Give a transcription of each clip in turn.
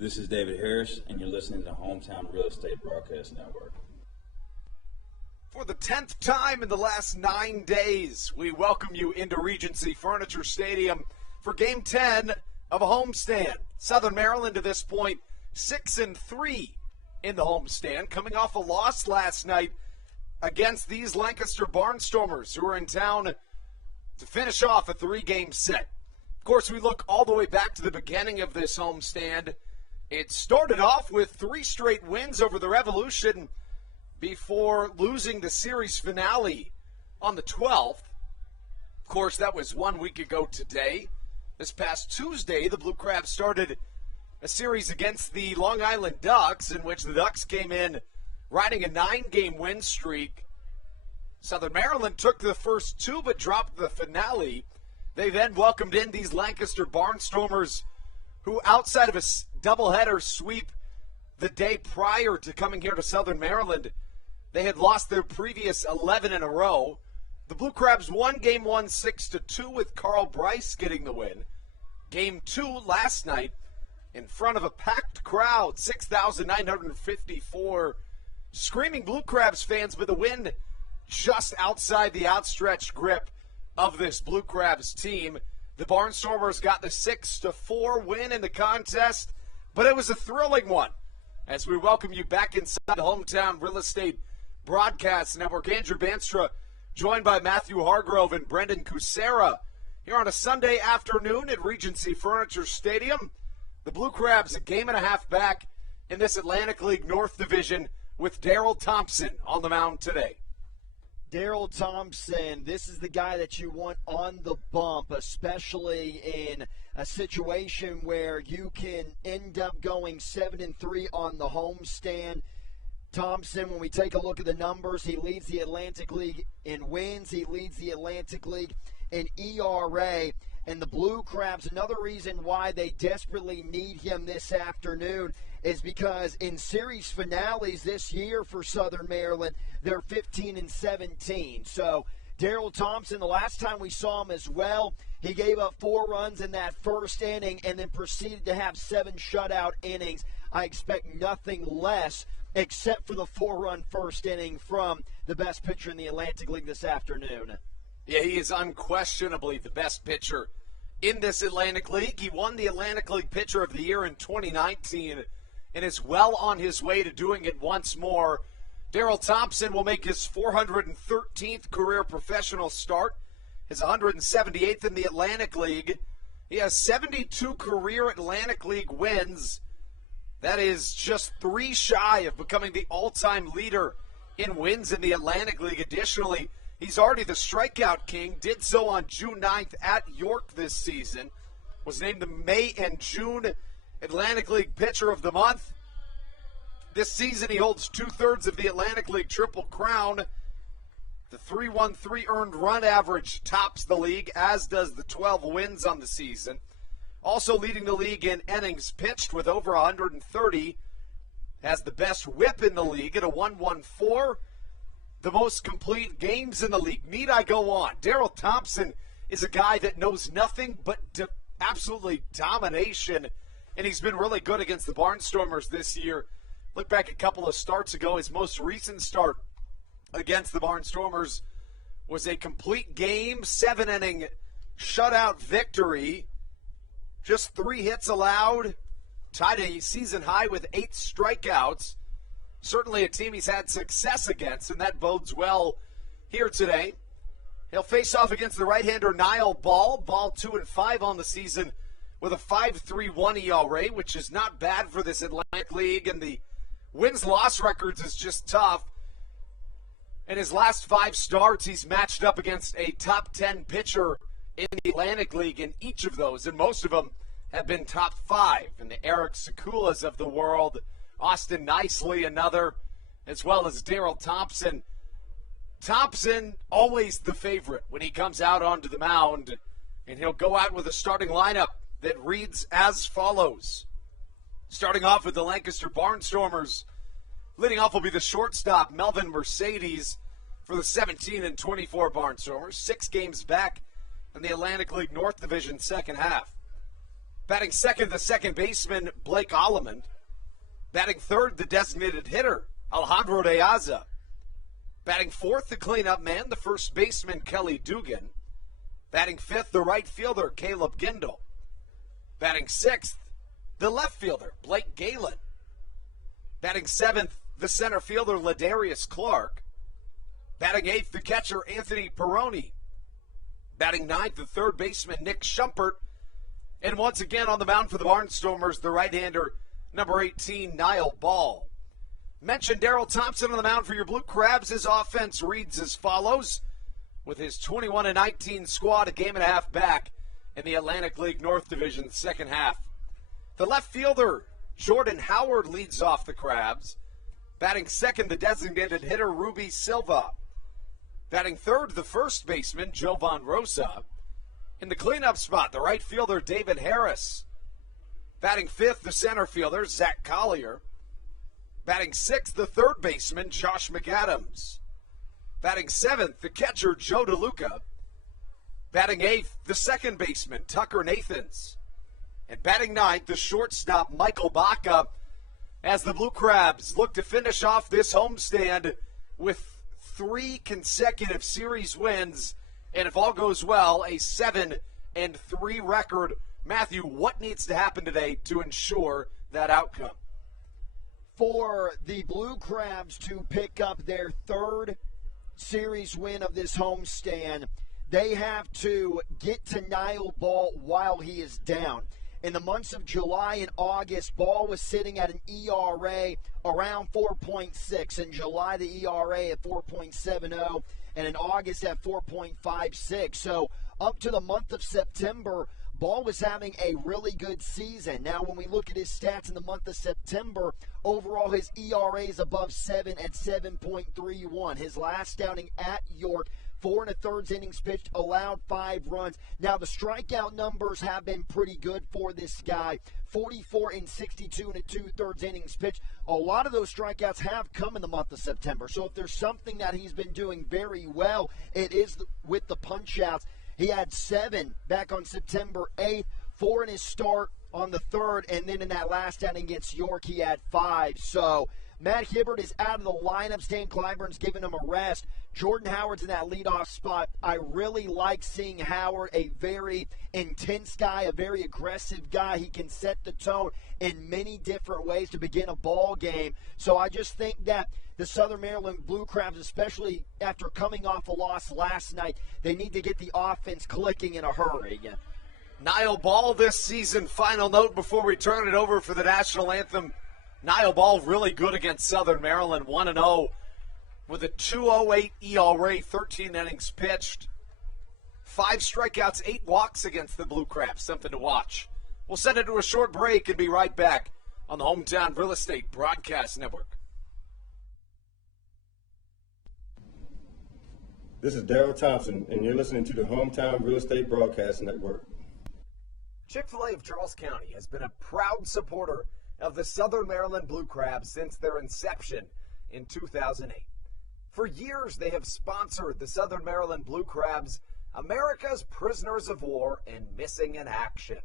This is David Harris, and you're listening to Hometown Real Estate Broadcast Network. For the 10th time in the last 9 days, we welcome you into Regency Furniture Stadium for Game 10 of a homestand. Southern Maryland, to this point, 6-3 in the homestand, coming off a loss last night against these Lancaster Barnstormers, who are in town to finish off a 3-game set. Of course, we look all the way back to the beginning of this homestand. It started off with 3 straight wins over the Revolution before losing the series finale on the 12th. Of course, that was 1 week ago today. This past Tuesday, the Blue Crabs started a series against the Long Island Ducks, in which the Ducks came in riding a 9-game win streak. Southern Maryland took the first 2 but dropped the finale. They then welcomed in these Lancaster Barnstormers, who outside of a doubleheader sweep the day prior to coming here to Southern Maryland, they had lost their previous 11 in a row. The Blue Crabs won Game 1 6-2 with Carl Bryce getting the win. Game 2 last night in front of a packed crowd, 6,954 screaming Blue Crabs fans, with a win just outside the outstretched grip of this Blue Crabs team. The Barnstormers got the 6-4 win in the contest, but it was a thrilling one. As we welcome you back inside the Hometown Real Estate Broadcast Network, Andrew Banstra, joined by Matthew Hargrove and Brendan Kucera, here on a Sunday afternoon at Regency Furniture Stadium. The Blue Crabs a game and a half back in this Atlantic League North Division, with Daryl Thompson on the mound today. Daryl Thompson, this is the guy that you want on the bump, especially in a situation where you can end up going 7-3 on the homestand. Thompson, when we take a look at the numbers, he leads the Atlantic League in wins. He leads the Atlantic League in ERA. And the Blue Crabs, another reason why they desperately need him this afternoon is because in series finales this year for Southern Maryland, they're 15-17. So Daryl Thompson, the last time we saw him as well, he gave up 4 runs in that first inning and then proceeded to have 7 shutout innings. I expect nothing less except for the 4-run first inning from the best pitcher in the Atlantic League this afternoon. Yeah, he is unquestionably the best pitcher in this Atlantic League. He won the Atlantic League Pitcher of the Year in 2019 and is well on his way to doing it once more. Daryl Thompson will make his 413th career professional start, his 178th in the Atlantic League. He has 72 career Atlantic League wins. That is just 3 shy of becoming the all-time leader in wins in the Atlantic League. Additionally, he's already the strikeout king, did so on June 9th at York this season, was named the May and June Atlantic League Pitcher of the Month. This season, he holds 2/3 of the Atlantic League Triple Crown. The 3.13 earned run average tops the league, as does the 12 wins on the season. Also leading the league in innings pitched with over 130. Has the best whip in the league at a 1.14. The most complete games in the league. Need I go on? Daryl Thompson is a guy that knows nothing but absolutely domination, and he's been really good against the Barnstormers this year. Look back a couple of starts ago. His most recent start against the Barnstormers was a complete game, 7-inning shutout victory. Just 3 hits allowed, tied a season high with 8 strikeouts. Certainly a team he's had success against, and that bodes well here today. He'll face off against the right-hander Niall Ball. Ball 2-5 on the season with a 5.31 ERA, which is not bad for this Atlantic League, and the wins-loss records is just tough. In his last 5 starts, he's matched up against a top 10 pitcher in the Atlantic League in each of those, and most of them have been top 5. And the Eric Sekulas of the world, Austin Nicely another, as well as Daryl Thompson. Thompson, always the favorite when he comes out onto the mound, and he'll go out with a starting lineup that reads as follows. Starting off with the Lancaster Barnstormers, leading off will be the shortstop, Melvin Mercedes, for the 17-24 Barnstormers, 6 games back in the Atlantic League North Division second half. Batting second, the second baseman, Blake Alleman. Batting third, the designated hitter, Alejandro De Aza. Batting fourth, the cleanup man, the first baseman, Kelly Dugan. Batting fifth, the right fielder, Caleb Gindel. Batting sixth, the left fielder, Blake Galen. Batting seventh, the center fielder, Ladarius Clark. Batting eighth, the catcher, Anthony Perrone. Batting ninth, the third baseman, Nick Schumpert. And once again on the mound for the Barnstormers, the right-hander, number 18, Niall Ball. Mentioned Daryl Thompson on the mound for your Blue Crabs. His offense reads as follows. With his 21-19 squad, a game and a half back in the Atlantic League North Division second half. The left fielder, Jordan Howard, leads off the Crabs. Batting second, the designated hitter, Ruby Silva. Batting third, the first baseman, Jovan Rosa. In the cleanup spot, the right fielder, David Harris. Batting fifth, the center fielder, Zach Collier. Batting sixth, the third baseman, Josh McAdams. Batting seventh, the catcher, Joe DeLuca. Batting eighth, the second baseman, Tucker Nathans. And batting ninth, the shortstop, Michael Baca, as the Blue Crabs look to finish off this homestand with 3 consecutive series wins, and if all goes well, a 7-3 record. Matthew, what needs to happen today to ensure that outcome? For the Blue Crabs to pick up their third series win of this homestand, they have to get to Niall Ball while he is down. In the months of July and August, Ball was sitting at an ERA around 4.6. In July, the ERA at 4.70, and in August at 4.56. So up to the month of September, Ball was having a really good season. Now, when we look at his stats in the month of September, overall his ERA is above 7 at 7.31. His last outing at York, 4 1/3 innings pitched, allowed 5 runs. Now, the strikeout numbers have been pretty good for this guy. 44 in 62 and 2/3 innings pitched. A lot of those strikeouts have come in the month of September. So if there's something that he's been doing very well, it is with the punch-outs. He had 7 back on September 8th, 4 in his start on the 3rd, and then in that last outing against York, he had 5. So Matt Hibbert is out of the lineup. Stan Clyburn's giving him a rest. Jordan Howard's in that leadoff spot. I really like seeing Howard, a very intense guy, a very aggressive guy. He can set the tone in many different ways to begin a ball game. So I just think that the Southern Maryland Blue Crabs, especially after coming off a loss last night, they need to get the offense clicking in a hurry again. Niall Ball this season, final note before we turn it over for the national anthem. Niall Ball really good against Southern Maryland, 1-0 with a 2.08 ERA, 13 innings pitched, 5 strikeouts, 8 walks against the Blue Crabs. Something to watch. We'll send it to a short break and be right back on the Hometown Real Estate Broadcast Network. This is Daryl Thompson, and you're listening to the Hometown Real Estate Broadcast Network. Chick-fil-A of Charles County has been a proud supporter of the Southern Maryland Blue Crabs since their inception in 2008. For years, they have sponsored the Southern Maryland Blue Crabs, America's prisoners of war and missing in action.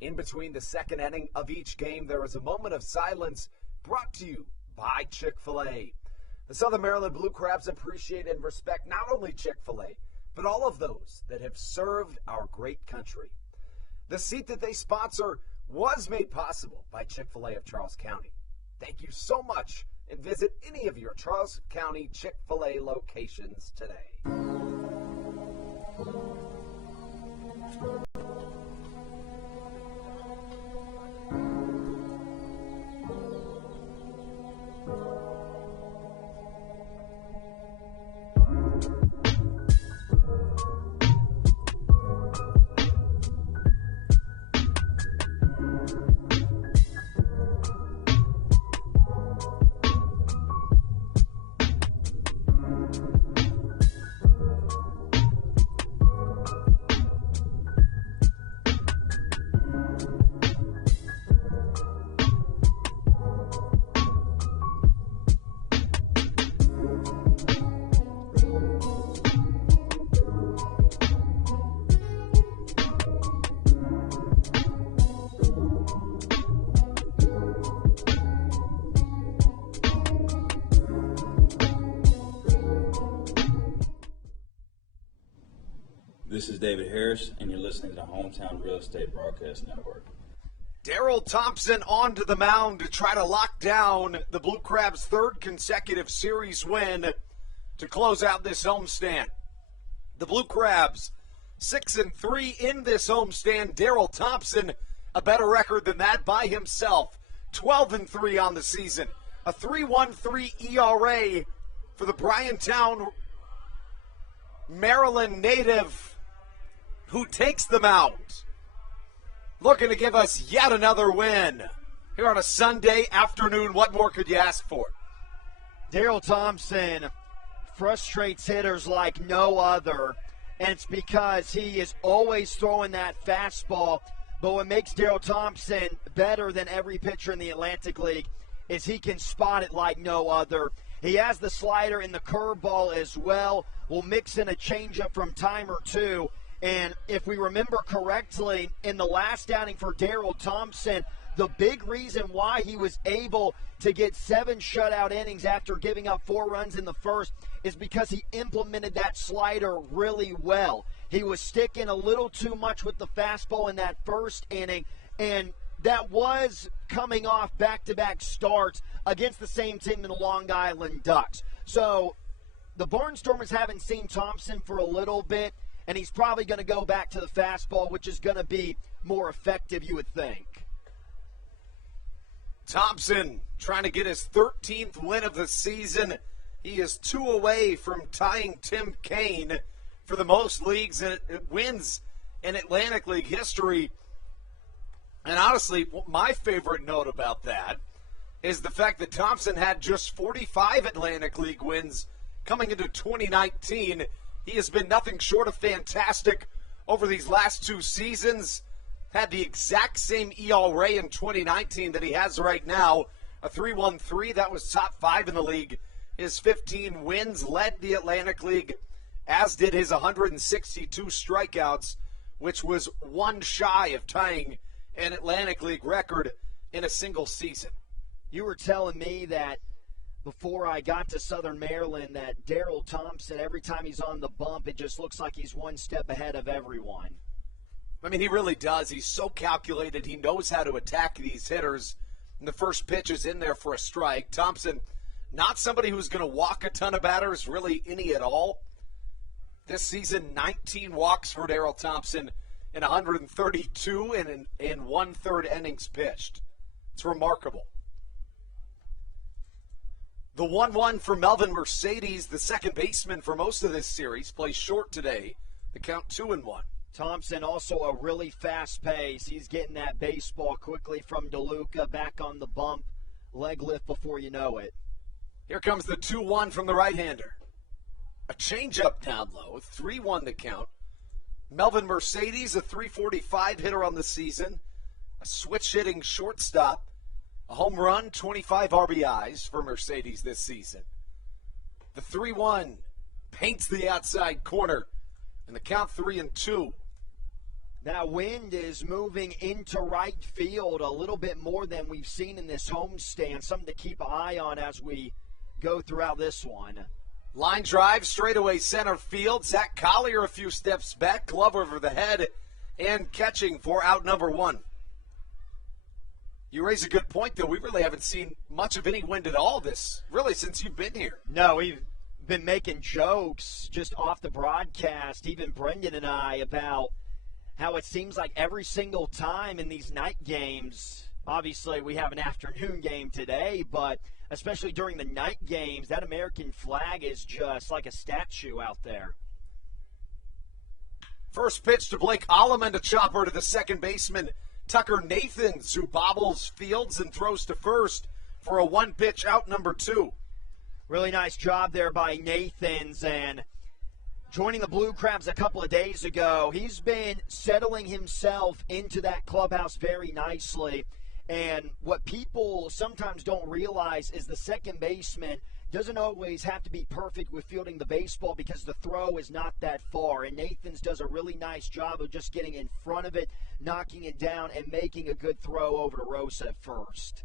In between the second inning of each game, there is a moment of silence brought to you by Chick-fil-A. The Southern Maryland Blue Crabs appreciate and respect not only Chick-fil-A, but all of those that have served our great country. The seat that they sponsor was made possible by Chick-fil-A of Charles County. Thank you so much, and visit any of your Charles County Chick-fil-A locations today. This is David Harris, and you're listening to the Hometown Real Estate Broadcast Network. Daryl Thompson onto the mound to try to lock down the Blue Crabs' third consecutive series win to close out this homestand. The Blue Crabs 6-3 in this homestand. Daryl Thompson, a better record than that by himself. 12-3 on the season. A 3.13 ERA for the Bryantown, Maryland native who takes the mound. Looking to give us yet another win here on a Sunday afternoon. What more could you ask for? Daryl Thompson frustrates hitters like no other, and it's because he is always throwing that fastball. But what makes Daryl Thompson better than every pitcher in the Atlantic League is he can spot it like no other. He has the slider and the curveball as well. We'll mix in a changeup from time or two. And if we remember correctly, in the last outing for Daryl Thompson, the big reason why he was able to get 7 shutout innings after giving up 4 runs in the first is because he implemented that slider really well. He was sticking a little too much with the fastball in that first inning, and that was coming off back-to-back starts against the same team in the Long Island Ducks. So the Barnstormers haven't seen Thompson for a little bit, and he's probably going to go back to the fastball, which is going to be more effective, you would think. Thompson trying to get his 13th win of the season. He is 2 away from tying Tim Kaine for the most leagues and wins in Atlantic League history. And honestly, my favorite note about that is the fact that Thompson had just 45 Atlantic League wins coming into 2019. He has been nothing short of fantastic over these last 2 seasons. Had the exact same ERA in 2019 that he has right now, a 3.13. That was top 5 in the league. His 15 wins led the Atlantic League, as did his 162 strikeouts, which was 1 shy of tying an Atlantic League record in a single season. You were telling me that before I got to Southern Maryland that Daryl Thompson, every time he's on the bump, it just looks like he's 1 step ahead of everyone. I mean, he really does. He's so calculated. He knows how to attack these hitters. And the first pitch is in there for a strike. Thompson, not somebody who's going to walk a ton of batters, really any at all. This season, 19 walks for Daryl Thompson in 132 and in 1/3 innings pitched. It's remarkable. The 1-1 for Melvin Mercedes, the second baseman for most of this series, plays short today. The count 2-1. Thompson also a really fast pace. He's getting that baseball quickly from DeLuca, back on the bump, leg lift before you know it. Here comes the 2-1 from the right-hander. A changeup down low, 3-1 the count. Melvin Mercedes, a 345 hitter on the season, a switch-hitting shortstop, a home run, 25 RBIs for Mercedes this season. The 3-1 paints the outside corner, and the count 3-2. Now wind is moving into right field a little bit more than we've seen in this homestand. Something to keep an eye on as we go throughout this one. Line drive, straightaway center field. Zach Collier a few steps back, glove over the head, and catching for out number 1. You raise a good point, though. We really haven't seen much of any wind at all really since you've been here. No, we've been making jokes just off the broadcast, even Brendan and I, about how it seems like every single time in these night games, obviously we have an afternoon game today, but especially during the night games, that American flag is just like a statue out there. First pitch to Blake Alleman, a chopper to the second baseman, Tucker Nathans, who bobbles, fields, and throws to first for a 1-pitch out number 2. Really nice job there by Nathans, and joining the Blue Crabs a couple of days ago, he's been settling himself into that clubhouse very nicely. And what people sometimes don't realize is the second baseman doesn't always have to be perfect with fielding the baseball because the throw is not that far. And Nathans does a really nice job of just getting in front of it, knocking it down, and making a good throw over to Rosa at first.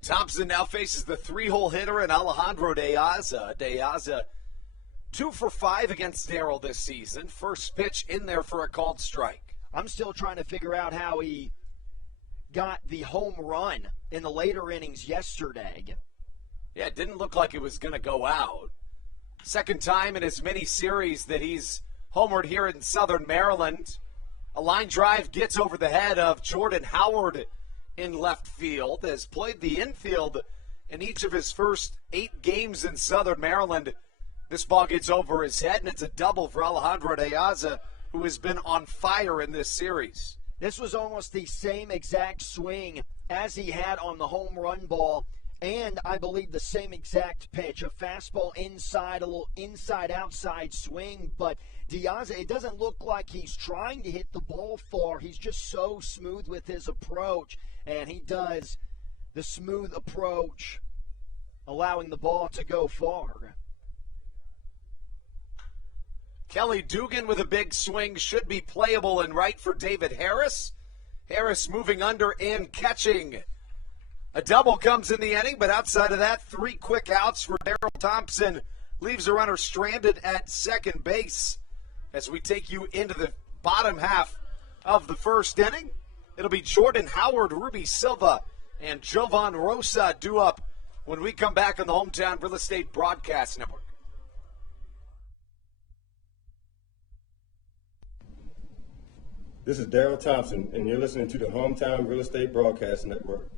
Thompson now faces the 3-hole hitter in Alejandro De Aza. De Aza 2 for 5 against Daryl this season. First pitch in there for a called strike. I'm still trying to figure out how he got the home run in the later innings yesterday. Yeah, it didn't look like it was going to go out. Second time in as many series that he's homered here in Southern Maryland. A line drive gets over the head of Jordan Howard in left field. Has played the infield in each of his first 8 games in Southern Maryland. This ball gets over his head, and it's a double for Alejandro De Aza, who has been on fire in this series. This was almost the same exact swing as he had on the home run ball, and I believe the same exact pitch, a fastball inside, a little inside-outside swing. But De Aza, it doesn't look like he's trying to hit the ball far. He's just so smooth with his approach, and he does the smooth approach, allowing the ball to go far. Kelly Dugan with a big swing, should be playable and right for David Harris. Harris moving under and catching. A double comes in the inning, but outside of that, 3 quick outs for Daryl Thompson. Leaves a runner stranded at second base. As we take you into the bottom half of the first inning, it'll be Jordan Howard, Ruby Silva, and Jovan Rosa due up when we come back on the Hometown Real Estate Broadcast Network. This is Daryl Thompson, and you're listening to the Hometown Real Estate Broadcast Network.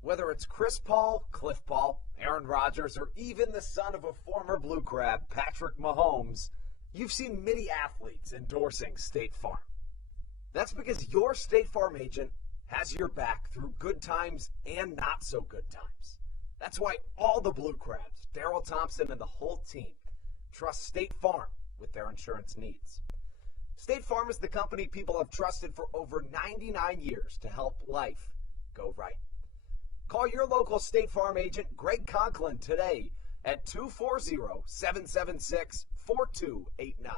Whether it's Chris Paul, Cliff Paul, Aaron Rodgers, or even the son of a former Blue Crab, Patrick Mahomes, you've seen many athletes endorsing State Farm. That's because your State Farm agent has your back through good times and not so good times. That's why all the Blue Crabs, Daryl Thompson, and the whole team trust State Farm with their insurance needs. State Farm is the company people have trusted for over 99 years to help life go right. Call your local State Farm agent, Greg Conklin, today at 240-776-4289.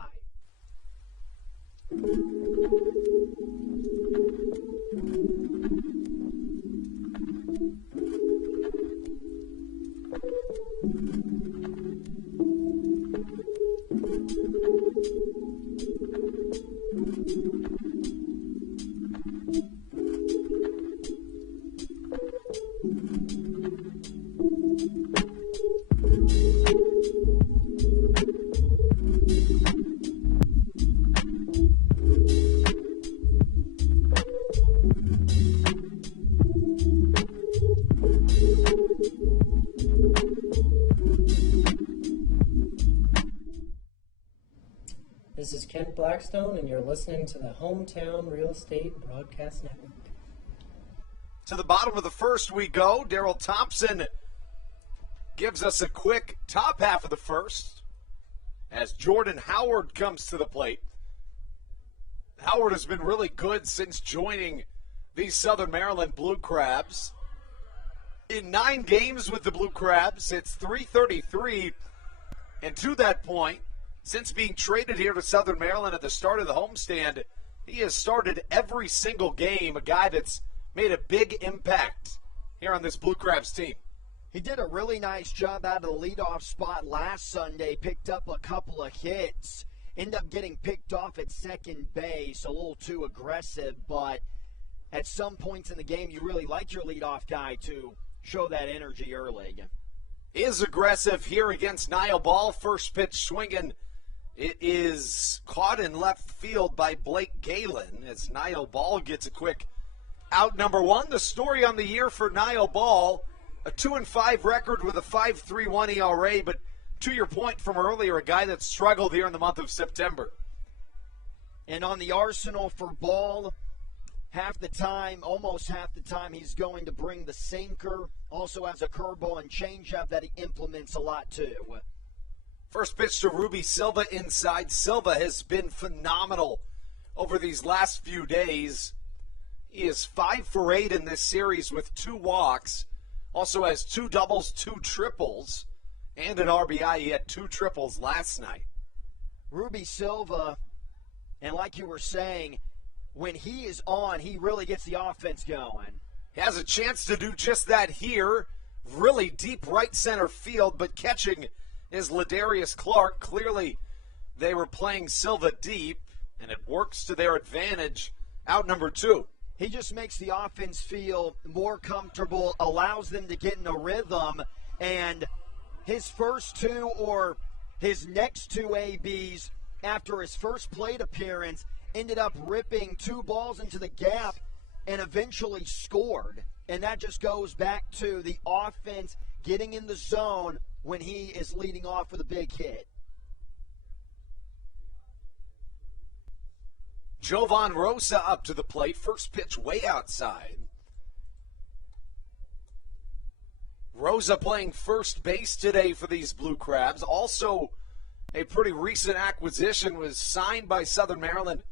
This is Kent Blackstone, and you're listening to the Hometown Real Estate Broadcast Network. To the bottom of the first we go. Daryl Thompson gives us a quick top half of the first as Jordan Howard comes to the plate. Howard has been really good since joining the Southern Maryland Blue Crabs. In 9 games with the Blue Crabs, it's .333, and to that point, since being traded here to Southern Maryland at the start of the homestand, he has started every single game, a guy that's made a big impact here on this Blue Crabs team. He did a really nice job out of the leadoff spot last Sunday, picked up a couple of hits, ended up getting picked off at second base, a little too aggressive, but at some points in the game, you really like your leadoff guy to show that energy early. Is aggressive here against Niall Ball. First pitch swinging. It is caught in left field by Blake Galen as Niall Ball gets a quick out. Number 1, the story on the year for Niall Ball, a 2-5 record with a 5.31 ERA, but to your point from earlier, a guy that struggled here in the month of September. And on the arsenal for Ball, almost half the time, he's going to bring the sinker. Also has a curveball and changeup that he implements a lot too. First pitch to Ruby Silva inside. Silva has been phenomenal over these last few days. He is 5 for 8 in this series with 2 walks. Also has 2 doubles, 2 triples, and an RBI. He had 2 triples last night. Ruby Silva, and like you were saying, when he is on, he really gets the offense going. He has a chance to do just that here. Really deep right center field, but catching is Ladarius Clark. Clearly, they were playing Silva deep, and it works to their advantage. Out number 2. He just makes the offense feel more comfortable, allows them to get in a rhythm, and his first 2 or his next 2 ABs after his first plate appearance ended up ripping 2 balls into the gap and eventually scored. And that just goes back to the offense getting in the zone when he is leading off with a big hit. Jovan Rosa up to the plate. First pitch way outside. Rosa playing first base today for these Blue Crabs. Also, a pretty recent acquisition, was signed by Southern Maryland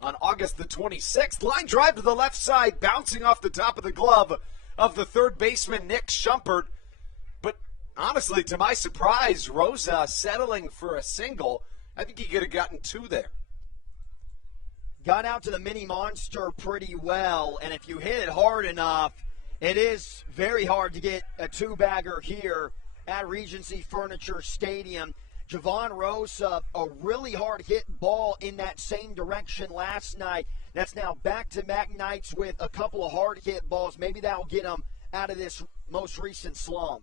on August the 26th. Line drive to the left side, bouncing off the top of the glove of the third baseman, Nick Shumpert. But honestly, to my surprise, Rosa settling for a single. I think he could have gotten 2 there. Got out to the mini monster pretty well, and if you hit it hard enough, it is very hard to get a 2-bagger here at Regency Furniture Stadium. Javon Rosa, a really hard hit ball in that same direction last night. That's now back-to-back nights with a couple of hard hit balls. Maybe that will get him out of this most recent slump.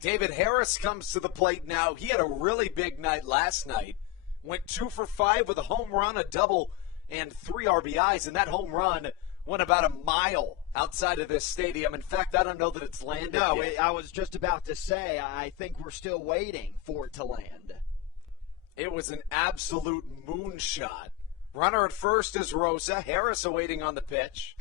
David Harris comes to the plate now. He had a really big night last night. Went 2 for 5 with a home run, a double, and 3 RBIs. And that home run went about a mile outside of this stadium. In fact, I don't know that it's landed yet. I was just about to say, I think we're still waiting for it to land. It was an absolute moonshot. Runner at first is Rosa. Harris awaiting on the pitch.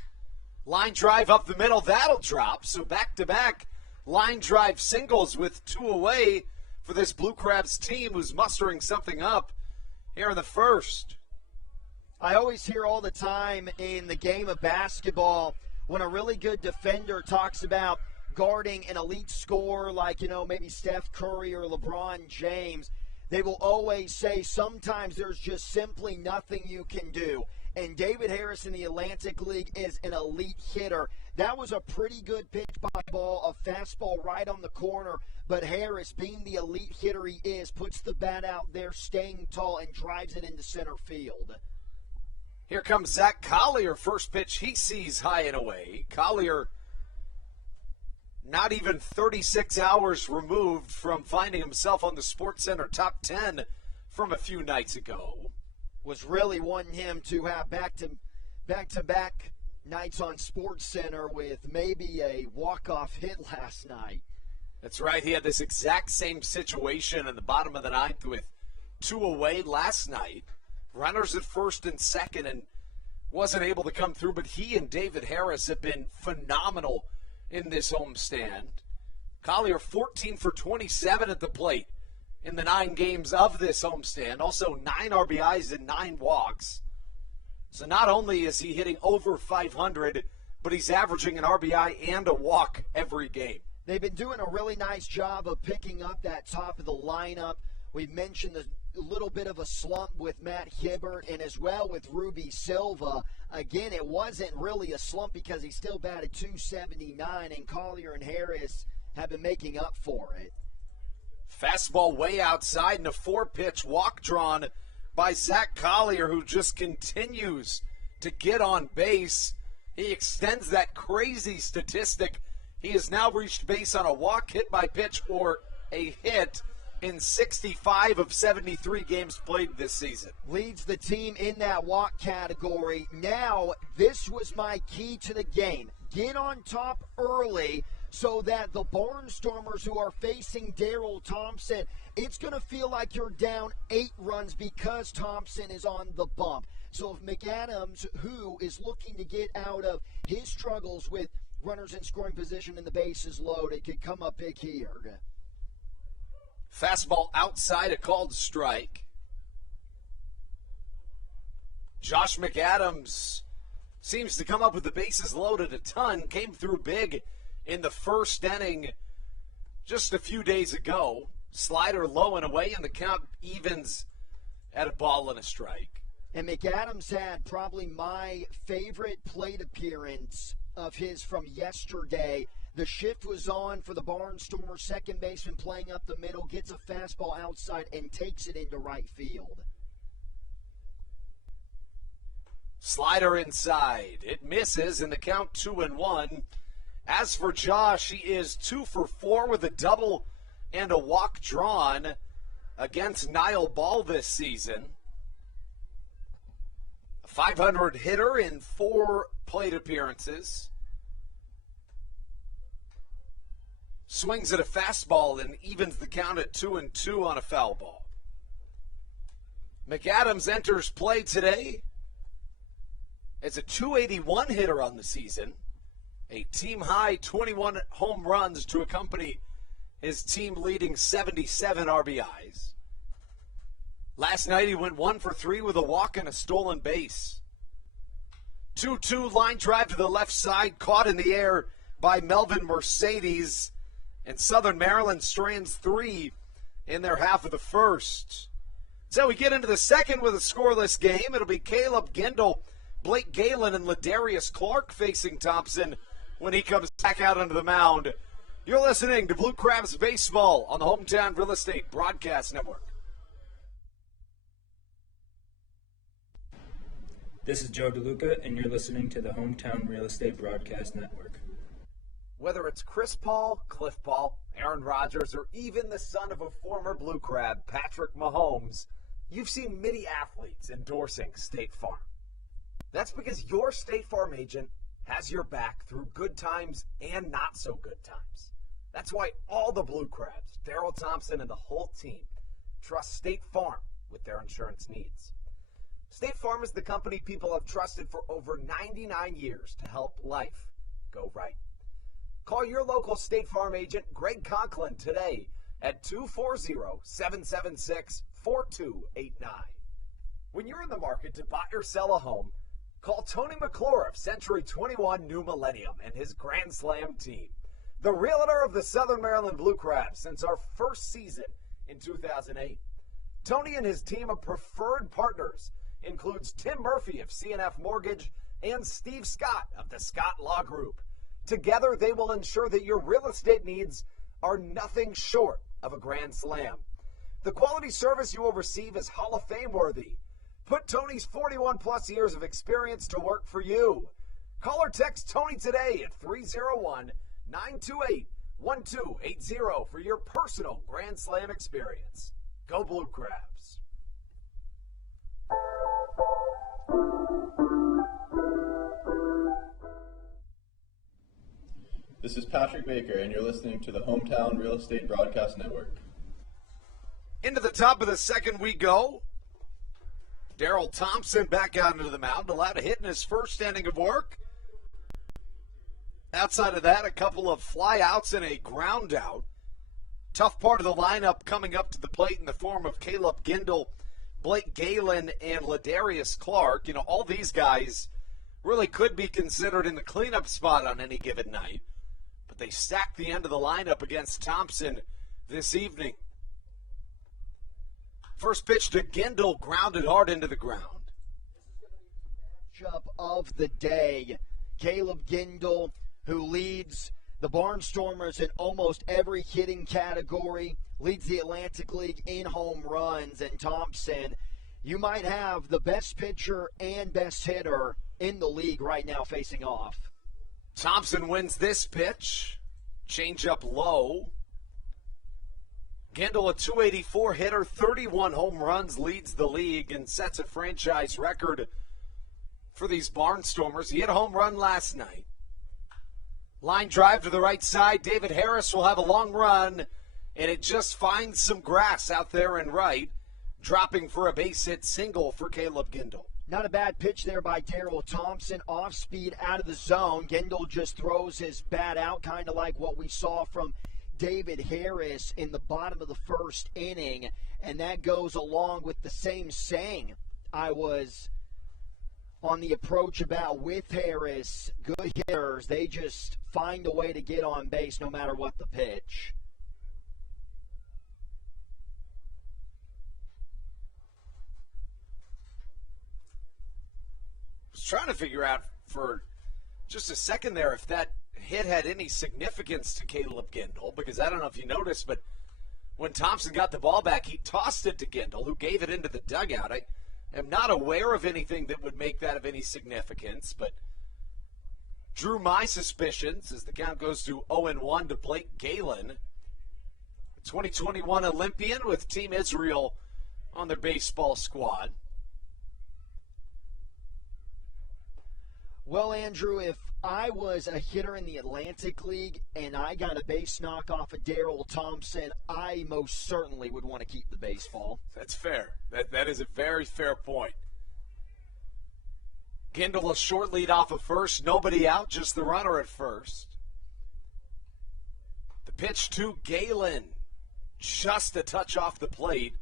Line drive up the middle. That'll drop. So back-to-back line drive singles with 2 away for this Blue Crabs team who's mustering something up here in the first. I always hear all the time in the game of basketball when a really good defender talks about guarding an elite scorer like, maybe Steph Curry or LeBron James, they will always say sometimes there's just simply nothing you can do. And David Harris in the Atlantic League is an elite hitter. That was a pretty good pitch by ball, a fastball right on the corner. But Harris, being the elite hitter he is, puts the bat out there, staying tall, and drives it into center field. Here comes Zach Collier. First pitch he sees high and away. Collier not even 36 hours removed from finding himself on the SportsCenter top 10 from a few nights ago. Was really wanting him to have back-to-back nights on SportsCenter with maybe a walk-off hit last night. That's right. He had this exact same situation in the bottom of the ninth with 2 away last night. Runners at first and second, and wasn't able to come through. But he and David Harris have been phenomenal in this homestand. Collier 14 for 27 at the plate in the 9 games of this homestand. Also 9 RBIs and 9 walks. So not only is he hitting over 500, but he's averaging an RBI and a walk every game. They've been doing a really nice job of picking up that top of the lineup. We've mentioned a little bit of a slump with Matt Hibbert and as well with Ruby Silva. Again, it wasn't really a slump because he still batted .279, and Collier and Harris have been making up for it. Fastball way outside and a 4-pitch walk drawn by Zach Collier, who just continues to get on base. He extends that crazy statistic. He has now reached base on a walk, hit by pitch, or a hit in 65 of 73 games played this season. Leads the team in that walk category. Now, this was my key to the game. Get on top early so that the Barnstormers who are facing Daryl Thompson, it's going to feel like you're down 8 runs because Thompson is on the bump. So if McAdams, who is looking to get out of his struggles with runners in scoring position and the bases loaded, could come up big here. Fastball outside, a called strike. Josh McAdams seems to come up with the bases loaded a ton. Came through big in the first inning just a few days ago. Slider low and away, and the count evens at a ball and a strike. And McAdams had probably my favorite plate appearance of his from yesterday. The shift was on for the Barnstormers. Second baseman playing up the middle, gets a fastball outside and takes it into right field. Slider inside. It misses, and the count 2-1. As for Josh, he is 2 for 4 with a double and a walk drawn against Niall Ball this season. A 500 hitter in 4 plate appearances. Swings at a fastball and evens the count at 2-2 on a foul ball. McAdams enters play today as a 281 hitter on the season. A team-high 21 home runs to accompany his team-leading 77 RBIs. Last night he went 1 for 3 with a walk and a stolen base. 2-2 line drive to the left side, caught in the air by Melvin Mercedes. And Southern Maryland strands 3 in their half of the first. So we get into the second with a scoreless game. It'll be Caleb Gendel, Blake Galen, and Ladarius Clark facing Thompson when he comes back out onto the mound. You're listening to Blue Crabs Baseball on the Hometown Real Estate Broadcast Network. This is Joe DeLuca, and you're listening to the Hometown Real Estate Broadcast Network. Whether it's Chris Paul, Cliff Paul, Aaron Rodgers, or even the son of a former Blue Crab, Patrick Mahomes, you've seen many athletes endorsing State Farm. That's because your State Farm agent has your back through good times and not so good times. That's why all the Blue Crabs, Daryl Thompson and the whole team, trust State Farm with their insurance needs. State Farm is the company people have trusted for over 99 years to help life go right. Call your local State Farm agent, Greg Conklin, today at 240-776-4289. When you're in the market to buy or sell a home, call Tony McClure of Century 21 New Millennium and his Grand Slam team, the realtor of the Southern Maryland Blue Crabs since our first season in 2008. Tony and his team of preferred partners includes Tim Murphy of CNF Mortgage and Steve Scott of the Scott Law Group. Together, they will ensure that your real estate needs are nothing short of a grand slam. The quality service you will receive is Hall of Fame worthy. Put Tony's 41-plus years of experience to work for you. Call or text Tony today at 301-928-1280 for your personal grand slam experience. Go Blue Crabs. This is Patrick Baker, and you're listening to the Hometown Real Estate Broadcast Network. Into the top of the second we go. Daryl Thompson back out into the mound, allowed a hit in his first inning of work. Outside of that, a couple of flyouts and a ground out. Tough part of the lineup coming up to the plate in the form of Caleb Gendel, Blake Galen, and Ladarius Clark. You know, all these guys really could be considered in the cleanup spot on any given night. But they stacked the end of the lineup against Thompson this evening. First pitch to Gendel, grounded hard into the ground. Matchup of the day. Caleb Gendel, who leads the Barnstormers in almost every hitting category, leads the Atlantic League in home runs. And Thompson, you might have the best pitcher and best hitter in the league right now facing off. Thompson wins this pitch. Change up low. Gendel, a 284 hitter, 31 home runs, leads the league and sets a franchise record for these Barnstormers. He hit a home run last night. Line drive to the right side. David Harris will have a long run, and it just finds some grass out there in right, dropping for a base hit single for Caleb Gendel. Not a bad pitch there by Daryl Thompson. Off speed out of the zone. Gendel just throws his bat out, kind of like what we saw from David Harris in the bottom of the first inning. And that goes along with the same saying I was on the approach about with Harris. Good hitters, they just find a way to get on base no matter what the pitch. I was trying to figure out for just a second there if hit had any significance to Caleb Gindel, because I don't know if you noticed, but when Thompson got the ball back, he tossed it to Gindel, who gave it into the dugout. I am not aware of anything that would make that of any significance, but drew my suspicions as the count goes to 0-1 to Blake Galen, the 2021 Olympian with Team Israel on their baseball squad. Well, Andrew, if I was a hitter in the Atlantic League and I got a base knock off of Daryl Thompson, I most certainly would want to keep the baseball. That's fair. That is a very fair point. Gindel a short lead off of first. Nobody out, just the runner at first. The pitch to Galen. Just a touch off the plate.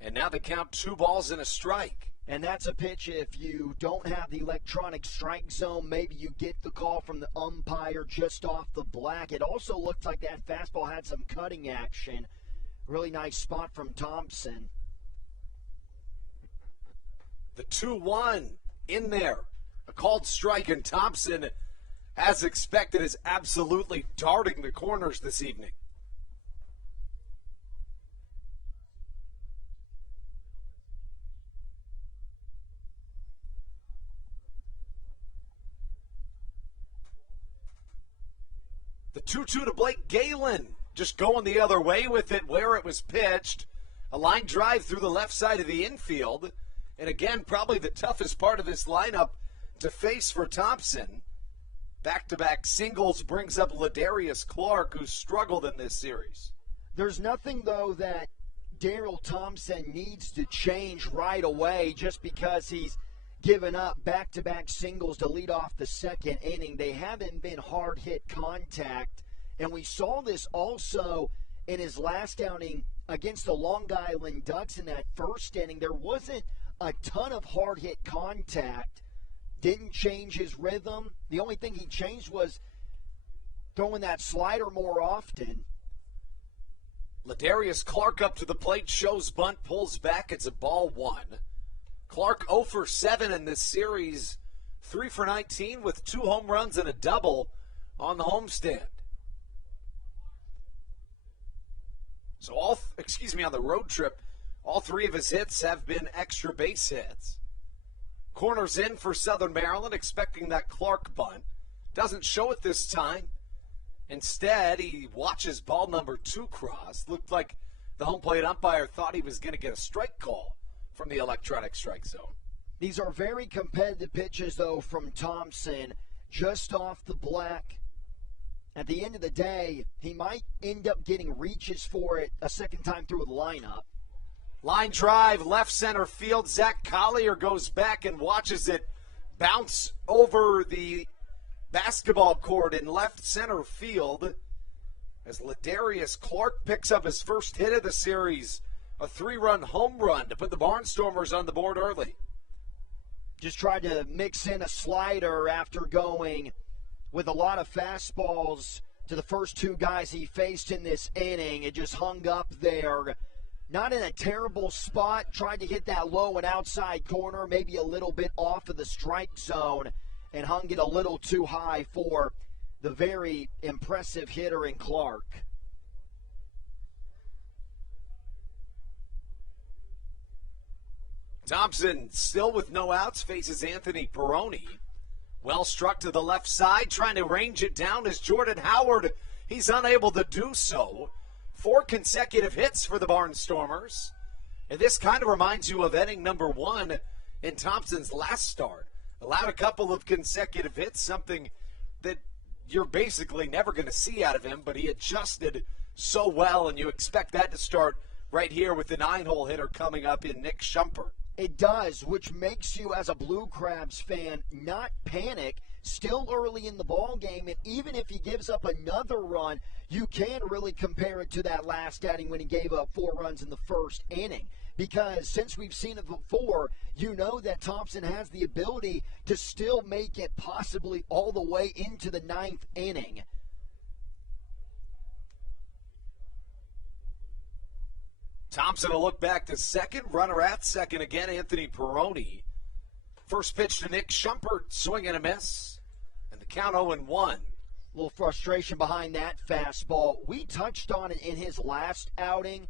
And now they count 2 balls and a strike. And that's a pitch, if you don't have the electronic strike zone, maybe you get the call from the umpire just off the black. It also looked like that fastball had some cutting action. Really nice spot from Thompson. The 2-1 in there. A called strike, and Thompson, as expected, is absolutely darting the corners this evening. The 2-2 to Blake Galen, just going the other way with it where it was pitched. A line drive through the left side of the infield. And again, probably the toughest part of this lineup to face for Thompson. Back-to-back singles brings up Ladarius Clark, who struggled in this series. There's nothing, though, that Daryl Thompson needs to change right away just because he's given up back-to-back singles to lead off the second inning. They haven't been hard-hit contact, and we saw this also in his last outing against the Long Island Ducks in that first inning. There wasn't a ton of hard-hit contact. Didn't change his rhythm. The only thing he changed was throwing that slider more often. Ladarius Clark up to the plate, shows bunt, pulls back. It's a ball 1. Clark 0 for 7 in this series, 3 for 19 with 2 home runs and a double on the homestand. So on the road trip, all 3 of his hits have been extra base hits. Corners in for Southern Maryland, expecting that Clark bunt. Doesn't show it this time. Instead, he watches ball number 2 cross. Looked like the home plate umpire thought he was going to get a strike call from the electronic strike zone. These are very competitive pitches, though, from Thompson, just off the black. At the end of the day, he might end up getting reaches for it a second time through the lineup. Line drive, left center field. Zach Collier goes back and watches it bounce over the basketball court in left center field as Ladarius Clark picks up his first hit of the series. A 3-run home run to put the Barnstormers on the board early. Just tried to mix in a slider after going with a lot of fastballs to the first 2 guys he faced in this inning. It just hung up there. Not in a terrible spot. Tried to hit that low and outside corner, maybe a little bit off of the strike zone, and hung it a little too high for the very impressive hitter in Clark. Thompson, still with no outs, faces Anthony Peroni. Well struck to the left side, trying to range it down as Jordan Howard. He's unable to do so. 4 consecutive hits for the Barnstormers. And this kind of reminds you of inning number 1 in Thompson's last start. Allowed a couple of consecutive hits, something that you're basically never going to see out of him, but he adjusted so well, and you expect that to start right here with the 9-hole hitter coming up in Nick Shumpert. It does, which makes you, as a Blue Crabs fan, not panic. Still early in the ball game, and even if he gives up another run, you can really compare it to that last outing when he gave up 4 runs in the first inning. Because since we've seen it before, you know that Thompson has the ability to still make it possibly all the way into the 9th inning. Thompson will look back to second. Runner at second again, Anthony Peroni. First pitch to Nick Shumpert, swing and a miss. And the count 0-1. A little frustration behind that fastball. We touched on it in his last outing.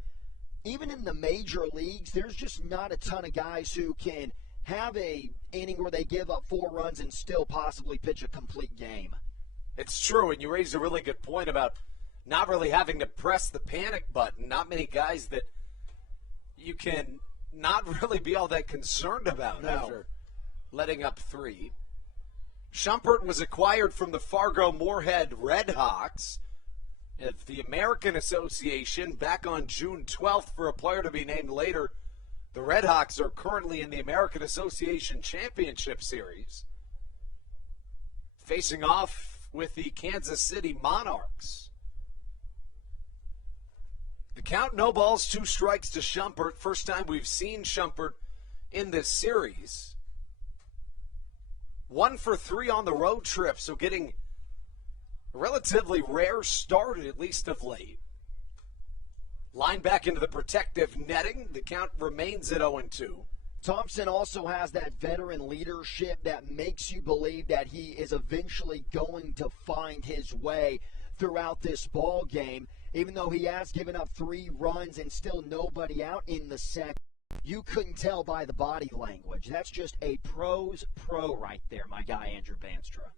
Even in the major leagues, there's just not a ton of guys who can have a inning where they give up 4 runs and still possibly pitch a complete game. It's true, and you raised a really good point about not really having to press the panic button. Not many guys that you can not really be all that concerned about after letting up 3. Shumpert was acquired from the Fargo-Moorhead Redhawks of the American Association back on June 12th for a player to be named later. The Redhawks are currently in the American Association Championship Series, facing off with the Kansas City Monarchs. The count, no balls, 2 strikes to Shumpert. First time we've seen Shumpert in this series. 1 for 3 on the road trip, so getting a relatively rare start, at least of late. Line back into the protective netting. The count remains at 0-2. Thompson also has that veteran leadership that makes you believe that he is eventually going to find his way throughout this ball game. Even though he has given up 3 runs and still nobody out in the second, you couldn't tell by the body language. That's just a pro's pro right there, my guy Andrew Banstra.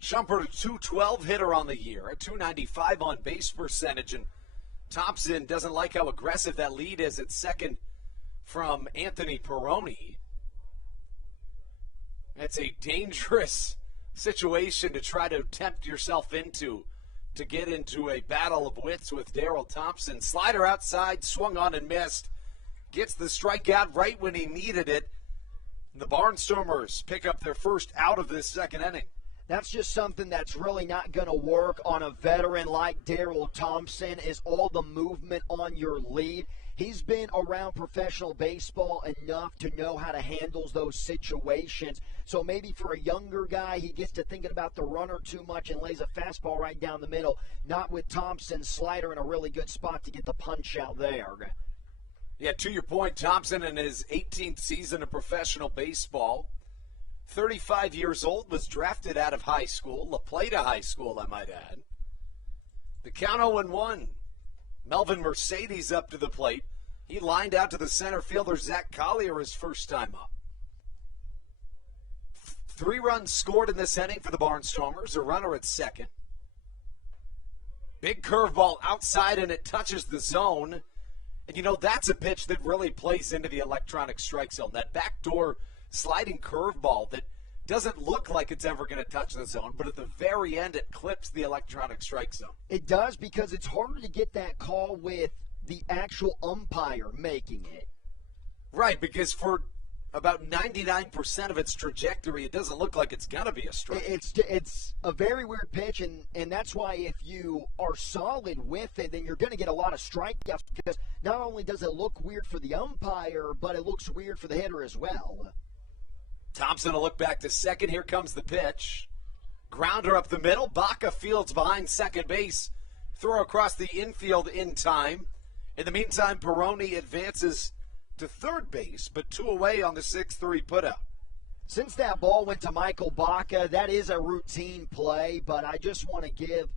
Shumpert, a .212 hitter on the year, a .295 on base percentage, and Thompson doesn't like how aggressive that lead is at second from Anthony Peroni. That's a dangerous situation to try to tempt yourself into, to get into a battle of wits with Daryl Thompson. Slider outside, swung on and missed. Gets the strikeout right when he needed it. The Barnstormers pick up their first out of this second inning. That's just something that's really not going to work on a veteran like Daryl Thompson, is all the movement on your lead. He's been around professional baseball enough to know how to handle those situations. So maybe for a younger guy, he gets to thinking about the runner too much and lays a fastball right down the middle. Not with Thompson's slider in a really good spot to get the punch out there. Yeah, to your point, Thompson in his 18th season of professional baseball, 35 years old, was drafted out of high school, La Plata High School, I might add. The count 0-1. Melvin Mercedes up to the plate. He lined out to the center fielder, Zach Collier, his first time up. 3 runs scored in this inning for the Barnstormers, a runner at second. Big curveball outside, and it touches the zone. And, you know, that's a pitch that really plays into the electronic strike zone. That backdoor sliding curveball that doesn't look like it's ever going to touch the zone, but at the very end it clips the electronic strike zone. It does, because it's harder to get that call with the actual umpire making it. Right, because for about 99% of its trajectory, it doesn't look like it's going to be a strike. It's a very weird pitch, and that's why if you are solid with it, then you're going to get a lot of strikeouts, because not only does it look weird for the umpire, but it looks weird for the hitter as well. Thompson will look back to second. Here comes the pitch. Grounder up the middle. Baca fields behind second base. Throw across the infield in time. In the meantime, Peroni advances to third base, but 2 away on the 6-3 putout. Since that ball went to Michael Baca, that is a routine play, but I just want to give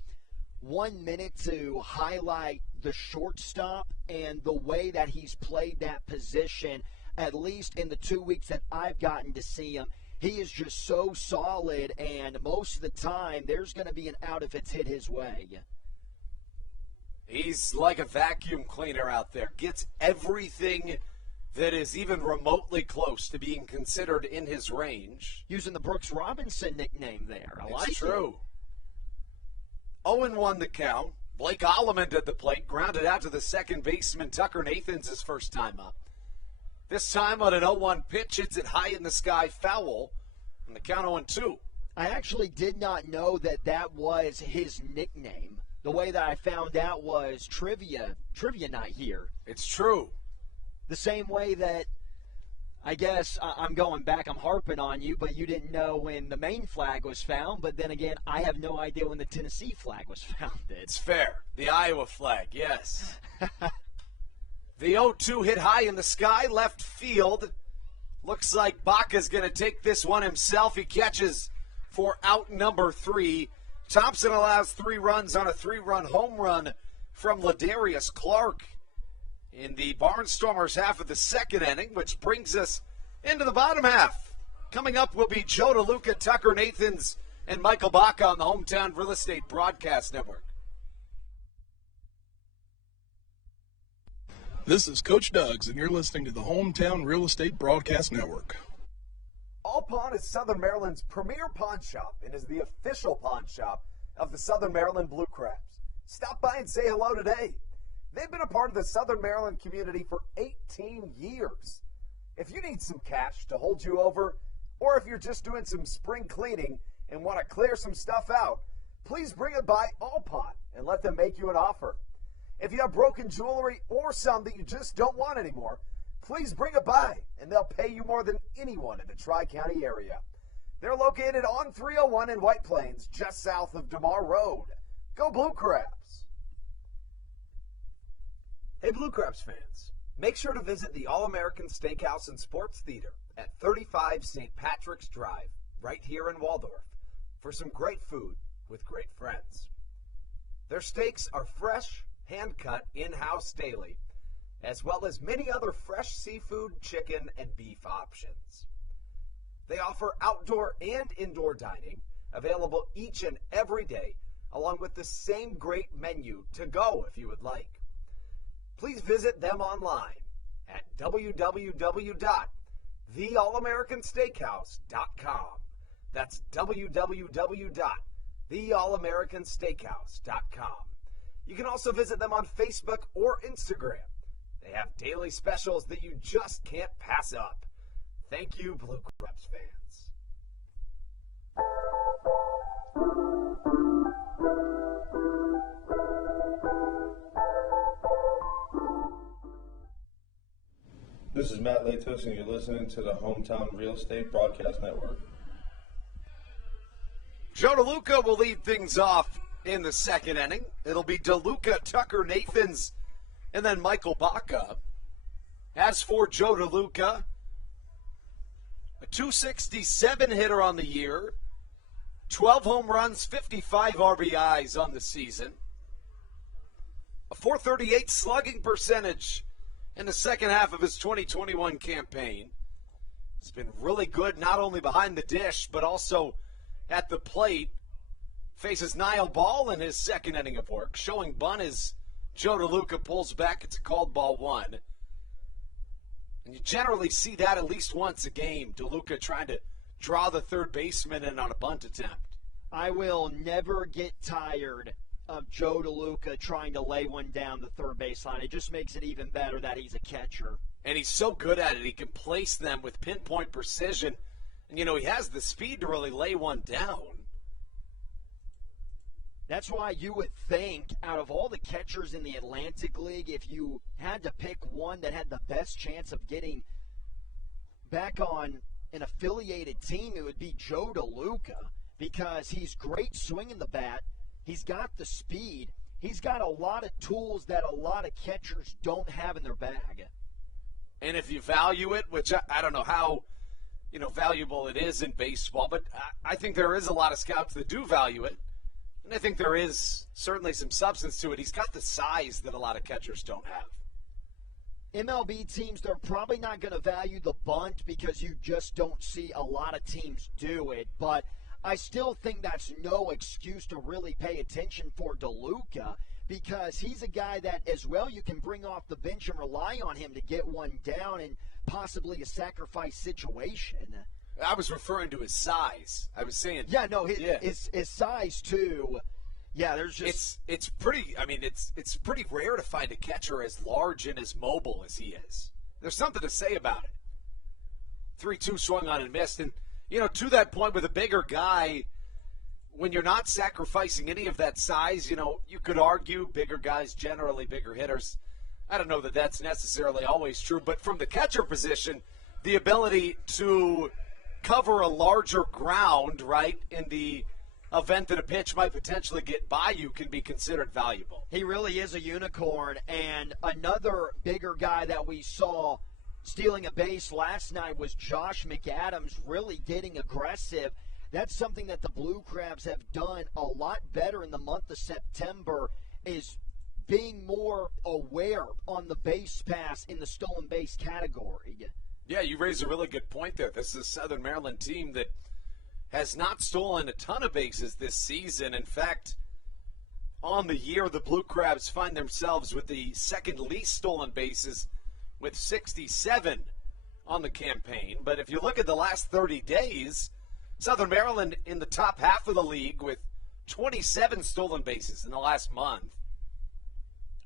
1 minute to highlight the shortstop and the way that he's played that position, at least in the 2 weeks that I've gotten to see him. He is just so solid, and most of the time there's going to be an out if it's hit his way. He's like a vacuum cleaner out there. Gets everything that is even remotely close to being considered in his range. Using the Brooks Robinson nickname there. I like it. It's true. 0-1 the count. Blake Allemand at the plate, grounded out to the second baseman. Tucker Nathan's his first time up. This time on an 0-1 pitch, hits it high in the sky, foul, and the count 0-2. I actually did not know that was his nickname. The way that I found out was trivia night here. It's true. The same way that, I guess, I'm going back, I'm harping on you, but you didn't know when the Maine flag was found. But then again, I have no idea when the Tennessee flag was found. It's fair. The Iowa flag, yes. The 0-2 hit high in the sky, left field. Looks like Baca's going to take this one himself. He catches for out number 3. Thompson allows 3 runs on a 3-run home run from Ladarius Clark in the Barnstormers half of the second inning, which brings us into the bottom half. Coming up will be Joe DeLuca, Tucker Nathans, and Michael Baca on the Hometown Real Estate Broadcast Network. This is Coach Doug's, and you're listening to the Hometown Real Estate Broadcast Network. All Pawn is Southern Maryland's premier pawn shop and is the official pawn shop of the Southern Maryland Blue Crabs. Stop by and say hello today. They've been a part of the Southern Maryland community for 18 years. If you need some cash to hold you over, or if you're just doing some spring cleaning and want to clear some stuff out, please bring it by All Pawn and let them make you an offer. If you have broken jewelry or some that you just don't want anymore, please bring it by, and they'll pay you more than anyone in the Tri-County area. They're located on 301 in White Plains, just south of DeMar Road. Go Blue Crabs! Hey Blue Crabs fans, make sure to visit the All-American Steakhouse and Sports Theater at 35 St. Patrick's Drive, right here in Waldorf, for some great food with great friends. Their steaks are fresh, hand-cut, in-house daily, as well as many other fresh seafood, chicken, and beef options. They offer outdoor and indoor dining, available each and every day, along with the same great menu to go if you would like. Please visit them online at www.theallamericansteakhouse.com. That's www.theallamericansteakhouse.com. You can also visit them on Facebook or Instagram. They have daily specials that you just can't pass up. Thank you, Blue Crabs fans. This is Matt Latos, and you're listening to the Hometown Real Estate Broadcast Network. Joe DeLuca will lead things off in the second inning. It'll be DeLuca, Tucker Nathans, and then Michael Baca. As for Joe DeLuca, a .267 hitter on the year, 12 home runs, 55 RBIs on the season, a .438 slugging percentage in the second half of his 2021 campaign. He's been really good not only behind the dish, but also at the plate. Faces Niall Ball in his second inning of work. Showing bunt as Joe DeLuca pulls back. It's a called ball 1. And you generally see that at least once a game. DeLuca trying to draw the third baseman in on a bunt attempt. I will never get tired of Joe DeLuca trying to lay one down the third baseline. It just makes it even better that he's a catcher. And he's so good at it. He can place them with pinpoint precision. And, he has the speed to really lay one down. That's why you would think out of all the catchers in the Atlantic League, if you had to pick one that had the best chance of getting back on an affiliated team, it would be Joe DeLuca, because he's great swinging the bat. He's got the speed. He's got a lot of tools that a lot of catchers don't have in their bag. And if you value it, which I don't know how valuable it is in baseball, but I think there is a lot of scouts that do value it. And I think there is certainly some substance to it. He's got the size that a lot of catchers don't have. MLB teams, they're probably not going to value the bunt because you just don't see a lot of teams do it. But I still think that's no excuse to really pay attention for DeLuca, because he's a guy that as well you can bring off the bench and rely on him to get one down in possibly a sacrifice situation. I was referring to his size. I was saying. Yeah, no, his size too. Yeah, there's just it's pretty. I mean, it's pretty rare to find a catcher as large and as mobile as he is. There's something to say about it. 3-2 swung on and missed, and to that point with a bigger guy, when you're not sacrificing any of that size, you could argue bigger guys generally bigger hitters. I don't know that that's necessarily always true, but from the catcher position, the ability to cover a larger ground, right, in the event that a pitch might potentially get by you can be considered valuable. He really is a unicorn. And another bigger guy that we saw stealing a base last night was Josh McAdams, really getting aggressive. that's something that the Blue Crabs have done a lot better in the month of September, is being more aware on the base pass in the stolen base category. Yeah, you raise a really good point there. This is a Southern Maryland team that has not stolen a ton of bases this season. In fact, on the year, the Blue Crabs find themselves with the second least stolen bases with 67 on the campaign. But if you look at the last 30 days, Southern Maryland in the top half of the league with 27 stolen bases in the last month.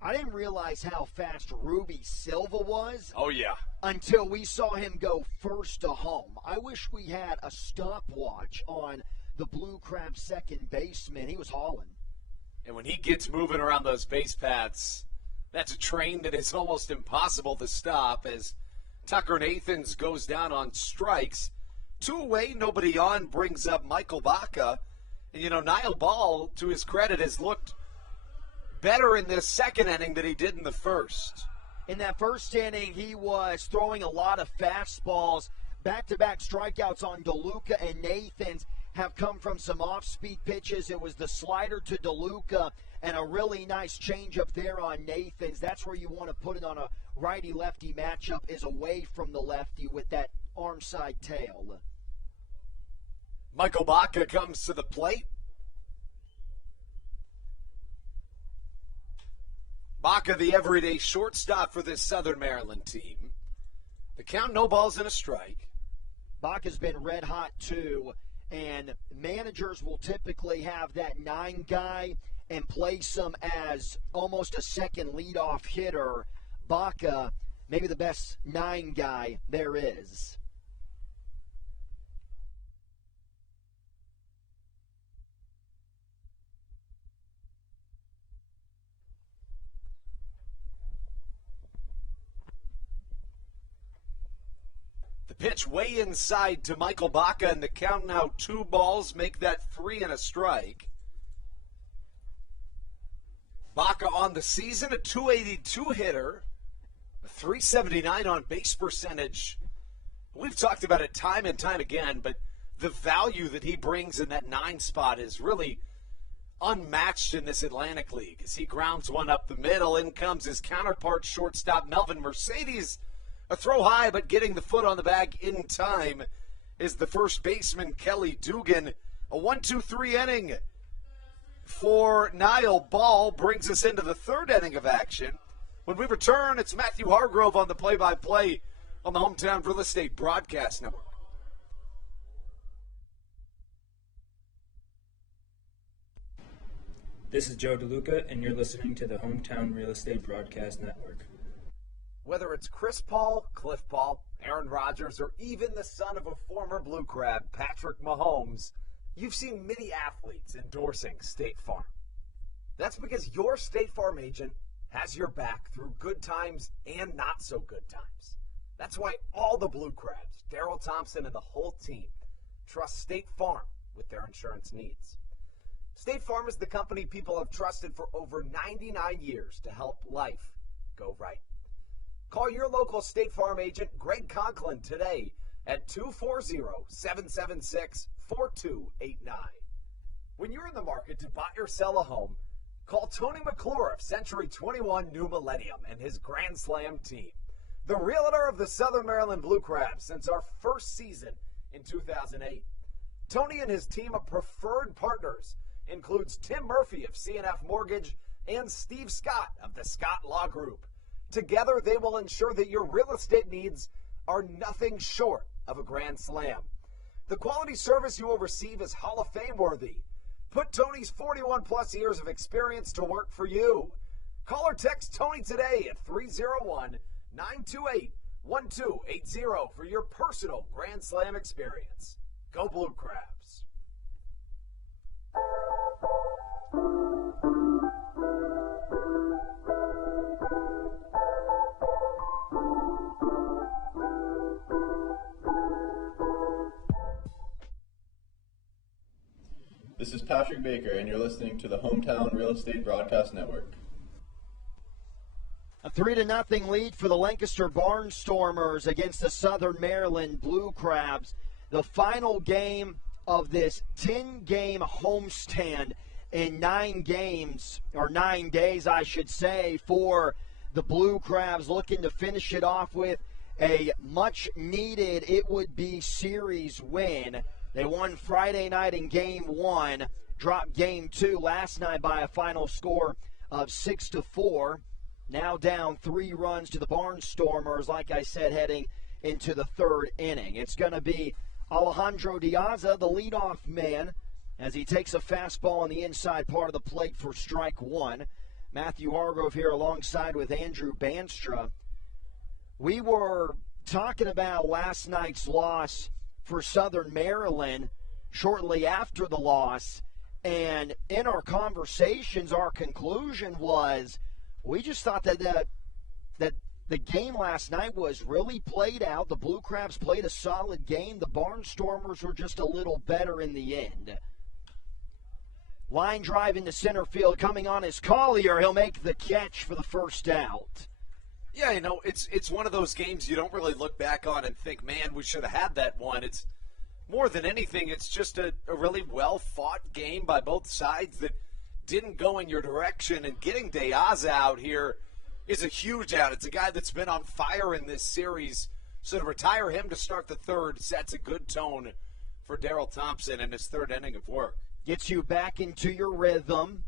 I didn't realize how fast Ruby Silva was. Oh, yeah. Until we saw him go first to home. I wish we had a stopwatch on the Blue Crabs' second baseman. He was hauling. And when he gets moving around those base paths, that's a train that is almost impossible to stop as Tucker Nathans goes down on strikes. 2 away, nobody on, brings up Michael Baca. And, Niall Ball, to his credit, has looked better in this second inning than he did in the first. In that first inning, he was throwing a lot of fastballs. Back-to-back strikeouts on DeLuca and Nathans have come from some off-speed pitches. It was the slider to DeLuca and a really nice changeup there on Nathans. That's where you want to put it on a righty-lefty matchup, is away from the lefty with that arm side tail. Michael Baca comes to the plate. Baca, the everyday shortstop for this Southern Maryland team. The count, no balls and a strike. Baca's been red hot too, and managers will typically have that 9 guy and place him as almost a second leadoff hitter. Baca, maybe the best 9 guy there is. Pitch way inside to Michael Baca, and the count now 2 balls, make that 3 and a strike. Baca on the season, a .282 hitter, a .379 on base percentage. We've talked about it time and time again, but the value that he brings in that 9 spot is really unmatched in this Atlantic League as he grounds one up the middle. In comes his counterpart shortstop Melvin Mercedes. A throw high, but getting the foot on the bag in time is the first baseman, Kelly Dugan. A 1-2-3 inning for Niall Ball brings us into the 3rd inning of action. When we return, it's Matthew Hargrove on the play-by-play on the Hometown Real Estate Broadcast Network. This is Joe DeLuca, and you're listening to the Hometown Real Estate Broadcast Network. Whether it's Chris Paul, Cliff Paul, Aaron Rodgers, or even the son of a former Blue Crab, Patrick Mahomes, you've seen many athletes endorsing State Farm. That's because your State Farm agent has your back through good times and not so good times. That's why all the Blue Crabs, Daryl Thompson, and the whole team trust State Farm with their insurance needs. State Farm is the company people have trusted for over 99 years to help life go right. Call your local State Farm agent, Greg Conklin, today at 240-776-4289. When you're in the market to buy or sell a home, call Tony McClure of Century 21 New Millennium and his Grand Slam team. The realtor of the Southern Maryland Blue Crabs since our first season in 2008. Tony and his team of preferred partners includes Tim Murphy of CNF Mortgage and Steve Scott of the Scott Law Group. Together, they will ensure that your real estate needs are nothing short of a grand slam. The quality service you will receive is Hall of Fame worthy. Put Tony's 41-plus years of experience to work for you. Call or text Tony today at 301-928-1280 for your personal grand slam experience. Go Blue Crabs. This is Patrick Baker, and you're listening to the Hometown Real Estate Broadcast Network. A 3-0 lead for the Lancaster Barnstormers against the Southern Maryland Blue Crabs. The final game of this 10-game homestand in 9 games, or 9 days, I should say, for the Blue Crabs, looking to finish it off with a much-needed, it would be, series win. They won Friday night in Game 1, dropped Game 2 last night by a final score of 6-4. Now down 3 runs to the Barnstormers, like I said, heading into the 3rd inning. It's going to be Alejandro Diaza, the leadoff man, as he takes a fastball on the inside part of the plate for strike 1. Matthew Hargrove here alongside with Andrew Banstra. We were talking about last night's loss for Southern Maryland shortly after the loss, and in our conversations, our conclusion was we just thought that the game last night was really played out. The Blue Crabs played a solid game. The Barnstormers were just a little better in the end. Line drive into center field. Coming on is Collier. He'll make the catch for the first out. Yeah, you know, it's one of those games you don't really look back on and think, man, we should have had that one. It's more than anything, it's just a really well-fought game by both sides that didn't go in your direction. And getting Diaz out here is a huge out. It's a guy that's been on fire in this series. So to retire him to start the 3rd sets a good tone for Daryl Thompson in his 3rd inning of work. Gets you back into your rhythm.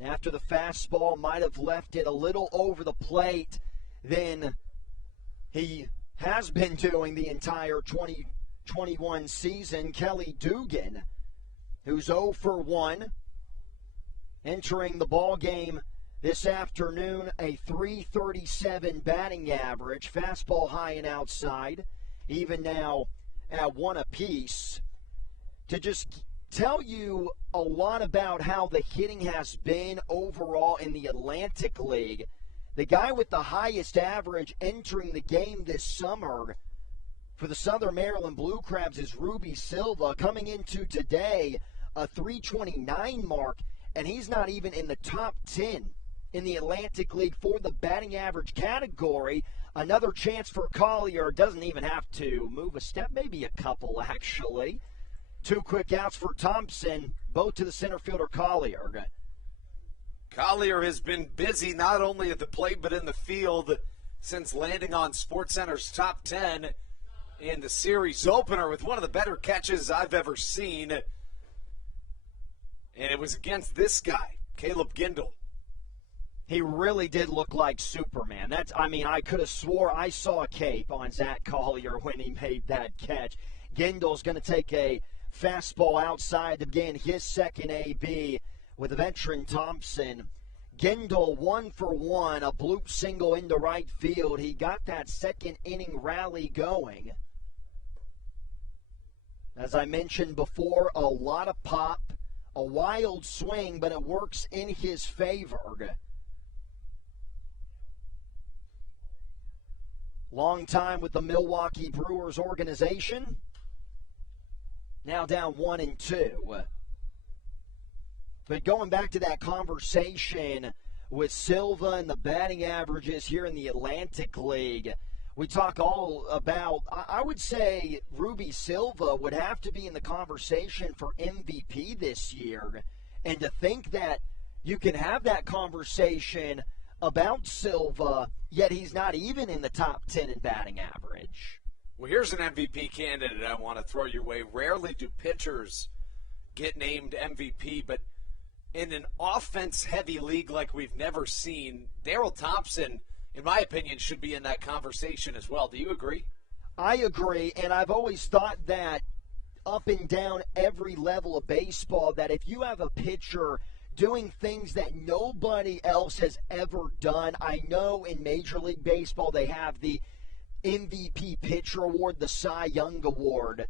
After the fastball might have left it a little over the plate than he has been doing the entire 2021 season. Kelly Dugan, who's 0 for 1, entering the ball game this afternoon, a .337 batting average, fastball high and outside, even now at 1 apiece. To just tell you a lot about how the hitting has been overall in the Atlantic League, the guy with the highest average entering the game this summer for the Southern Maryland Blue Crabs is Ruby Silva, coming into today a .329 mark, and he's not even in the top 10 in the Atlantic League for the batting average category. Another chance for Collier. Doesn't even have to move a step, maybe a couple actually. 2 quick outs for Thompson, both to the center fielder Collier. Collier has been busy not only at the plate but in the field since landing on SportsCenter's top 10 in the series opener with one of the better catches I've ever seen. And it was against this guy, Caleb Gindel. He really did look like Superman. I could have swore I saw a cape on Zach Collier when he made that catch. Gindel's going to take a fastball outside to begin his second AB with the veteran Thompson. Gindel 1 for 1, a bloop single into right field. He got that second inning rally going. As I mentioned before, a lot of pop, a wild swing, but it works in his favor. Long time with the Milwaukee Brewers organization. Now down 1-2. But going back to that conversation with Silva and the batting averages here in the Atlantic League, we talk all about, I would say Ruby Silva would have to be in the conversation for MVP this year. And to think that you can have that conversation about Silva, yet he's not even in the top 10 in batting average. Well, here's an MVP candidate I want to throw your way. Rarely do pitchers get named MVP, but in an offense-heavy league like we've never seen, Daryl Thompson, in my opinion, should be in that conversation as well. Do you agree? I agree, and I've always thought that up and down every level of baseball, that if you have a pitcher doing things that nobody else has ever done, I know in Major League Baseball they have the MVP Pitcher Award, the Cy Young Award.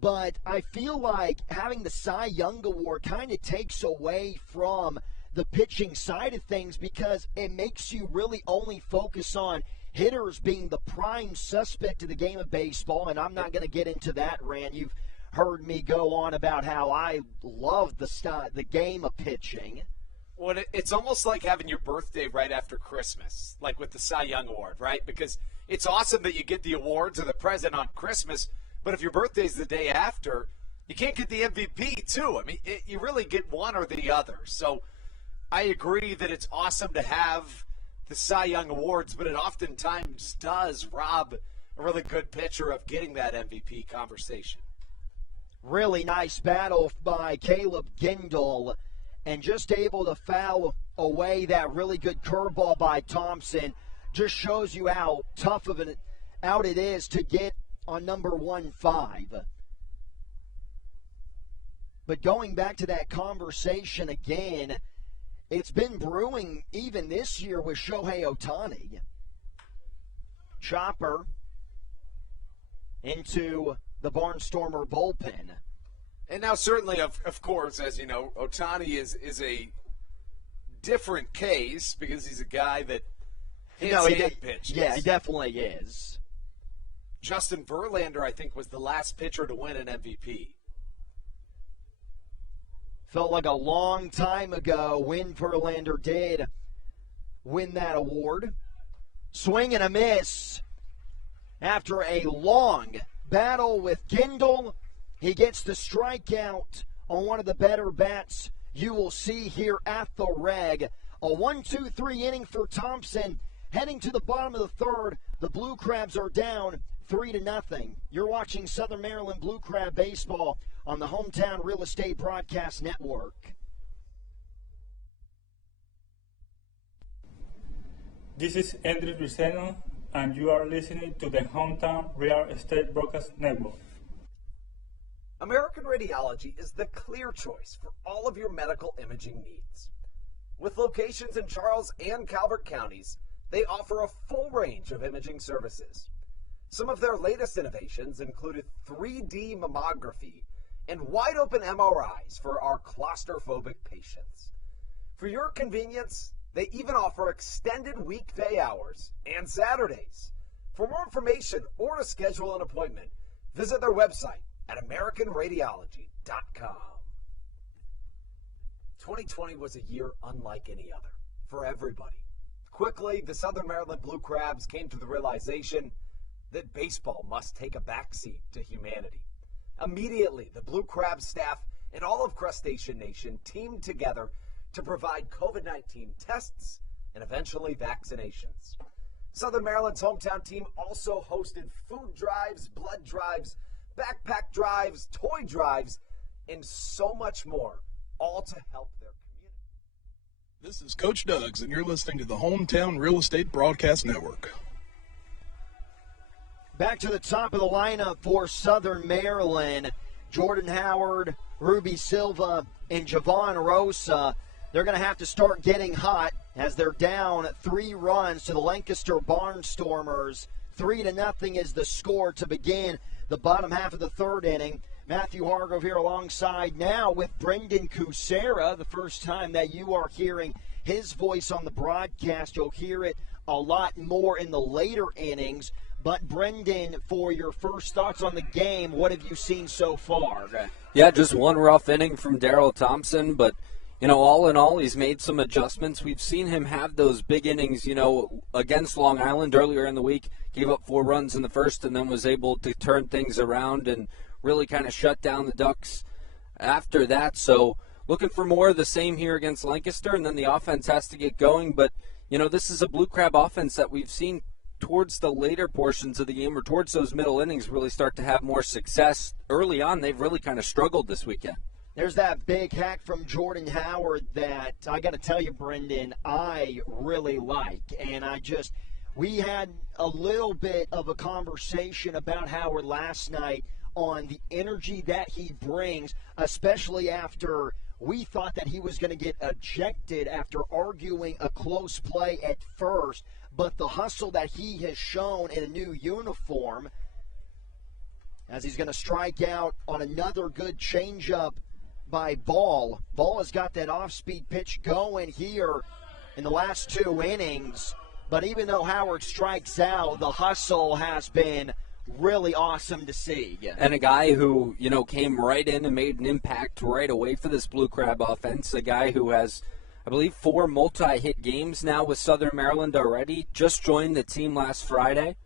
But I feel like having the Cy Young Award kind of takes away from the pitching side of things, because it makes you really only focus on hitters being the prime suspect of the game of baseball. And I'm not going to get into that rant. You've heard me go on about how I love the game of pitching. Well, it's almost like having your birthday right after Christmas, like with the Cy Young Award, right? Because it's awesome that you get the awards or the present on Christmas, but if your birthday's the day after, you can't get the MVP, too. I mean, you really get one or the other. So I agree that it's awesome to have the Cy Young Awards, but it oftentimes does rob a really good pitcher of getting that MVP conversation. Really nice battle by Caleb Gindel, and just able to foul away that really good curveball by Thompson. Just shows you how tough of an out it is to get on number 1-5. But going back to that conversation again, it's been brewing even this year with Shohei Ohtani. Chopper into the Barnstormer bullpen. And now certainly, of course, as you know, Ohtani is a different case because he's a guy that hits pitches. Yeah, he definitely is. Justin Verlander, I think, was the last pitcher to win an MVP. Felt like a long time ago when Verlander did win that award. Swing and a miss. After a long battle with Gindel, he gets the strikeout on one of the better bats you will see here at the Reg. A 1-2-3 inning for Thompson. Heading to the bottom of the third, the Blue Crabs are down 3-0. You're watching Southern Maryland Blue Crab baseball on the Hometown Real Estate Broadcast Network. This is Andrew Riceno, and you are listening to the Hometown Real Estate Broadcast Network. American Radiology is the clear choice for all of your medical imaging needs. With locations in Charles and Calvert counties, they offer a full range of imaging services. Some of their latest innovations included 3D mammography and wide-open MRIs for our claustrophobic patients. For your convenience, they even offer extended weekday hours and Saturdays. For more information or to schedule an appointment, visit their website at AmericanRadiology.com. 2020 was a year unlike any other for everybody. Quickly, the Southern Maryland Blue Crabs came to the realization that baseball must take a backseat to humanity. Immediately, the Blue Crabs staff and all of Crustacean Nation teamed together to provide COVID-19 tests and eventually vaccinations. Southern Maryland's hometown team also hosted food drives, blood drives, backpack drives, toy drives, and so much more, all to help their community. This is Coach Doug's, and you're listening to the Hometown Real Estate Broadcast Network. Back to the top of the lineup for Southern Maryland. Jordan Howard, Ruby Silva, and Javon Rosa. They're going to have to start getting hot as they're down 3 runs to the Lancaster Barnstormers. 3-0 is the score to begin the bottom half of the third inning. Matthew Hargrove here alongside now with Brendan Kucera. The first time that you are hearing his voice on the broadcast. You'll hear it a lot more in the later innings. But Brendan, for your first thoughts on the game, what have you seen so far? Yeah, just one rough inning from Daryl Thompson, but all in all, he's made some adjustments. We've seen him have those big innings, against Long Island earlier in the week. Gave up 4 runs in the first and then was able to turn things around and really kind of shut down the Ducks after that. So looking for more of the same here against Lancaster, and then the offense has to get going. But, this is a Blue Crab offense that we've seen towards the later portions of the game or towards those middle innings really start to have more success. Early on, they've really kind of struggled this weekend. There's that big hack from Jordan Howard that I got to tell you, Brendan, I really like. And we had a little bit of a conversation about Howard last night on the energy that he brings, especially after we thought that he was going to get ejected after arguing a close play at first. But the hustle that he has shown in a new uniform, as he's going to strike out on another good changeup by Ball. Ball has got that off-speed pitch going here in the last 2 innings. But even though Howard strikes out, the hustle has been really awesome to see. And a guy who, came right in and made an impact right away for this Blue Crab offense. A guy who has, I believe, 4 multi-hit games now with Southern Maryland already. Just joined the team last Friday.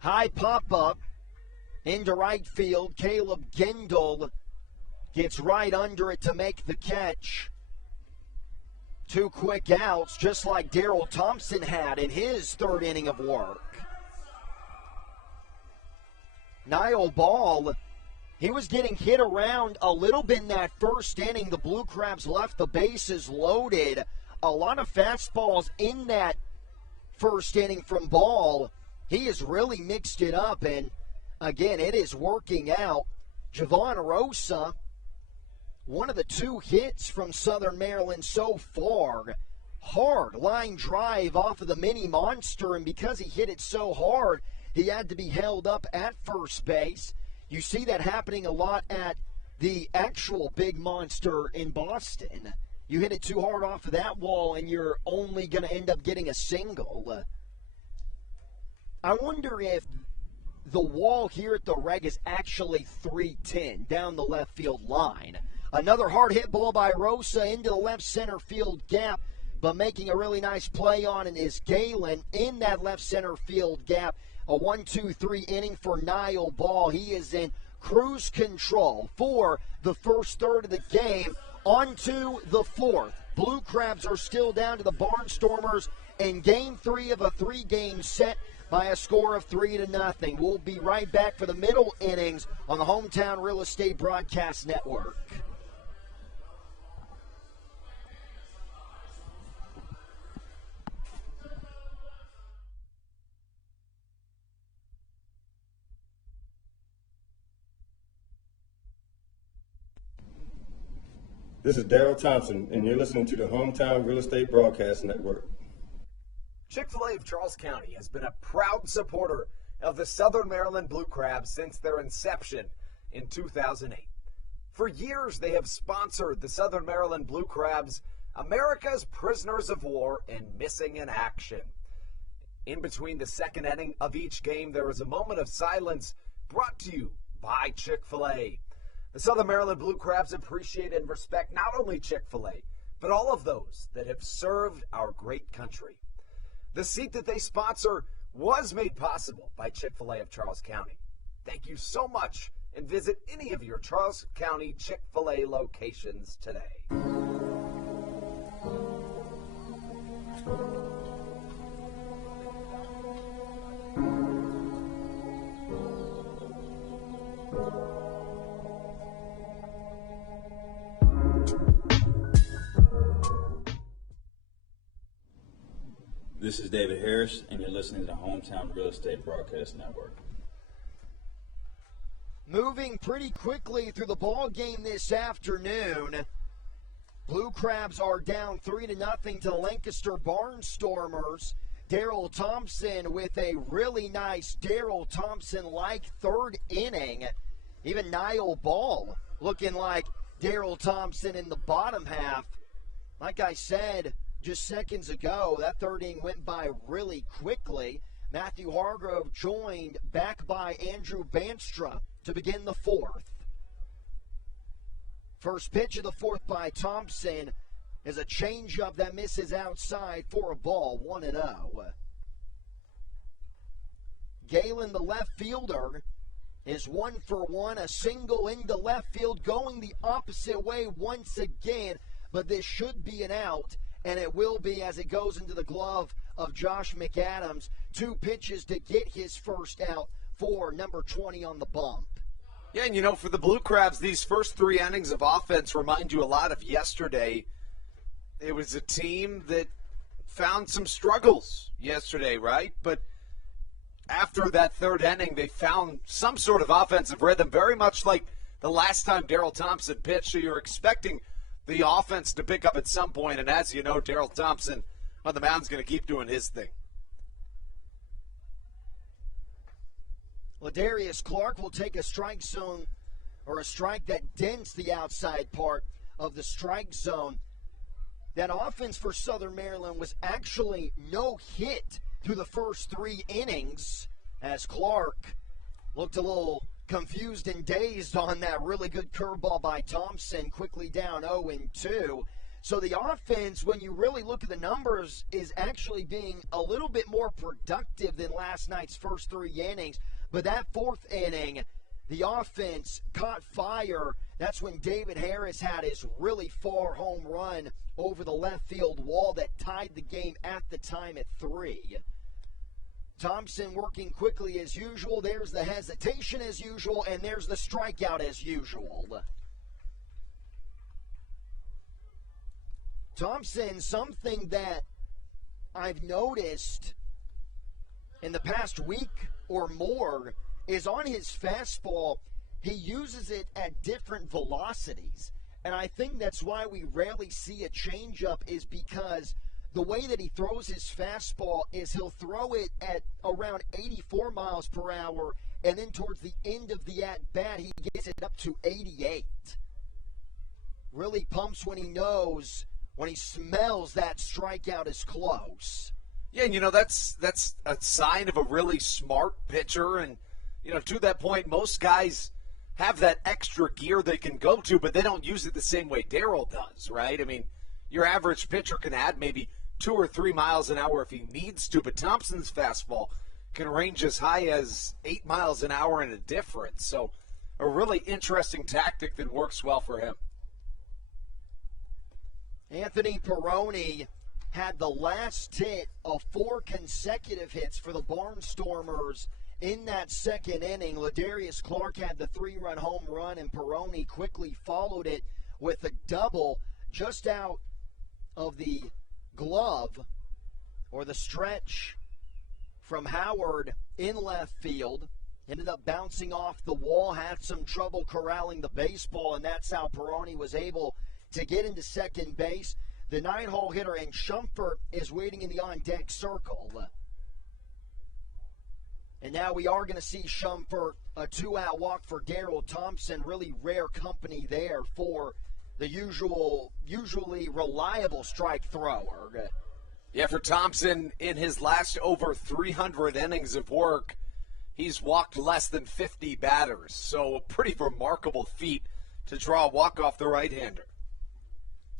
High pop-up into right field. Caleb Gindel Gets right under it to make the catch. 2 quick outs, just like Daryl Thompson had in his third inning of work. Niall Ball, he was getting hit around a little bit in that first inning. The Blue Crabs left the bases loaded. A lot of fastballs in that first inning from Ball. He has really mixed it up, and again, it is working out. Javon Rosa, one of the 2 hits from Southern Maryland so far. Hard line drive off of the mini monster, and because he hit it so hard, he had to be held up at first base. You see that happening a lot at the actual big monster in Boston. You hit it too hard off of that wall, and you're only going to end up getting a single. I wonder if the wall here at the Reg is actually 310 down the left field line. Another hard hit ball by Rosa into the left center field gap, but making a really nice play on it is Galen in that left center field gap. A 1-2-3 inning for Niall Ball. He is in cruise control for the first third of the game. On to the fourth. Blue Crabs are still down to the Barnstormers in Game 3 of a 3-game set by a score of 3-0. We'll be right back for the middle innings on the Hometown Real Estate Broadcast Network. This is Daryl Thompson, and you're listening to the Hometown Real Estate Broadcast Network. Chick-fil-A of Charles County has been a proud supporter of the Southern Maryland Blue Crabs since their inception in 2008. For years, they have sponsored the Southern Maryland Blue Crabs, America's prisoners of war and missing in action. In between the second inning of each game, there is a moment of silence brought to you by Chick-fil-A. The Southern Maryland Blue Crabs appreciate and respect not only Chick-fil-A, but all of those that have served our great country. The seat that they sponsor was made possible by Chick-fil-A of Charles County. Thank you so much, and visit any of your Charles County Chick-fil-A locations today. This is David Harris, and you're listening to the Hometown Real Estate Broadcast Network. Moving pretty quickly through the ball game this afternoon. Blue Crabs are down 3-0 to the Lancaster Barnstormers. Daryl Thompson with a really nice Daryl Thompson-like third inning. Even Niall Ball looking like Daryl Thompson in the bottom half. Like I said just seconds ago, that third inning went by really quickly. Matthew Hargrove joined back by Andrew Banstra to begin the fourth. First pitch of the fourth by Thompson is a changeup that misses outside for a ball, 1-0. Galen, the left fielder, is 1 for 1, a single into left field, going the opposite way once again, but this should be an out, and it will be as it goes into the glove of Josh McAdams. 2 pitches to get his first out for number 20 on the bump. Yeah, and you know, for the Blue Crabs, these first 3 innings of offense remind you a lot of yesterday. It was a team that found some struggles yesterday, right? But after that third inning, they found some sort of offensive rhythm, very much like the last time Daryl Thompson pitched. So you're expecting the offense to pick up at some point, and as you know, Daryl Thompson on the mound is going to keep doing his thing. Ladarius Clark will take a strike zone, or a strike that dents the outside part of the strike zone. That offense for Southern Maryland was actually no hit through the first 3 innings, as Clark looked a little confused and dazed on that really good curveball by Thompson, quickly down 0-2. So the offense, when you really look at the numbers, is actually being a little bit more productive than last night's first 3 innings. But that 4th inning, the offense caught fire. That's when David Harris had his really far home run over the left field wall that tied the game at the time at 3. Thompson working quickly as usual. There's the hesitation as usual, and there's the strikeout as usual. Thompson, something that I've noticed in the past week or more is on his fastball, he uses it at different velocities. And I think that's why we rarely see a changeup, is because the way that he throws his fastball is he'll throw it at around 84 miles per hour, and then towards the end of the at-bat, he gets it up to 88. Really pumps when he knows, when he smells that strikeout is close. Yeah, and that's a sign of a really smart pitcher. And, to that point, most guys have that extra gear they can go to, but they don't use it the same way Daryl does, right? I mean, your average pitcher can add maybe 2 or 3 miles an hour if he needs to, but Thompson's fastball can range as high as 8 miles an hour in a difference. So a really interesting tactic that works well for him. Anthony Perrone had the last hit of 4 consecutive hits for the Barnstormers in that second inning. Ladarius Clark had the 3-run home run, and Perrone quickly followed it with a double just out of the glove, or the stretch, from Howard in left field. Ended up bouncing off the wall, had some trouble corralling the baseball, and that's how Perrone was able to get into second base. The 9-hole hitter, and Shumpert is waiting in the on-deck circle. And now we are going to see Shumpert, a 2-out walk for Daryl Thompson. Really rare company there for the usually reliable strike thrower. Yeah, for Thompson, in his last over 300 innings of work, he's walked less than 50 batters. So a pretty remarkable feat to draw a walk off the right-hander.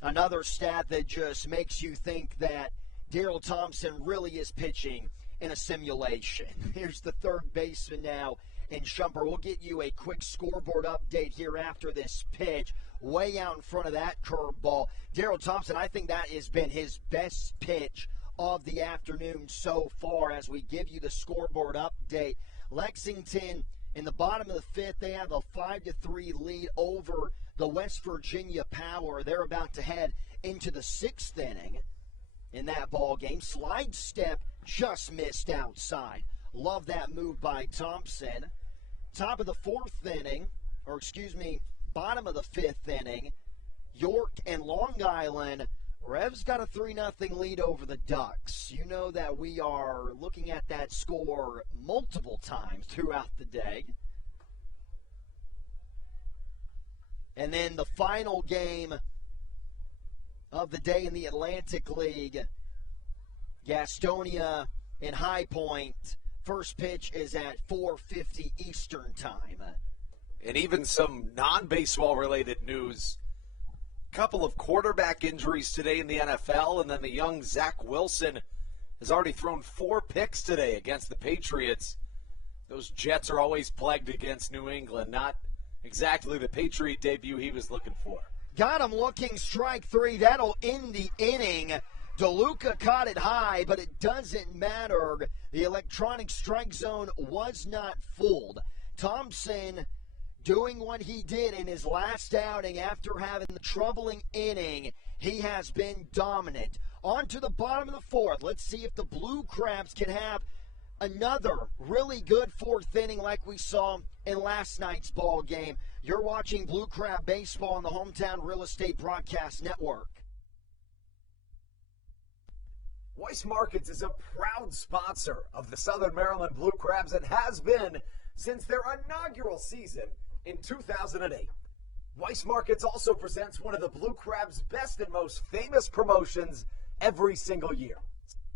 Another stat that just makes you think that Daryl Thompson really is pitching in a simulation. Here's the third baseman now in Shumpert. We'll get you a quick scoreboard update here after this pitch. Way out in front of that curveball. Daryl Thompson, I think that has been his best pitch of the afternoon so far as we give you the scoreboard update. Lexington, in the bottom of the 5th, they have a 5-3 lead over the West Virginia Power. They're about to head into the 6th inning in that ball game. Slide step just missed outside. Love that move by Thompson. Top of the 4th inning, bottom of the 5th inning, York and Long Island. Rev's got a 3-0 lead over the Ducks. You know that we are looking at that score multiple times throughout the day. And then the final game of the day in the Atlantic League, Gastonia and High Point. First pitch is at 4:50 Eastern Time. And even some non-baseball related news. Couple of quarterback injuries today in the NFL, and then the young Zach Wilson has already thrown 4 picks today against the Patriots. Those Jets are always plagued against New England. Not exactly the Patriot debut he was looking for. Got him looking, strike 3. That'll end the inning. DeLuca caught it high, but it doesn't matter. The electronic strike zone was not fooled. Thompson doing what he did in his last outing after having the troubling inning. He has been dominant. On to the bottom of the 4th. Let's see if the Blue Crabs can have another really good 4th inning like we saw in last night's ball game. You're watching Blue Crab Baseball on the Hometown Real Estate Broadcast Network. Weiss Markets is a proud sponsor of the Southern Maryland Blue Crabs and has been since their inaugural season in 2008. Weiss Markets also presents one of the Blue Crabs' best and most famous promotions every single year.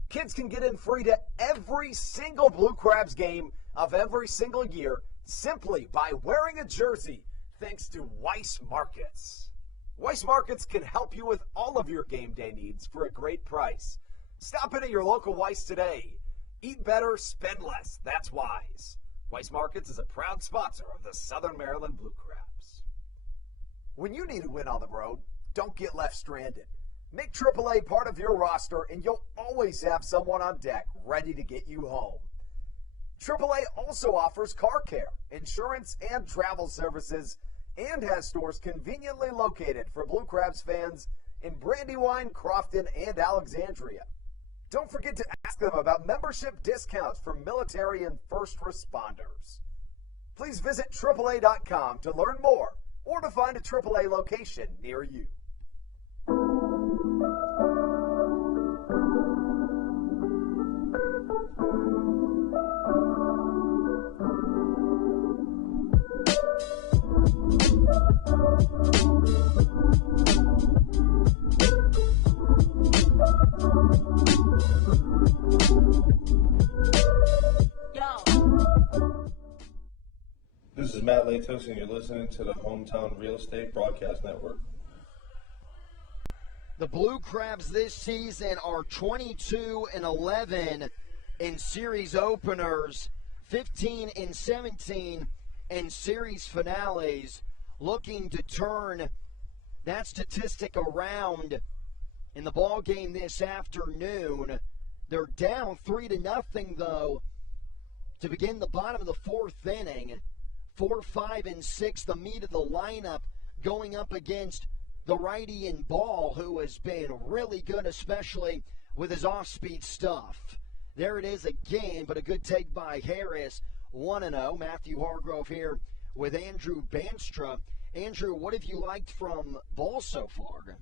Kids can get in free to every single Blue Crabs game of every single year simply by wearing a jersey thanks to Weiss Markets. Weiss Markets can help you with all of your game day needs for a great price. Stop in at your local Weiss today. Eat better, spend less. That's wise. Weiss Markets is a proud sponsor of the Southern Maryland Blue Crabs. When you need a win on the road, don't get left stranded. Make AAA part of your roster, and you'll always have someone on deck ready to get you home. AAA also offers car care, insurance, and travel services, and has stores conveniently located for Blue Crabs fans in Brandywine, Crofton, and Alexandria. Don't forget to ask them about membership discounts for military and first responders. Please visit AAA.com to learn more or to find a AAA location near you. This is Matt Latos, and you're listening to the Hometown Real Estate Broadcast Network. The Blue Crabs this season are 22-11 in series openers, 15-17 in series finales, looking to turn that statistic around in the ball game this afternoon. They're down 3-0 though to begin the bottom of the fourth inning. 4, 5, and 6, the meat of the lineup going up against the righty in Ball, who has been really good, especially with his off-speed stuff. There it is again, but a good take by Harris, 1-0. Matthew Hargrove here with Andrew Banstra. Andrew, what have you liked from Ball so far?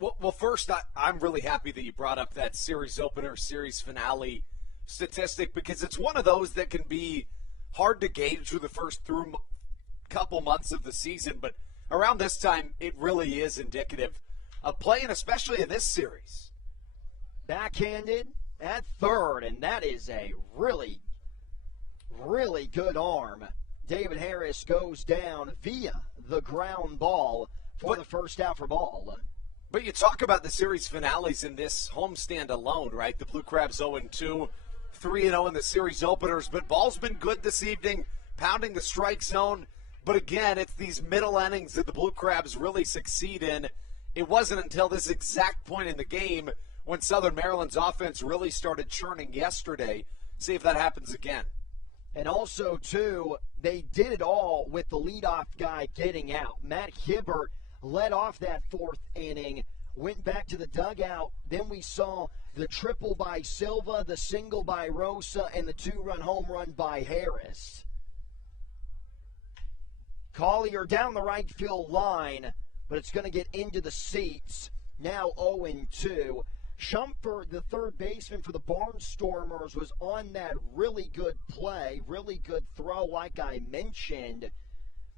Well, first, I'm really happy that you brought up that series opener, series finale statistic, because it's one of those that can be hard to gauge through the first couple months of the season, but around this time, it really is indicative of playing, especially in this series. Backhanded at third, and that is a really, really good arm. David Harris goes down via the ground ball for the first out for Ball. But you talk about the series finales in this homestand alone, right? The Blue Crabs 0-2. 3-0 in the series openers, but Ball's been good this evening, pounding the strike zone. But again, it's these middle innings that the Blue Crabs really succeed in. It wasn't until this exact point in the game when Southern Maryland's offense really started churning yesterday. See if that happens again. And also, too, they did it all with the leadoff guy getting out. Matt Hibbert led off that fourth inning, went back to the dugout. Then we saw the triple by Silva, the single by Rosa, and the two-run home run by Harris. Collier down the right field line, but it's going to get into the seats. Now 0-2. Shumpert, the third baseman for the Barnstormers, was on that really good play, really good throw like I mentioned.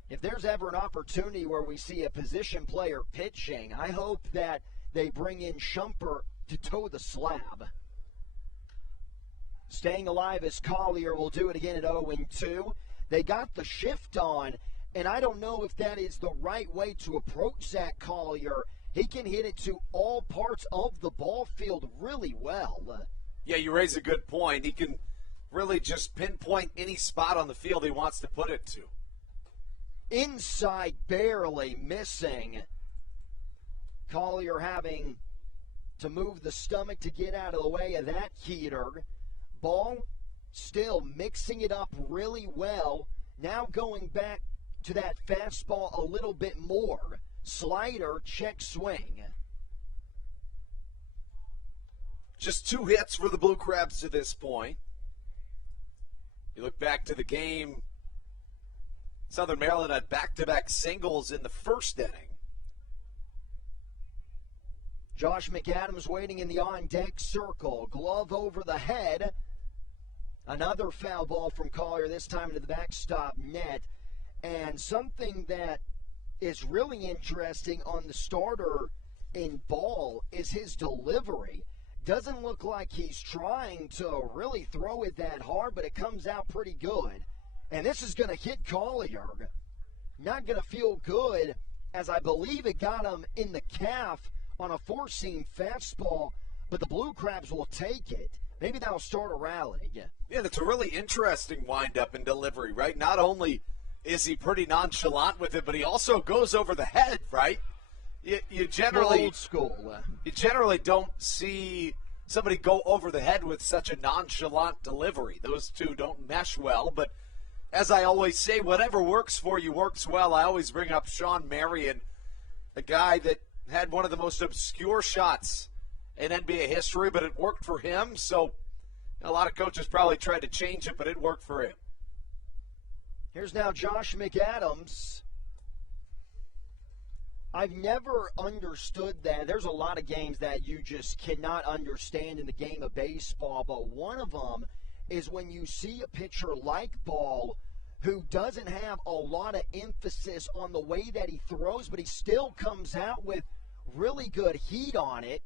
If there's ever an opportunity where we see a position player pitching, I hope that they bring in Shumpert to toe the slab. Staying alive as Collier will do it again at 0-2. They got the shift on, and I don't know if that is the right way to approach Zach Collier. He can hit it to all parts of the ball field really well. Yeah, you raise a good point. He can really just pinpoint any spot on the field he wants to put it to. Inside, barely missing. Collier having to move the stomach to get out of the way of that heater. Ball still mixing it up really well. Now going back to that fastball a little bit more. Slider, check swing. Just 2 hits for the Blue Crabs to this point. You look back to the game, Southern Maryland had back-to-back singles in the first inning. Josh McAdams waiting in the on-deck circle. Glove over the head. Another foul ball from Collier, this time into the backstop net. And something that is really interesting on the starter in Ball is his delivery. Doesn't look like he's trying to really throw it that hard, but it comes out pretty good. And this is going to hit Collier. Not going to feel good, as I believe it got him in the calf on a four-seam fastball, but the Blue Crabs will take it. Maybe that'll start a rally. Yeah, that's a really interesting windup and delivery, right? Not only is he pretty nonchalant with it, but he also goes over the head, right? You generally old school. You generally don't see somebody go over the head with such a nonchalant delivery. Those two don't mesh well, but as I always say, whatever works for you works well. I always bring up Sean Marion, a guy that had one of the most obscure shots in NBA history, but it worked for him. So a lot of coaches probably tried to change it, but it worked for him. Here's now Josh McAdams. I've never understood that. There's a lot of games that you just cannot understand in the game of baseball, but one of them is when you see a pitcher like Ball who doesn't have a lot of emphasis on the way that he throws, but he still comes out with really good heat on it,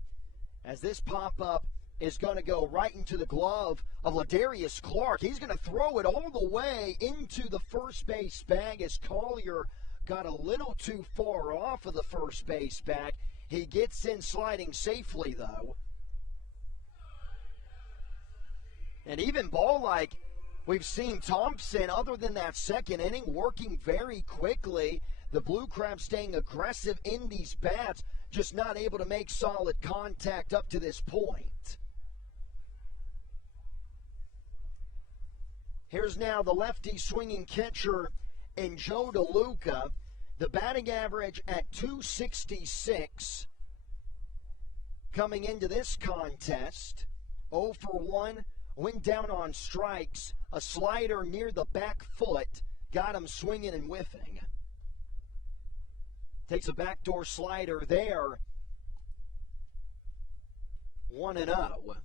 as this pop-up is going to go right into the glove of Ladarius Clark. He's going to throw it all the way into the first base bag as Collier got a little too far off of the first base bag. He gets in sliding safely, though. And even Ball, like we've seen Thompson, other than that second inning, working very quickly. The Blue Crabs staying aggressive in these bats, just not able to make solid contact up to this point. Here's now the lefty swinging catcher in Joe DeLuca. The batting average at .266 coming into this contest. 0 for 1, went down on strikes. A slider near the back foot got him swinging and whiffing. Takes a backdoor slider there. 1-0.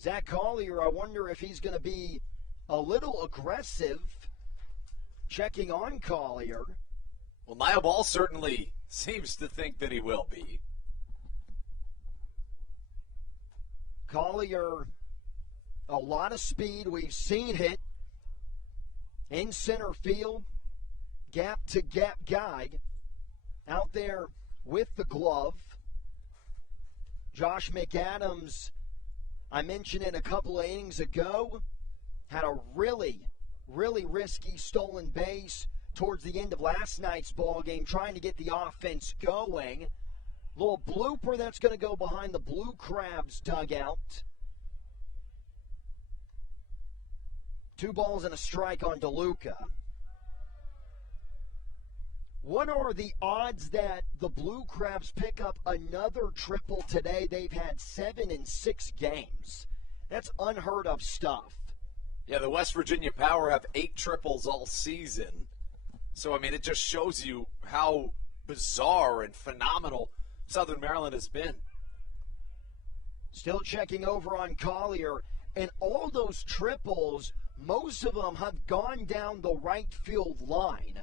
Zach Collier, I wonder if he's going to be a little aggressive checking on Collier. Well, Niall Ball certainly seems to think that he will be. Collier, a lot of speed. We've seen it in center field. Gap-to-gap guy out there with the glove. Josh McAdams, I mentioned it a couple of innings ago, had a really risky stolen base towards the end of last night's ball game, trying to get the offense going. Little blooper that's going to go behind the Blue Crabs dugout. 2 balls and a strike on DeLuca. What are the odds that the Blue Crabs pick up another triple today? They've had 7 in 6 games. That's unheard of stuff. Yeah, the West Virginia Power have 8 triples all season. So, I mean, it just shows you how bizarre and phenomenal Southern Maryland has been. Still checking over on Collier. And all those triples, most of them have gone down the right field line.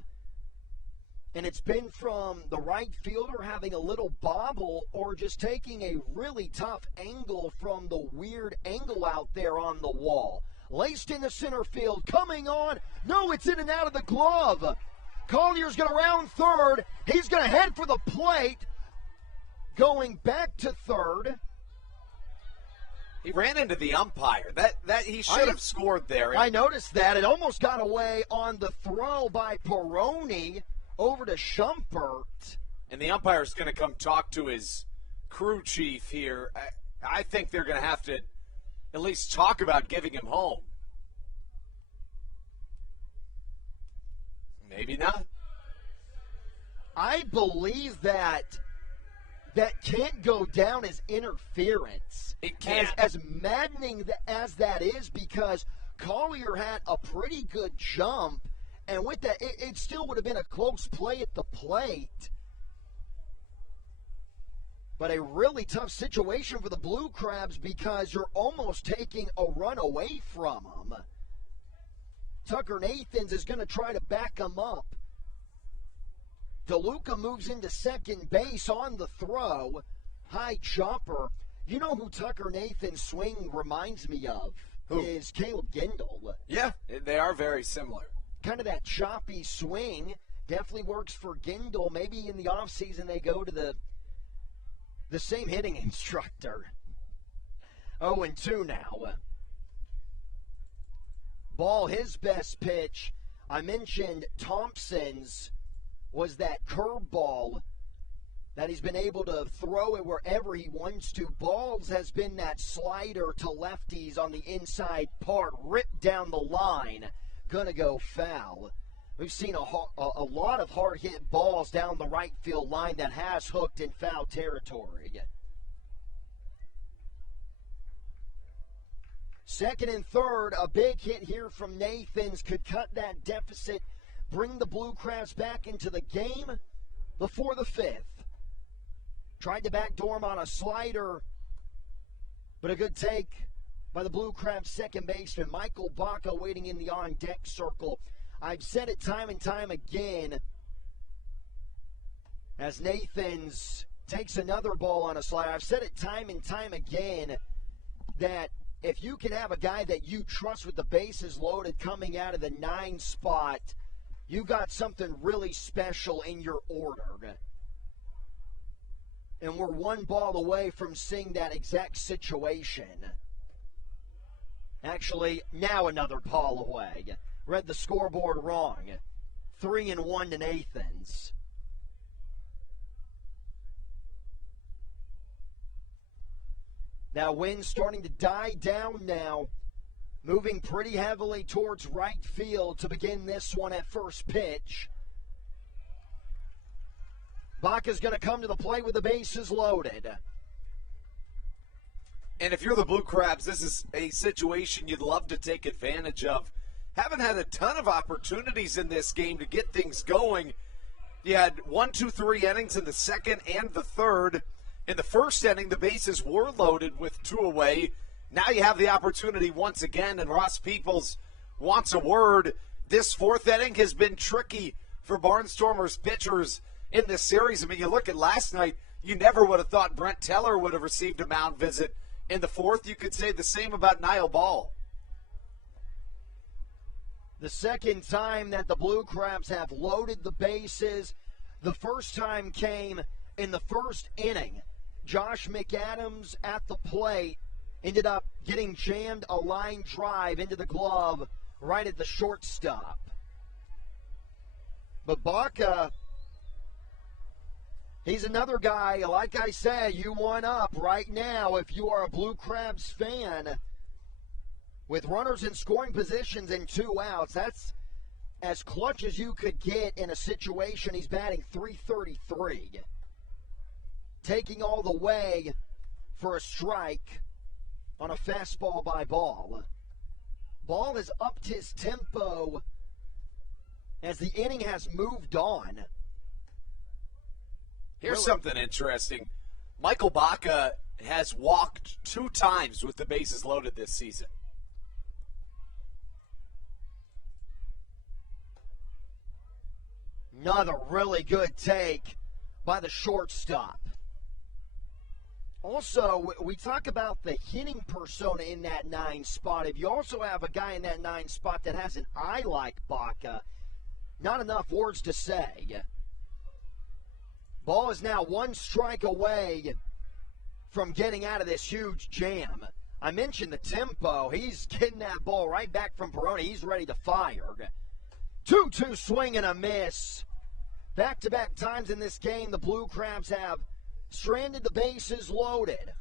And it's been from the right fielder having a little bobble or just taking a really tough angle from the weird angle out there on the wall. Laced in the center field, coming on. No, it's in and out of the glove. Collier's going to round third. He's going to head for the plate. Going back to third. He ran into the umpire. That he should have scored there. I noticed that. It almost got away on the throw by Peroni over to Schumpert. And the umpire's going to come talk to his crew chief here. I think they're going to have to at least talk about giving him home. Maybe not. I believe that can't go down as interference. It can't. As maddening as that is, because Collier had a pretty good jump, and with that, it still would have been a close play at the plate. But a really tough situation for the Blue Crabs because you're almost taking a run away from them. Tucker Nathans is going to try to back him up. DeLuca moves into second base on the throw. High chopper. You know who Tucker Nathan's swing reminds me of? Who? Is Caleb Gindel. Yeah, they are very similar. Kind of that choppy swing. Definitely works for Gindel. Maybe in the offseason they go to the same hitting instructor. 0-2 now. Ball, his best pitch, I mentioned Thompson's, was that curveball that he's been able to throw it wherever he wants to. Ball's has been that slider to lefties on the inside part, ripped down the line, gonna go foul. We've seen a lot of hard-hit balls down the right field line that has hooked in foul territory. Second and third, a big hit here from Nathans could cut that deficit, bring the Blue Crabs back into the game before the fifth. Tried to backdoor him on a slider, but a good take by the Blue Crabs second baseman, Michael Baca, waiting in the on-deck circle. I've said it time and time again, as Nathans takes another ball on a slider. I've said it time and time again that if you can have a guy that you trust with the bases loaded coming out of the 9 spot, you got something really special in your order. And we're one ball away from seeing that exact situation. Actually, now another ball away. Read the scoreboard wrong. 3-1 to Nathans. Now wind's starting to die down now. Moving pretty heavily towards right field to begin this one at first pitch. Baca's going to come to the plate with the bases loaded. And if you're the Blue Crabs, this is a situation you'd love to take advantage of. Haven't had a ton of opportunities in this game to get things going. You had 1, 2, 3 innings in the second and the third. In the first inning, the bases were loaded with 2 away. Now you have the opportunity once again, and Ross Peoples wants a word. This fourth inning has been tricky for Barnstormers pitchers in this series. I mean, you look at last night, you never would have thought Brent Teller would have received a mound visit. In the fourth, you could say the same about Niall Ball. The second time that the Blue Crabs have loaded the bases. The first time came in the first inning. Josh McAdams at the plate ended up getting jammed a line drive into the glove right at the shortstop. But Baca, he's another guy, like I said, you want up right now if you are a Blue Crabs fan. With runners in scoring positions and 2 outs, that's as clutch as you could get in a situation. He's batting .333. Taking all the way for a strike on a fastball by Ball. Ball has upped his tempo as the inning has moved on. Here's something interesting. Michael Baca has walked 2 times with the bases loaded this season. Another really good take by the shortstop. Also, we talk about the hitting persona in that 9 spot. If you also have a guy in that 9 spot that has an eye like Baca, not enough words to say. Ball is now 1 strike away from getting out of this huge jam. I mentioned the tempo. He's getting that ball right back from Barone. He's ready to fire. 2-2 swing and a miss. Back-to-back times in this game, the Blue Crabs have stranded the bases loaded,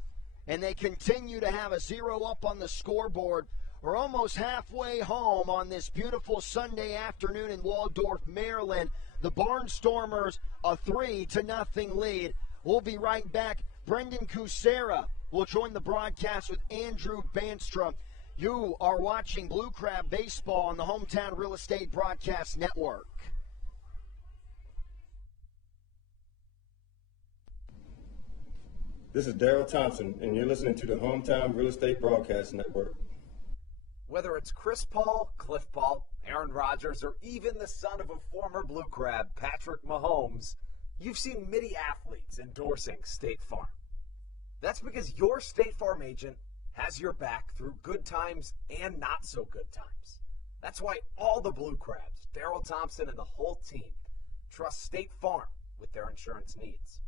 and they continue to have a 0 up on the scoreboard. We're almost halfway home on this beautiful Sunday afternoon in Waldorf, Maryland. The Barnstormers a 3-0 lead. We'll be right back. Brendan Kucera will join the broadcast with Andrew Banstrom. You are watching Blue Crab Baseball on the Hometown Real Estate Broadcast Network. This is Daryl Thompson, and you're listening to the Hometown Real Estate Broadcast Network. Whether it's Chris Paul, Cliff Paul, Aaron Rodgers, or even the son of a former Blue Crab, Patrick Mahomes, you've seen many athletes endorsing State Farm. That's because your State Farm agent has your back through good times and not so good times. That's why all the Blue Crabs, Daryl Thompson, and the whole team trust State Farm with their insurance needs.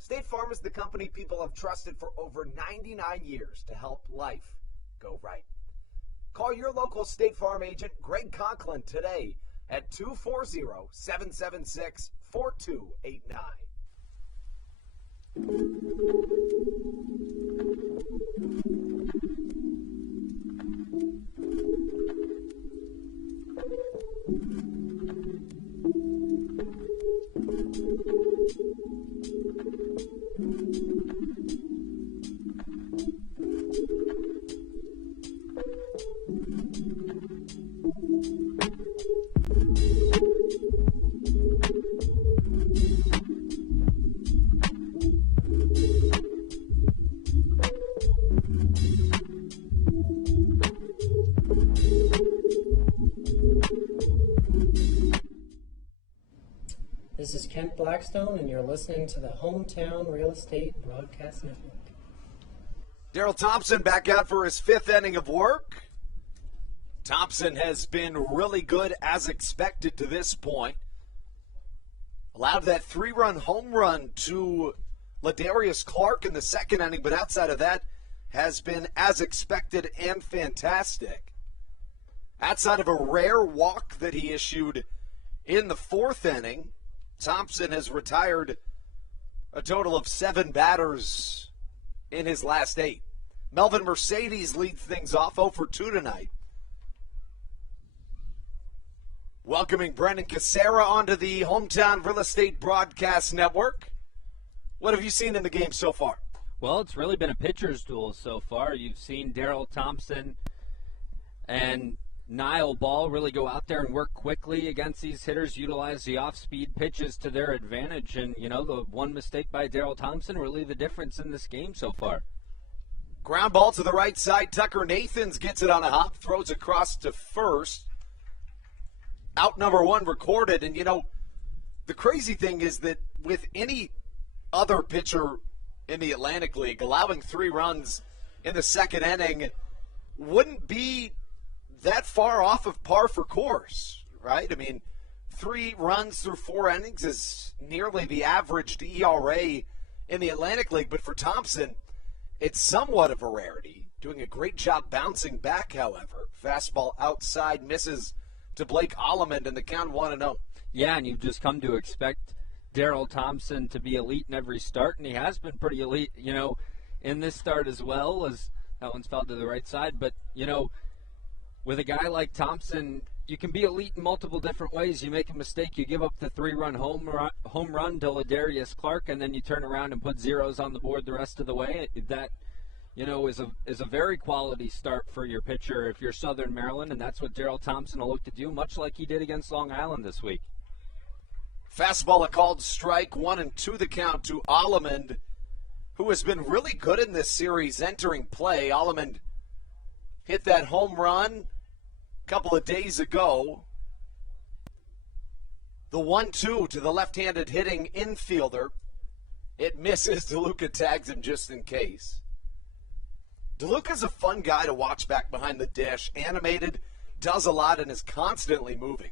State Farm is the company people have trusted for over 99 years to help life go right. Call your local State Farm agent, Greg Conklin, today at 240-776-4289. This is Kent Blackstone, and you're listening to the Hometown Real Estate Broadcast Network. Daryl Thompson back out for his fifth inning of work. Thompson has been really good as expected to this point. Allowed that 3-run home run to Ladarius Clark in the second inning, but outside of that, has been as expected and fantastic. Outside of a rare walk that he issued in the fourth inning, Thompson has retired a total of 7 batters in his last 8. Melvin Mercedes leads things off 0 for 2 tonight. Welcoming Brendan Casera onto the Hometown Real Estate Broadcast Network. What have you seen in the game so far? Well, it's really been a pitcher's duel so far. You've seen Daryl Thompson and Niall Ball really go out there and work quickly against these hitters, utilize the off-speed pitches to their advantage. And, you know, the one mistake by Daryl Thompson really the difference in this game so far. Ground ball to the right side. Tucker Nathans gets it on a hop, throws across to first. Out number 1 recorded. And, you know, the crazy thing is that with any other pitcher in the Atlantic League, allowing 3 runs in the second inning wouldn't be that far off of par for course, right? I mean, 3 runs through 4 innings is nearly the averaged ERA in the Atlantic League. But for Thompson, it's somewhat of a rarity. Doing a great job bouncing back, however. Fastball outside, misses to Blake Allemond, and the count 1-0. Yeah, and you've just come to expect Daryl Thompson to be elite in every start, and he has been pretty elite, you know, in this start as well. As that one's fouled to the right side. But, you know, with a guy like Thompson, you can be elite in multiple different ways. You make a mistake, you give up the 3-run home run to Ladarius Clark, and then you turn around and put zeros on the board the rest of the way. That, you know, is a very quality start for your pitcher if you're Southern Maryland, and that's what Daryl Thompson will look to do, much like he did against Long Island this week. Fastball a called strike, 1-2 the count to Allemond, who has been really good in this series entering play. Allemond hit that home run a couple of days ago. The 1-2 to the left-handed hitting infielder. It misses. DeLuca tags him just in case. DeLuca's a fun guy to watch back behind the dish. Animated, does a lot, and is constantly moving.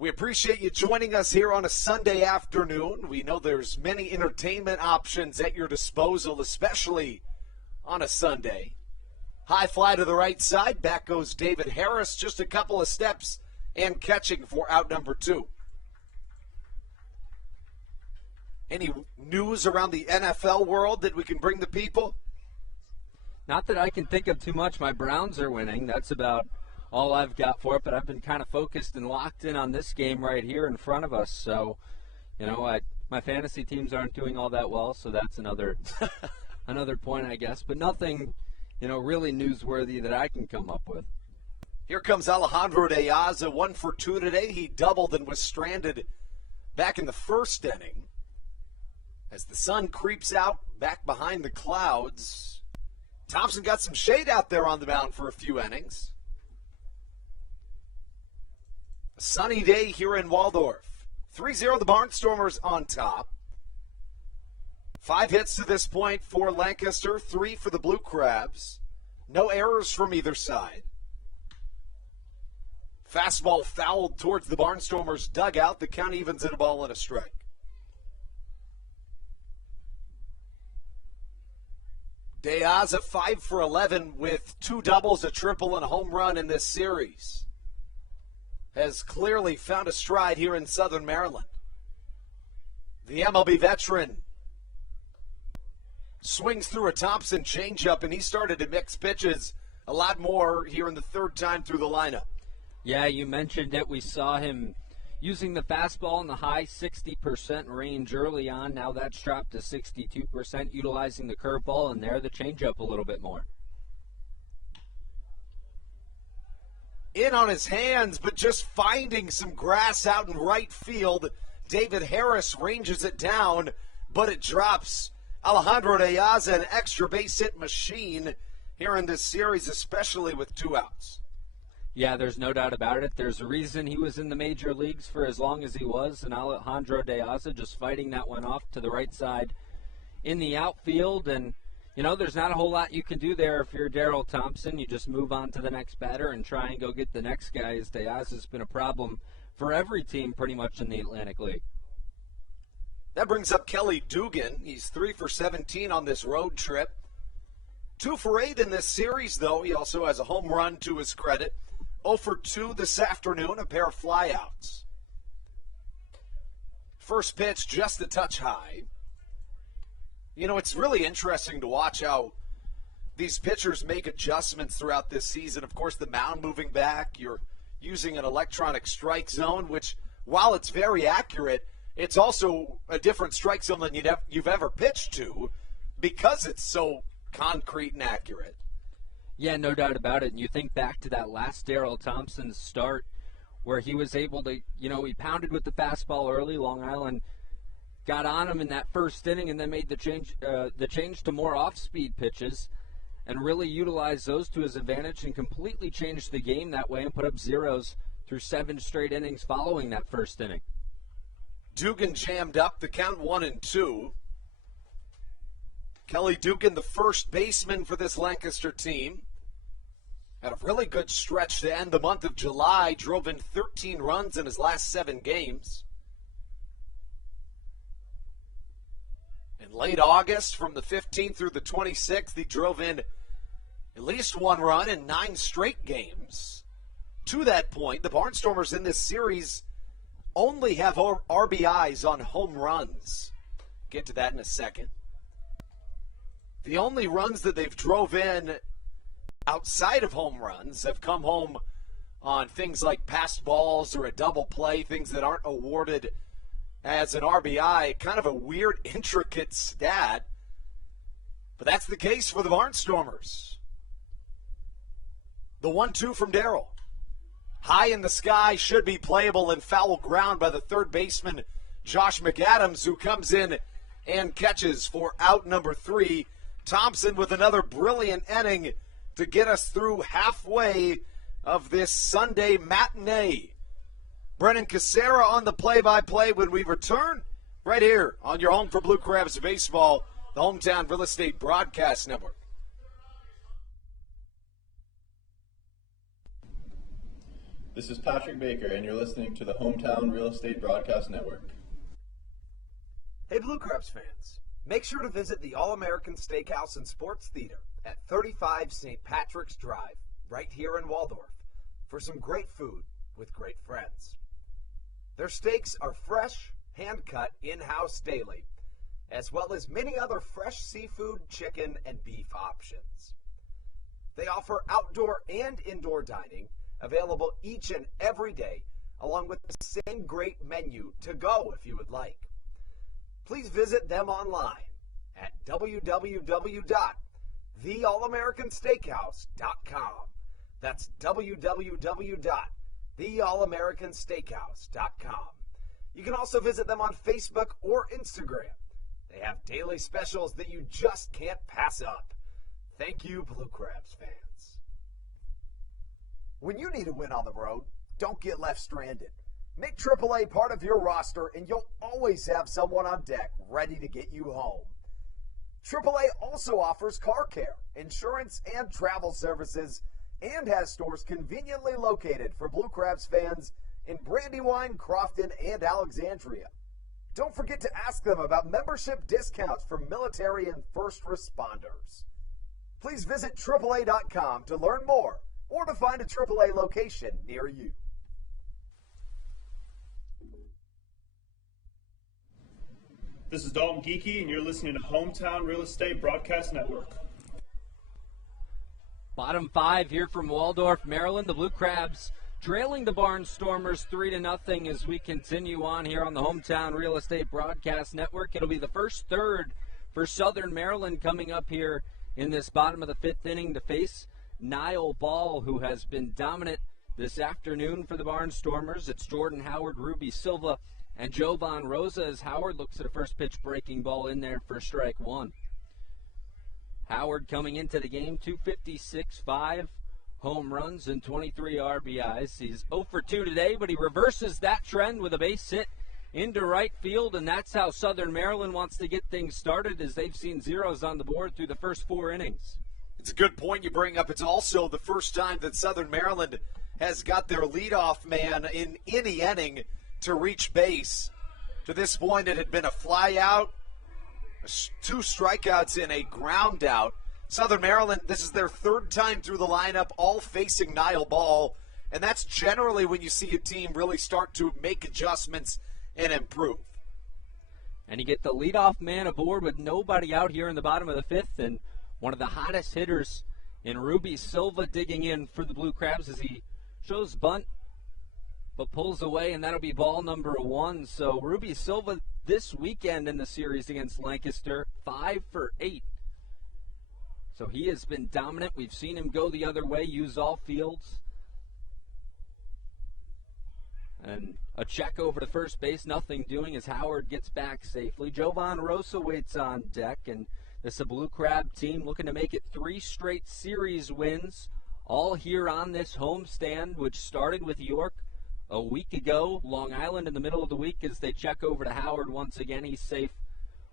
We appreciate you joining us here on a Sunday afternoon. We know there's many entertainment options at your disposal, especially on a Sunday. High fly to the right side. Back goes David Harris. Just a couple of steps and catching for out number 2. Any news around the NFL world that we can bring the people? Not that I can think of too much. My Browns are winning. That's about all I've got for it, but I've been kind of focused and locked in on this game right here in front of us. So, you know, my fantasy teams aren't doing all that well, so that's another point, I guess. But nothing, you know, really newsworthy that I can come up with. Here comes Alejandro De Aza, 1 for 2 today. He doubled and was stranded back in the first inning. As the sun creeps out back behind the clouds, Thompson got some shade out there on the mound for a few innings. A sunny day here in Waldorf. 3-0 the Barnstormers on top. 5 hits to this point for Lancaster, 3 for the Blue Crabs. No errors from either side. Fastball fouled towards the Barnstormers' dugout. The count evens at a ball and a strike. De Aza 5 for 11 with 2 doubles, a triple, and a home run in this series. Has clearly found a stride here in Southern Maryland. The MLB veteran swings through a Thompson changeup, and he started to mix pitches a lot more here in the third time through the lineup. Yeah, you mentioned it. We saw him using the fastball in the high 60% range early on. Now that's dropped to 62%, utilizing the curveball, and there the changeup a little bit more. In on his hands, but just finding some grass out in right field. David Harris ranges it down, but it drops. Alejandro De Aza, an extra base hit machine here in this series, especially with 2 outs. Yeah, there's no doubt about it. There's a reason he was in the major leagues for as long as he was, and Alejandro De Aza just fighting that one off to the right side in the outfield. And, you know, there's not a whole lot you can do there if you're Daryl Thompson. You just move on to the next batter and try and go get the next guy, as De Aza's been a problem for every team pretty much in the Atlantic League. That brings up Kelly Dugan. He's 3 for 17 on this road trip. 2 for 8 in this series, though. He also has a home run to his credit. 0 for 2 this afternoon, a pair of flyouts. First pitch just a touch high. You know, it's really interesting to watch how these pitchers make adjustments throughout this season. Of course, the mound moving back. You're using an electronic strike zone, which, while it's very accurate, it's also a different strike zone than you've ever pitched to because it's so concrete and accurate. Yeah, no doubt about it. And you think back to that last Daryl Thompson start where he was able to, you know, he pounded with the fastball early. Long Island got on him in that first inning and then made the change to more off-speed pitches and really utilized those to his advantage and completely changed the game that way and put up zeros through 7 straight innings following that first inning. Dugan jammed up the count 1-2. Kelly Dugan, the first baseman for this Lancaster team, had a really good stretch to end the month of July, drove in 13 runs in his last 7 games. In late August, from the 15th through the 26th, he drove in at least 1 run in 9 straight games. To that point, the Barnstormers in this series only have RBIs on home runs. Get to that in a second. The only runs that they've drove in outside of home runs have come home on things like passed balls or a double play, things that aren't awarded as an RBI. Kind of a weird, intricate stat, but that's the case for the Barnstormers. The 1-2 from Daryl. High in the sky, should be playable in foul ground by the third baseman, Josh McAdams, who comes in and catches for out number 3. Thompson with another brilliant inning to get us through halfway of this Sunday matinee. Brennan Casera on the play-by-play when we return right here on your home for Blue Crabs Baseball, the Hometown Real Estate Broadcast Network. This is Patrick Baker, and you're listening to the Hometown Real Estate Broadcast Network. Hey, Blue Crabs fans. Make sure to visit the All-American Steakhouse and Sports Theater at 35 St. Patrick's Drive, right here in Waldorf, for some great food with great friends. Their steaks are fresh, hand-cut, in-house daily, as well as many other fresh seafood, chicken, and beef options. They offer outdoor and indoor dining, available each and every day, along with the same great menu to go if you would like. Please visit them online at www.theallamericansteakhouse.com. That's www.theallamericansteakhouse.com. You can also visit them on Facebook or Instagram. They have daily specials that you just can't pass up. Thank you, Blue Crabs fans. When you need a win on the road, don't get left stranded. Make AAA part of your roster, and you'll always have someone on deck ready to get you home. AAA also offers car care, insurance, and travel services, and has stores conveniently located for Blue Crabs fans in Brandywine, Crofton, and Alexandria. Don't forget to ask them about membership discounts for military and first responders. Please visit AAA.com to learn more or to find a AAA location near you. This is Dalton Geeky, and you're listening to Hometown Real Estate Broadcast Network. Bottom five here from Waldorf, Maryland. The Blue Crabs trailing the Barnstormers 3-0 as we continue on here on the Hometown Real Estate Broadcast Network. It'll be the first third for Southern Maryland coming up here in this bottom of the fifth inning to face Niall Ball, who has been dominant this afternoon for the Barnstormers. It's Jordan Howard, Ruby Silva, and Jovan Rosa as Howard looks at a first pitch breaking ball in there for strike one. Howard coming into the game, 256, 5 home runs and 23 RBIs. He's 0 for 2 today, but he reverses that trend with a base hit into right field, and that's how Southern Maryland wants to get things started, as they've seen zeros on the board through the first 4 innings. It's a good point you bring up. It's also the first time that Southern Maryland has got their leadoff man in any inning to reach base. To this point, it had been a fly out, 2 strikeouts, and a ground out. Southern Maryland, this is their third time through the lineup, all facing Niall Ball, and that's generally when you see a team really start to make adjustments and improve. And you get the leadoff man aboard with nobody out here in the bottom of the fifth, and one of the hottest hitters in Ruby Silva digging in for the Blue Crabs as he shows bunt, but pulls away, and that'll be ball number 1. So Ruby Silva this weekend in the series against Lancaster, 5 for 8. So he has been dominant. We've seen him go the other way, use all fields. And a check over to first base, nothing doing as Howard gets back safely. Jovan Rosa waits on deck, and this is a Blue Crab team looking to make it 3 straight series wins, all here on this homestand, which started with York a week ago. Long Island in the middle of the week as they check over to Howard once again. He's safe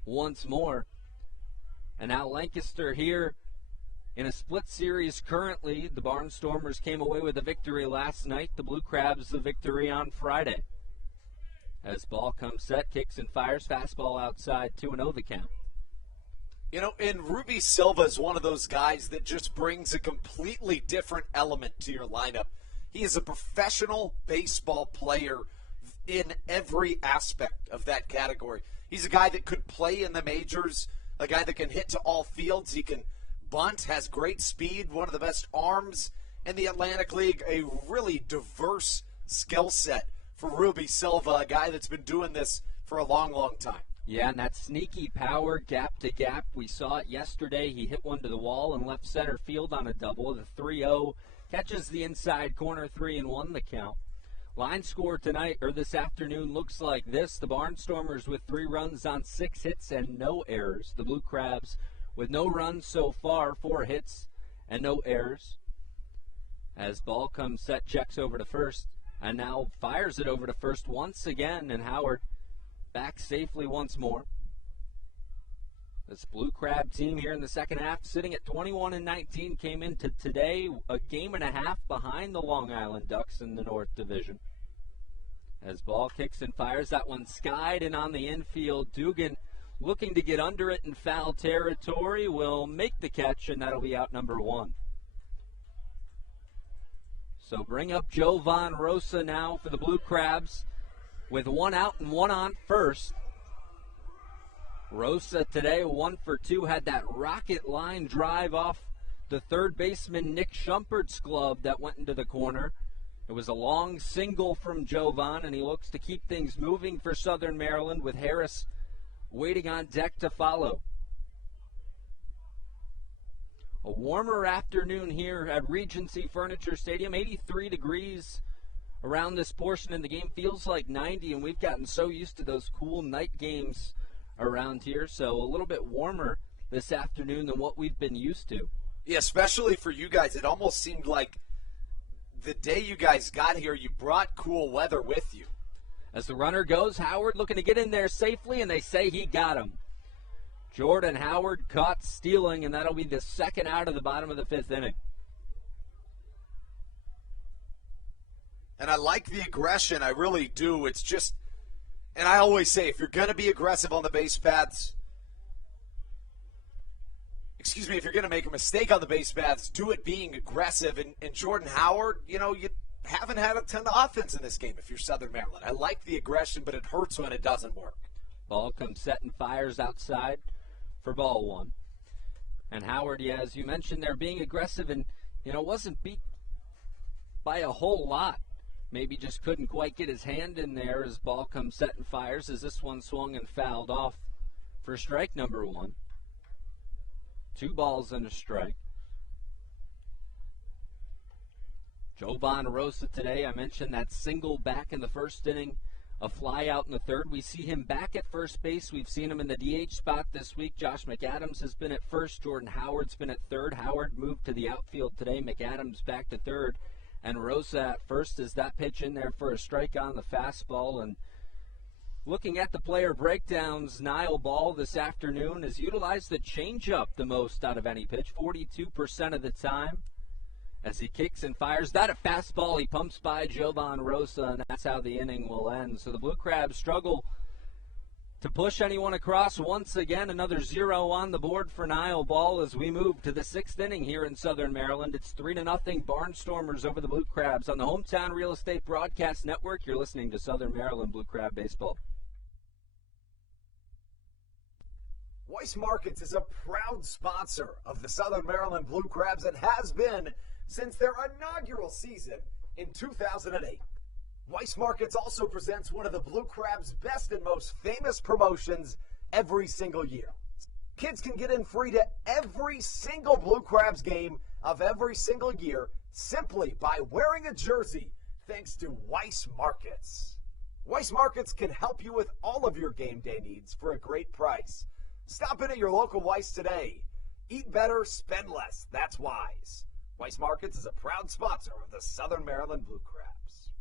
once more. And now Lancaster here in a split series currently. The Barnstormers came away with a victory last night. The Blue Crabs the victory on Friday. As ball comes set, kicks and fires, fastball outside, 2-0 the count. You know, and Ruby Silva is one of those guys that just brings a completely different element to your lineup. He is a professional baseball player in every aspect of that category. He's a guy that could play in the majors, a guy that can hit to all fields. He can bunt, has great speed, one of the best arms in the Atlantic League, a really diverse skill set for Ruby Silva, a guy that's been doing this for a long, long time. Yeah, and that sneaky power, gap to gap, we saw it yesterday. He hit one to the wall and left center field on a double. The 3-0 catches the inside corner, 3-1 the count. Line score tonight, or this afternoon, looks like this. The Barnstormers with 3 runs on 6 hits and no errors. The Blue Crabs with no runs so far, 4 hits and no errors. As ball comes set, checks over to first, and now fires it over to first once again, and Howard back safely once more. This Blue Crab team here in the second half sitting at 21-19, came into today a game and a half behind the Long Island Ducks in the North Division. As ball kicks and fires, that one skied and on the infield. Dugan looking to get under it in foul territory will make the catch, and that'll be out number 1. So bring up Jovan Rosa now for the Blue Crabs with 1 out and 1 on first. Rosa today 1 for 2, had that rocket line drive off the third baseman Nick Shumpert's glove that went into the corner. It was a long single from Jovan, and he looks to keep things moving for Southern Maryland with Harris waiting on deck to follow. A warmer afternoon here at Regency Furniture Stadium, 83 degrees around this portion, and the game feels like 90, and we've gotten so used to those cool night games around here, so a little bit warmer this afternoon than what we've been used to. Yeah, especially for you guys. It almost seemed like the day you guys got here, you brought cool weather with you. As the runner goes, Howard looking to get in there safely, and they say he got him. Jordan Howard caught stealing, and that'll be the second out of the bottom of the 5th inning. And I like the aggression. I really do. It's just, and I always say, if you're going to be aggressive on the base paths, if you're going to make a mistake on the base paths, do it being aggressive. And Jordan Howard, you haven't had a ton of offense in this game if you're Southern Maryland. I like the aggression, but it hurts when it doesn't work. Ball comes set and fires outside for ball one. And Howard, as you mentioned, they're being aggressive and, wasn't beat by a whole lot. Maybe just couldn't quite get his hand in there as ball comes set and fires as this one swung and fouled off for strike number one. 2 balls and a strike. Jovan Rosa today, I mentioned that single back in the first inning, a fly out in the third. We see him back at first base. We've seen him in the DH spot this week. Josh McAdams has been at first. Jordan Howard's been at third. Howard moved to the outfield today. McAdams back to third. And Rosa at first as that pitch in there for a strike on the fastball. And looking at the player breakdowns, Niall Ball this afternoon has utilized the changeup the most out of any pitch, 42% of the time. As he kicks and fires that a fastball, he pumps by Jovan Rosa, and that's how the inning will end. So the Blue Crabs struggle to push anyone across once again. Another 0 on the board for Niall Ball as we move to the 6th inning here in Southern Maryland. It's 3-0 Barnstormers over the Blue Crabs on the Hometown Real Estate Broadcast Network. You're listening to Southern Maryland Blue Crab Baseball. Weiss Markets is a proud sponsor of the Southern Maryland Blue Crabs and has been since their inaugural season in 2008. Weiss Markets also presents one of the Blue Crabs' best and most famous promotions every single year. Kids can get in free to every single Blue Crabs game of every single year simply by wearing a jersey thanks to Weiss Markets. Weiss Markets can help you with all of your game day needs for a great price. Stop in at your local Weiss today. Eat better, spend less. That's wise. Weiss Markets is a proud sponsor of the Southern Maryland Blue Crabs.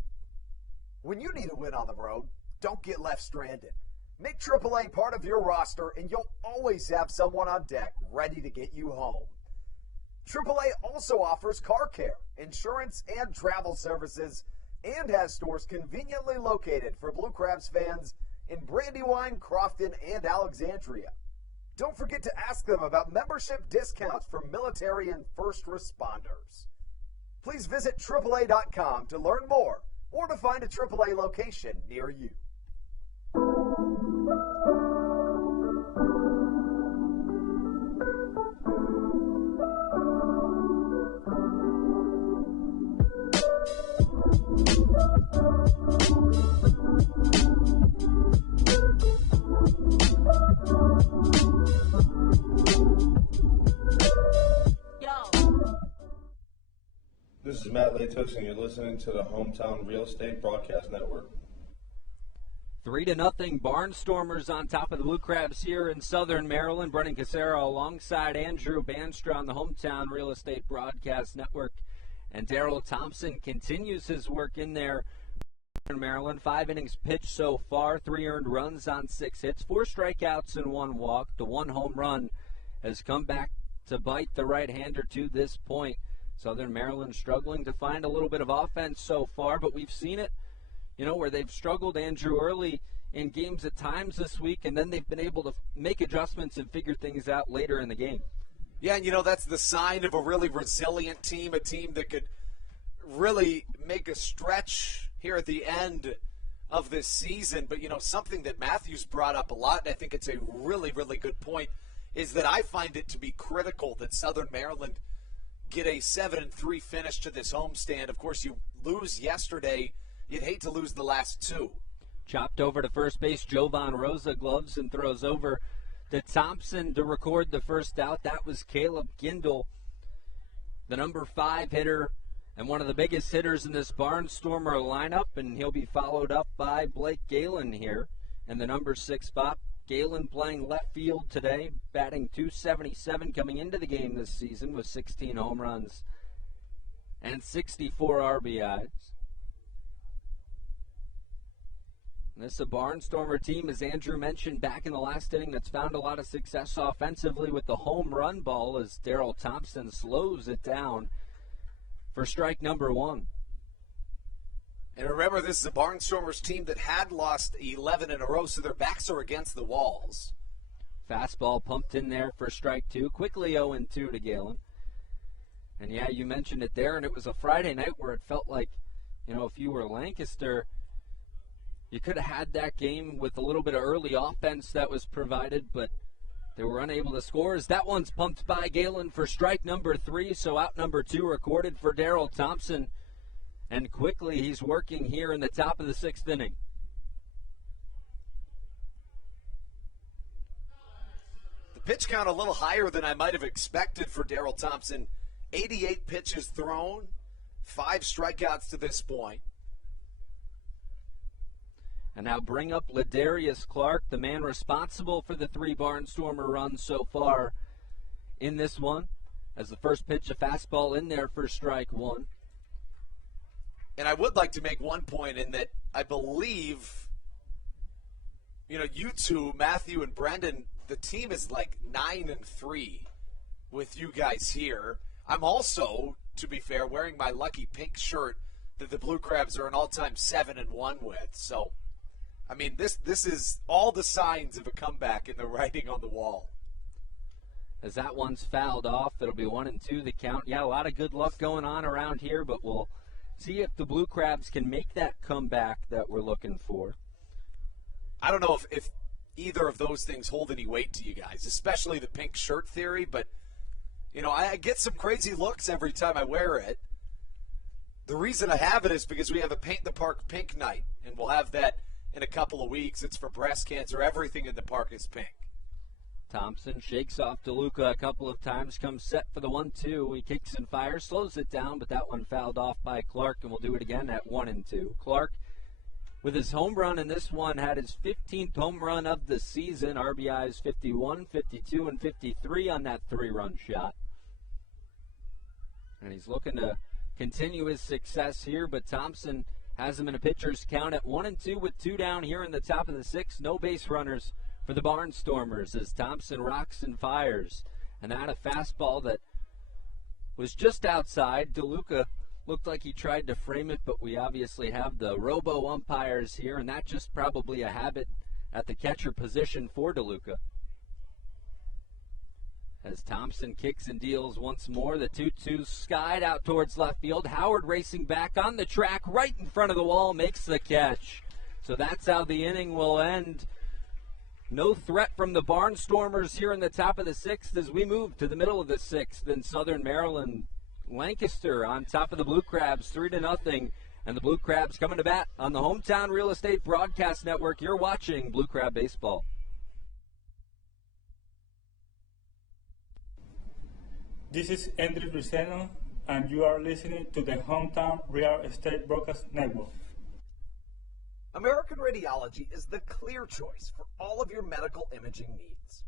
When you need a win on the road, don't get left stranded. Make AAA part of your roster and you'll always have someone on deck ready to get you home. AAA also offers car care, insurance, and travel services and has stores conveniently located for Blue Crabs fans in Brandywine, Crofton, and Alexandria. Don't forget to ask them about membership discounts for military and first responders. Please visit AAA.com to learn more or to find a AAA location near you. This is Matt Latos, and you're listening to the Hometown Real Estate Broadcast Network. 3-0 Barnstormers on top of the Blue Crabs here in Southern Maryland. Brennan Casero alongside Andrew Banstra on the Hometown Real Estate Broadcast Network. And Daryl Thompson continues his work in there in Maryland. 5 innings pitched so far, 3 earned runs on 6 hits, 4 strikeouts and 1 walk. The 1 home run has come back to bite the right-hander to this point. Southern Maryland struggling to find a little bit of offense so far, but we've seen it, where they've struggled, Andrew, early in games at times this week, and then they've been able to make adjustments and figure things out later in the game. Yeah, and that's the sign of a really resilient team, a team that could really make a stretch here at the end of this season. But, something that Matthews brought up a lot, and I think it's a really, really good point, is that I find it to be critical that Southern Maryland get a 7-3 finish to this homestand. Of course, you lose yesterday. You'd hate to lose the last 2. Chopped over to first base, Jovan Rosa gloves and throws over to Thompson to record the first out. That was Caleb Gindel, the number 5 hitter and one of the biggest hitters in this Barnstormer lineup, and he'll be followed up by Blake Galen here in the number 6 spot. Galen playing left field today, batting .277 coming into the game this season with 16 home runs and 64 RBIs. This is a Barnstormer team, as Andrew mentioned, back in the last inning that's found a lot of success offensively with the home run ball as Daryl Thompson slows it down for strike number 1. And remember, this is a Barnstormers team that had lost 11 in a row, so their backs are against the walls. Fastball pumped in there for strike two. Quickly 0-2 to Galen. And yeah, you mentioned it there, and it was a Friday night where it felt like, if you were Lancaster, you could have had that game with a little bit of early offense that was provided, but they were unable to score. As that one's pumped by Galen for strike number 3, so out number 2 recorded for Daryl Thompson. And quickly he's working here in the top of the 6th inning. The pitch count a little higher than I might have expected for Daryl Thompson. 88 pitches thrown, 5 strikeouts to this point. And now bring up Ladarius Clark, the man responsible for the 3 Barnstormer runs so far in this one. As the first pitch, a fastball in there for strike 1. And I would like to make one point in that I believe, you two, Matthew and Brendan, the team is like 9-3 with you guys here. I'm also, to be fair, wearing my lucky pink shirt that the Blue Crabs are an all-time 7-1 with. So, this is all the signs of a comeback in the writing on the wall. As that one's fouled off, it'll be 1-2 the count. Yeah, a lot of good luck going on around here, but we'll see if the Blue Crabs can make that comeback that we're looking for. I don't know if either of those things hold any weight to you guys, especially the pink shirt theory, but I get some crazy looks every time I wear it. The reason I have it is because we have a Paint the Park Pink Night, and we'll have that in a couple of weeks. It's for breast cancer. Everything in the park is pink. Thompson shakes off DeLuca a couple of times, comes set for the 1-2. He kicks and fires, slows it down, but that one fouled off by Clark, and we'll do it again at 1-2. Clark, with his home run in this one, had his 15th home run of the season. RBIs 51, 52, and 53 on that 3-run shot. And he's looking to continue his success here, but Thompson has him in a pitcher's count at 1-2 with 2 down here in the top of the 6th. No base runners for the Barnstormers as Thompson rocks and fires. And that a fastball that was just outside. DeLuca looked like he tried to frame it, but we obviously have the robo umpires here, and that's just probably a habit at the catcher position for DeLuca. As Thompson kicks and deals once more, the 2-2 skied out towards left field. Howard racing back on the track right in front of the wall, makes the catch. So that's how the inning will end. No threat from the Barnstormers here in the top of the 6th as we move to the middle of the 6th in Southern Maryland. Lancaster on top of the Blue Crabs, 3-0. And the Blue Crabs coming to bat on the Hometown Real Estate Broadcast Network. You're watching Blue Crab Baseball. This is Andrew Luceno, and you are listening to the Hometown Real Estate Broadcast Network. American Radiology is the clear choice for all of your medical imaging needs.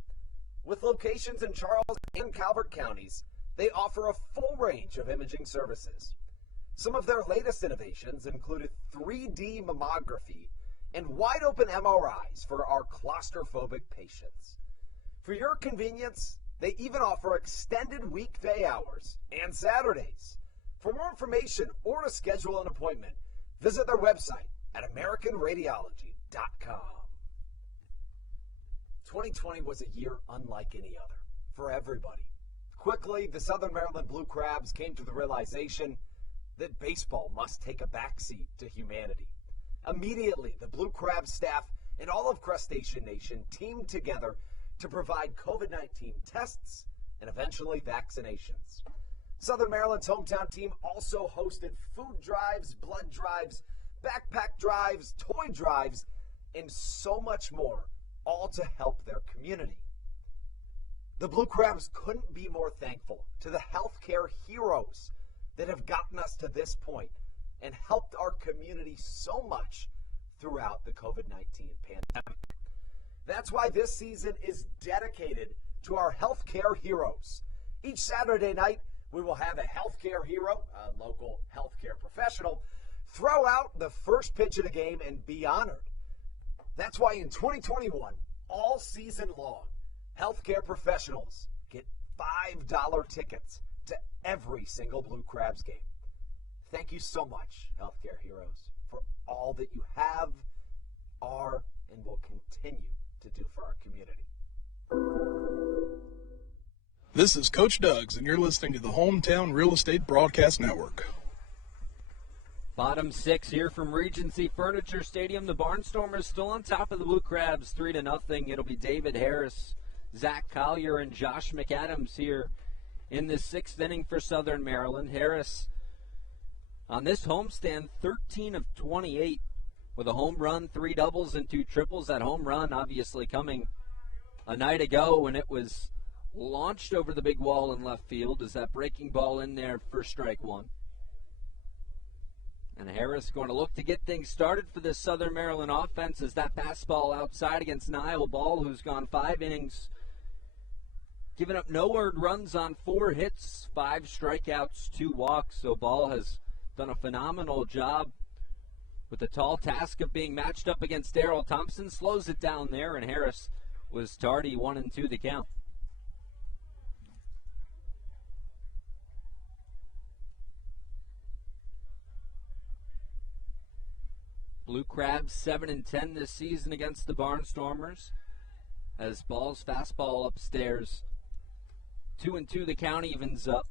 With locations in Charles and Calvert counties, they offer a full range of imaging services. Some of their latest innovations included 3D mammography and wide-open MRIs for our claustrophobic patients. For your convenience, they even offer extended weekday hours and Saturdays. For more information or to schedule an appointment, visit their website at AmericanRadiology.com. 2020 was a year unlike any other for everybody. Quickly, the Southern Maryland Blue Crabs came to the realization that baseball must take a backseat to humanity. Immediately, the Blue Crab staff and all of Crustacean Nation teamed together to provide COVID-19 tests and eventually vaccinations. Southern Maryland's hometown team also hosted food drives, blood drives, backpack drives, toy drives, and so much more, all to help their community. The Blue Crabs couldn't be more thankful to the healthcare heroes that have gotten us to this point and helped our community so much throughout the COVID-19 pandemic. That's why this season is dedicated to our healthcare heroes. Each Saturday night, we will have a healthcare hero, a local healthcare professional, throw out the first pitch of the game and be honored. That's why in 2021, all season long, healthcare professionals get $5 tickets to every single Blue Crabs game. Thank you so much, healthcare heroes, for all that you have, are, and will continue to do for our community. This is Coach Doug's, and you're listening to the Hometown Real Estate Broadcast Network. Bottom six here from Regency Furniture Stadium. The Barnstormers still on top of the Blue Crabs, 3-0. It'll be David Harris, Zach Collier, and Josh McAdams here in the sixth inning for Southern Maryland. Harris on this homestand, 13 of 28 with a home run, 3 doubles, and 2 triples. That home run obviously coming a night ago when it was launched over the big wall in left field. Is that breaking ball in there for strike one? And Harris going to look to get things started for this Southern Maryland offense as that pass ball outside against Niall Ball, who's gone 5 innings, giving up no earned runs on 4 hits, 5 strikeouts, 2 walks. So Ball has done a phenomenal job with the tall task of being matched up against Daryl Thompson. Slows it down there, and Harris was tardy, 1-2 the count. Blue Crabs 7-10 this season against the Barnstormers. As Ball's fastball upstairs. 2-2 the count evens up.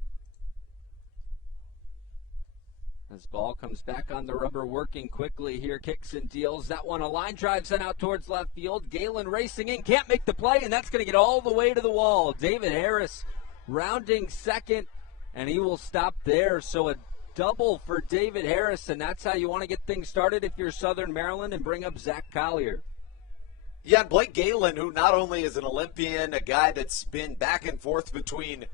As Ball comes back on the rubber, working quickly here, kicks and deals. That one, a line drive sent out towards left field. Galen racing in, can't make the play, and that's going to get all the way to the wall. David Harris rounding second, and he will stop there. So a double for David Harris, and that's how you want to get things started if you're Southern Maryland, and bring up Zach Collier. Yeah, and Blake Galen, who not only is an Olympian, a guy that's been back and forth between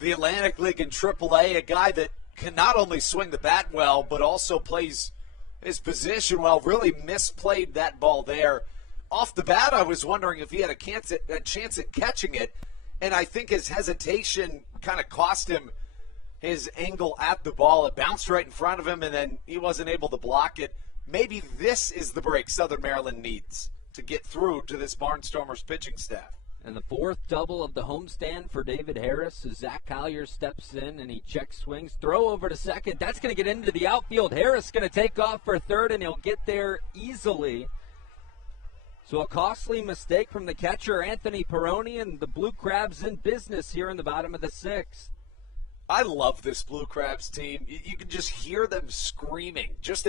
the Atlantic League and AAA, a guy that can not only swing the bat well, but also plays his position well, really misplayed that ball there. Off the bat, I was wondering if he had a chance at catching it, and I think his hesitation kind of cost him his angle at the ball. It bounced right in front of him, and then he wasn't able to block it. Maybe this is the break Southern Maryland needs to get through to this Barnstormers pitching staff. And the 4th double of the homestand for David Harris as Zach Collier steps in and he check swings. Throw over to second. That's going to get into the outfield. Harris going to take off for third, and he'll get there easily. So a costly mistake from the catcher, Anthony Peroni, and the Blue Crabs in business here in the bottom of the 6th. I love this Blue Crabs team. You can just hear them screaming. Just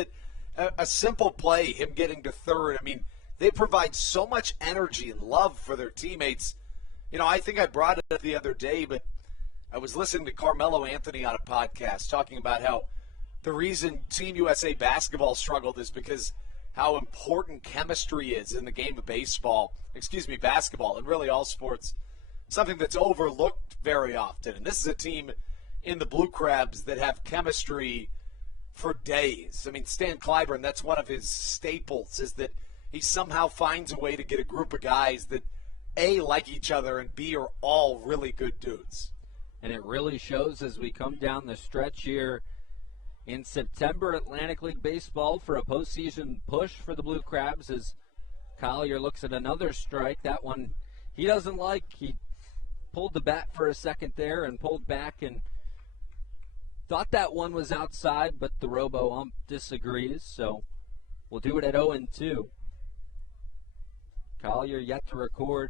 a simple play, him getting to third. I mean, they provide so much energy and love for their teammates. You know, I think I brought it up the other day, but I was listening to Carmelo Anthony on a podcast talking about how the reason Team USA basketball struggled is because how important chemistry is in the game of basketball, and really all sports. Something that's overlooked very often. And this is a team in the Blue Crabs that have chemistry for days. I mean, Stan Clyburn, that's one of his staples, is that he somehow finds a way to get a group of guys that, A, like each other, and B, are all really good dudes. And it really shows as we come down the stretch here in September. Atlantic League Baseball for a postseason push for the Blue Crabs as Collier looks at another strike. That one he doesn't like. He pulled the bat for a second there and pulled back and thought that one was outside, but the robo-ump disagrees, so we'll do it at 0-2. Collier yet to record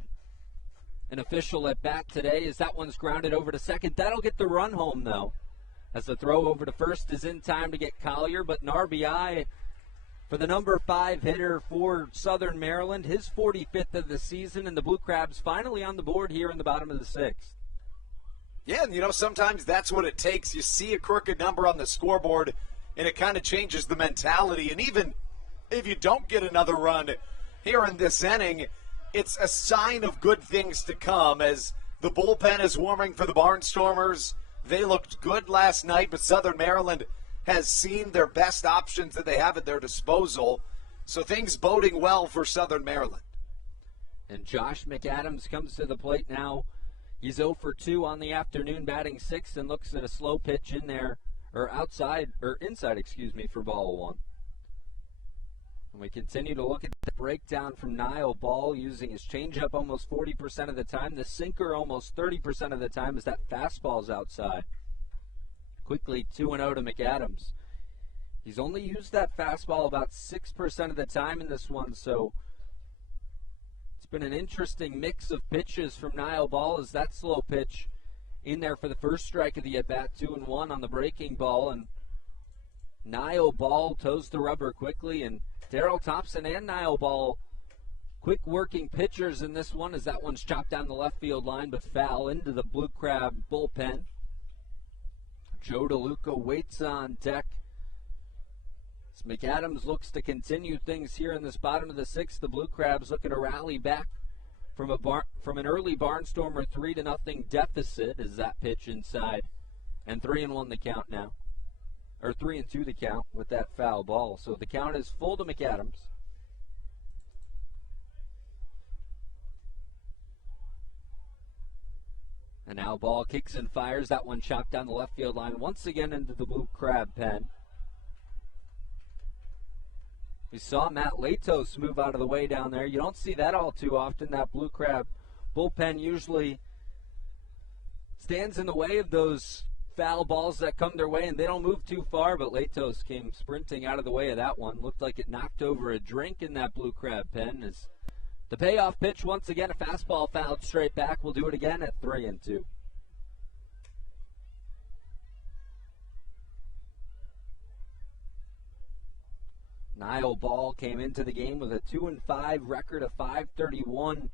an official at bat today as that one's grounded over to second. That'll get the run home, though, as the throw over to first is in time to get Collier, but an RBI for the number 5 hitter for Southern Maryland, his 45th of the season, and the Blue Crabs finally on the board here in the bottom of the 6th. Yeah, and you know, sometimes that's what it takes. You see a crooked number on the scoreboard, and it kind of changes the mentality. And even if you don't get another run here in this inning, it's a sign of good things to come as the bullpen is warming for the Barnstormers. They looked good last night, but Southern Maryland has seen their best options that they have at their disposal. So things boding well for Southern Maryland. And Josh McAdams comes to the plate now. He's 0 for 2 on the afternoon, batting 6th, and looks at a slow pitch in there, or inside, for ball 1. And we continue to look at the breakdown from Niall Ball, using his changeup almost 40% of the time, the sinker almost 30% of the time as that fastball's outside. Quickly 2-0 to McAdams. He's only used that fastball about 6% of the time in this one, so it's been an interesting mix of pitches from Niall Ball as that slow pitch in there for the first strike of the at-bat, 2-1 on the breaking ball, and Niall Ball toes the rubber quickly, and Daryl Thompson and Niall Ball quick working pitchers in this one as that one's chopped down the left field line but foul into the Blue Crab bullpen. Joe DeLuca waits on deck as McAdams looks to continue things here in this bottom of the sixth. The Blue Crabs looking to rally back from an early Barnstormer 3-0 deficit as that pitch inside, and 3-1 the count now, or 3-2 the count with that foul ball. So the count is full to McAdams. And now Ball kicks and fires. That one chopped down the left field line once again into the Blue Crab pen. We saw Matt Latos move out of the way down there. You don't see that all too often. That Blue Crab bullpen usually stands in the way of those foul balls that come their way, and they don't move too far, but Latos came sprinting out of the way of that one. Looked like it knocked over a drink in that Blue Crab pen. As the payoff pitch, once again, a fastball fouled straight back. We'll do it again at 3-2. Niall Ball came into the game with a 2-5 record, a 5.31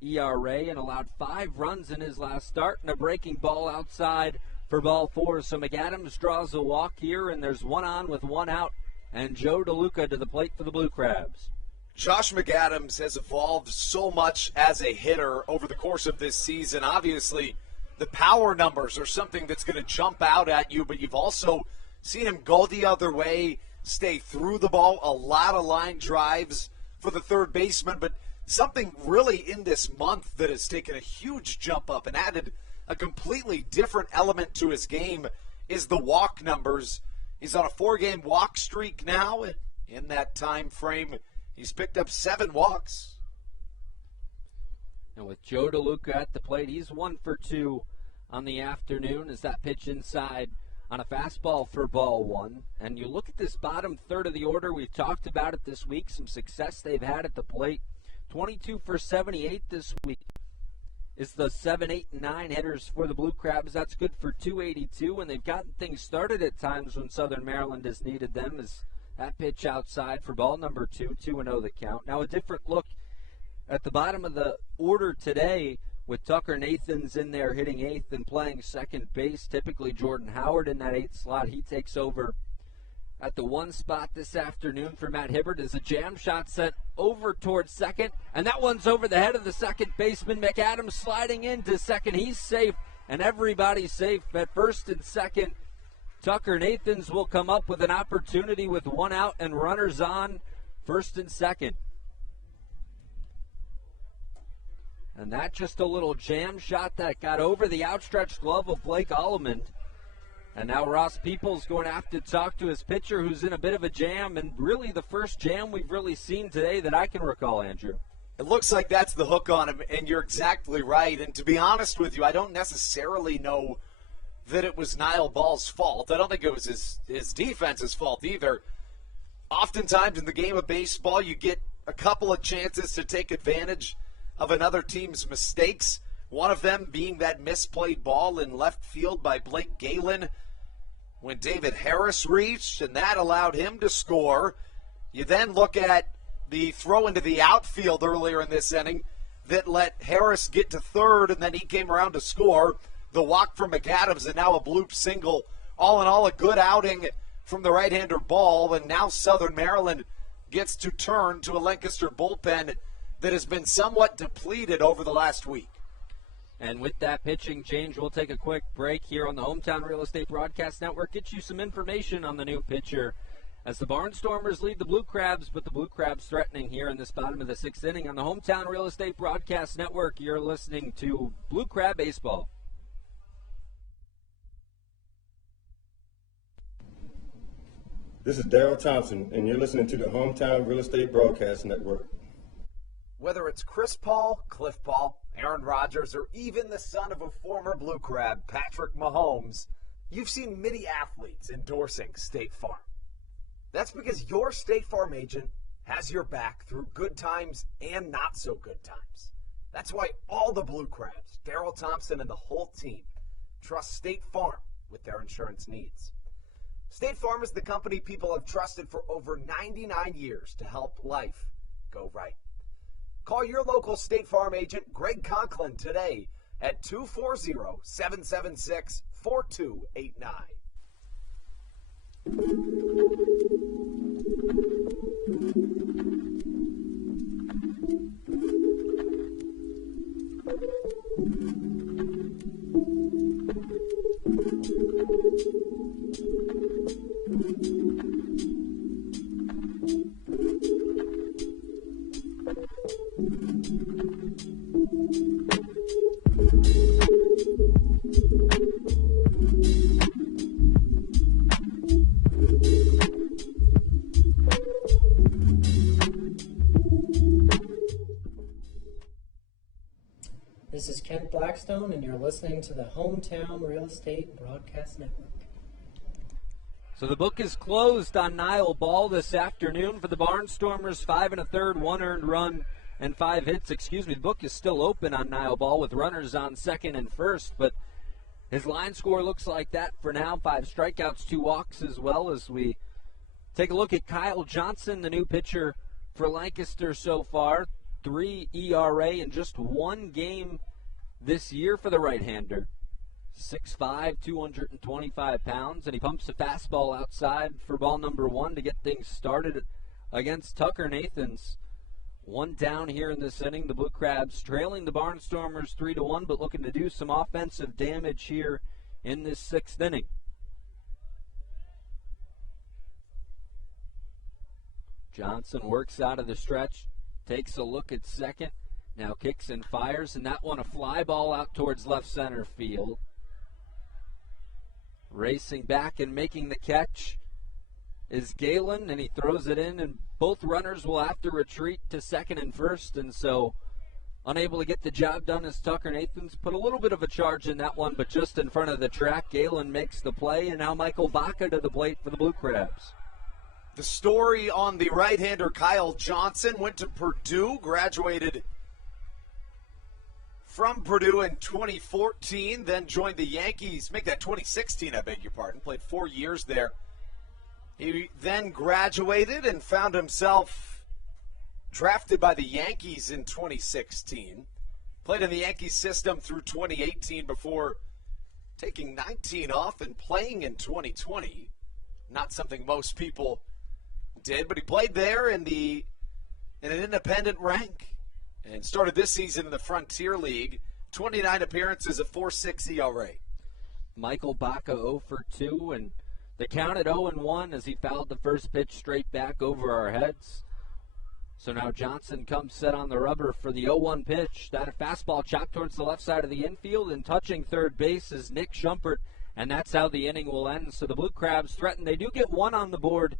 ERA, and allowed 5 runs in his last start, and a breaking ball outside for ball 4. So McAdams draws a walk here, and there's 1 on with 1 out, and Joe DeLuca to the plate for the Blue Crabs. Josh McAdams has evolved so much as a hitter over the course of this season. Obviously, the power numbers are something that's going to jump out at you, but you've also seen him go the other way, stay through the ball, a lot of line drives for the third baseman. But something really in this month that has taken a huge jump up and added a completely different element to his game is the walk numbers. He's on a 4-game walk streak now. In that time frame, he's picked up 7 walks. And with Joe DeLuca at the plate, he's 1 for 2 on the afternoon as that pitch inside on a fastball for ball 1. And you look at this bottom third of the order, we've talked about it this week, some success they've had at the plate. 22 for 78 this week is the 7, 8, and 9 hitters for the Blue Crabs. That's good for 282, and they've gotten things started at times when Southern Maryland has needed them, as that pitch outside for ball number 2, 2-0 the count. Now a different look at the bottom of the order today with Tucker Nathans in there hitting 8th and playing second base. Typically Jordan Howard in that 8th slot. He takes over at the 1 spot this afternoon for Matt Hibbert as a jam shot sent over towards second, and that one's over the head of the second baseman. McAdams sliding into second. He's safe, and everybody's safe at first and second. Tucker Nathans will come up with an opportunity with 1 out and runners on first and second. And that just a little jam shot that got over the outstretched glove of Blake Alleman. And now Ross Peoples going to have to talk to his pitcher who's in a bit of a jam, and really the first jam we've really seen today that I can recall, Andrew. It looks like that's the hook on him, and you're exactly right. And to be honest with you, I don't necessarily know that it was Niall Ball's fault. I don't think it was his defense's fault either. Oftentimes in the game of baseball, you get a couple of chances to take advantage of another team's mistakes, one of them being that misplayed ball in left field by Blake Galen when David Harris reached, and that allowed him to score. You then look at the throw into the outfield earlier in this inning that let Harris get to third, and then he came around to score. The walk from McAdams, and now a bloop single. All in all, a good outing from the right-hander Ball, and now Southern Maryland gets to turn to a Lancaster bullpen that has been somewhat depleted over the last week. And with that pitching change, we'll take a quick break here on the Hometown Real Estate Broadcast Network. Get you some information on the new pitcher as the Barnstormers lead the Blue Crabs, but the Blue Crabs threatening here in this bottom of the 6th inning. On the Hometown Real Estate Broadcast Network, you're listening to Blue Crab Baseball. This is Daryl Thompson, and you're listening to the Hometown Real Estate Broadcast Network. Whether it's Chris Paul, Cliff Paul, Aaron Rodgers, or even the son of a former Blue Crab, Patrick Mahomes, you've seen many athletes endorsing State Farm. That's because your State Farm agent has your back through good times and not so good times. That's why all the Blue Crabs, Daryl Thompson and the whole team, trust State Farm with their insurance needs. State Farm is the company people have trusted for over 99 years to help life go right. Call your local State Farm agent, Greg Conklin, today at 240-776-4289. This is Kent Blackstone, and you're listening to the Hometown Real Estate Broadcast Network. So the book is closed on Nile Ball this afternoon for the Barnstormers. 5 1/3, 1 earned run, and 5 hits. The book is still open on Nile Ball with runners on second and first, but his line score looks like that for now. 5 strikeouts, 2 walks, as well as we take a look at Kyle Johnson, the new pitcher for Lancaster so far. 3 ERA in just 1 game this year for the right-hander. 6'5", 225 pounds, and he pumps a fastball outside for ball number 1 to get things started against Tucker Nathans. 1 down here in this inning. The Blue Crabs trailing the Barnstormers 3-1, but looking to do some offensive damage here in this 6th inning. Johnson works out of the stretch, takes a look at second, now kicks and fires, and that one a fly ball out towards left center field. Racing back and making the catch is Galen, and he throws it in, and both runners will have to retreat to second and first, and so unable to get the job done as Tucker Nathans put a little bit of a charge in that one, but just in front of the track. Galen makes the play, and now Michael Baca to the plate for the Blue Crabs. The story on the right-hander Kyle Johnson went to Purdue, graduated from Purdue in 2014, then joined the Yankees, 2016, I beg your pardon, played 4 years there. He then graduated and found himself drafted by the Yankees in 2016. Played in the Yankees system through 2018 before taking 19 off and playing in 2020. Not something most people did, but he played there in an independent rank and started this season in the Frontier League. 29 appearances, a 4.6 ERA. Michael Baca 0 for 2, and the count at 0-1 as he fouled the first pitch straight back over our heads. So now Johnson comes set on the rubber for the 0-1 pitch. That fastball chopped towards the left side of the infield, and touching third base is Nick Schumpert, and that's how the inning will end. So the Blue Crabs threaten. They do get 1 on the board